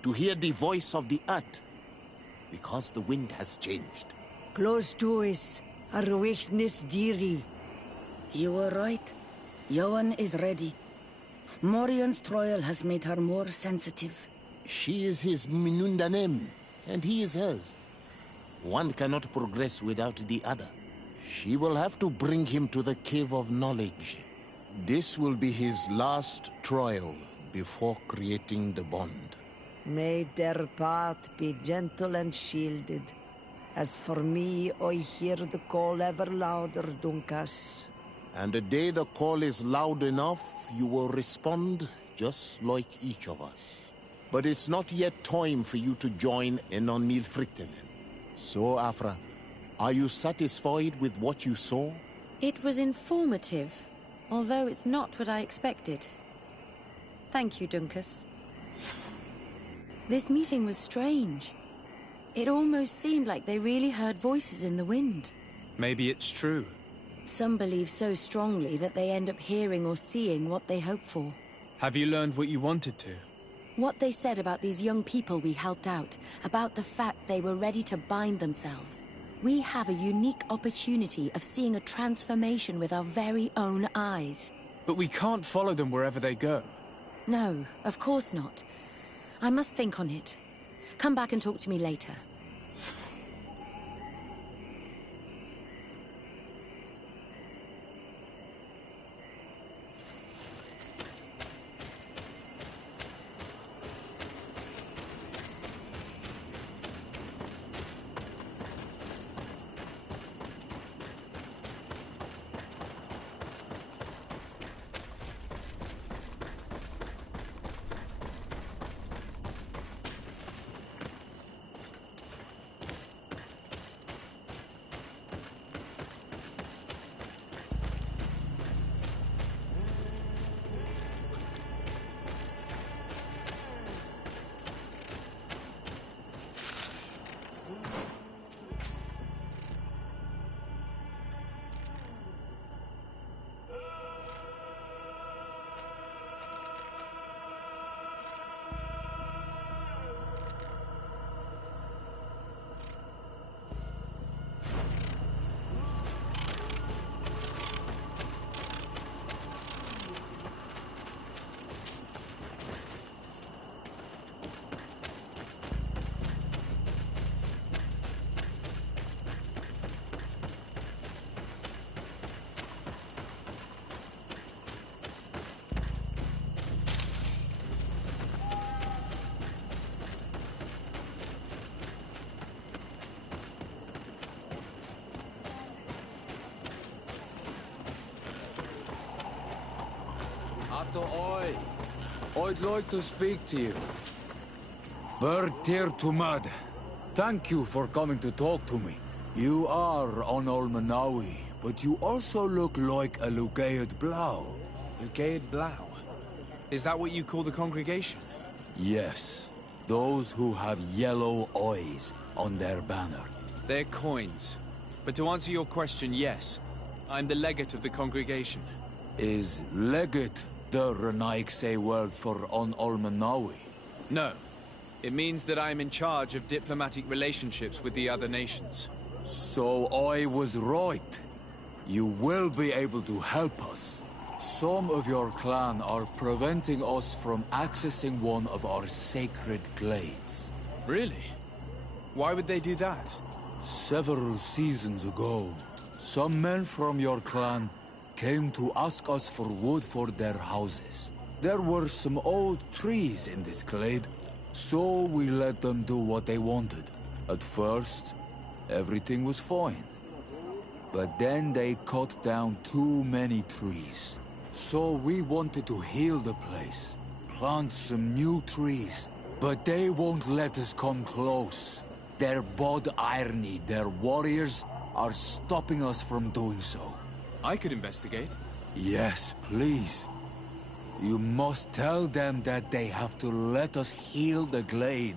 to hear the voice of the earth. Because the wind has changed. Close doors, Arwechnis Diri. You were right. Johan is ready. Morion's trial has made her more sensitive. She is his Minundanem, and he is hers. One cannot progress without the other. She will have to bring him to the Cave of Knowledge. This will be his last trial before creating the bond. May their path be gentle and shielded. As for me, I hear the call ever louder, Dunkas. And the day the call is loud enough, you will respond just like each of us. But it's not yet time for you to join in on Milfrittenen. So, Afra, are you satisfied with what you saw? It was informative, although it's not what I expected. Thank you, Dunkas. This meeting was strange. It almost seemed like they really heard voices in the wind. Maybe it's true. Some believe so strongly that they end up hearing or seeing what they hope for. Have you learned what you wanted to? What they said about these young people we helped out, about the fact they were ready to bind themselves. We have a unique opportunity of seeing a transformation with our very own eyes. But we can't follow them wherever they go. No, of course not. I must think on it. Come back and talk to me later. I'd like to speak to you. Bird Tir Tumad, thank you for coming to talk to me. You are on Olmanawi, but you also look like a Lugaid Blau. Lugaid Blau? Is that what you call the congregation? Yes. Those who have yellow eyes on their banner. They're coins. But to answer your question, yes. I'm the legate of the congregation. Is legate the Renaigse word for on Olmenawi? No. It means that I am in charge of diplomatic relationships with the other nations. So I was right. You will be able to help us. Some of your clan are preventing us from accessing one of our sacred glades. Really? Why would they do that? Several seasons ago, some men from your clan came to ask us for wood for their houses. There were some old trees in this glade, so we let them do what they wanted. At first, everything was fine. But then they cut down too many trees. So we wanted to heal the place, plant some new trees, but they won't let us come close. Their bod irony, their warriors, are stopping us from doing so. I could investigate. Yes, please. You must tell them that they have to let us heal the glade.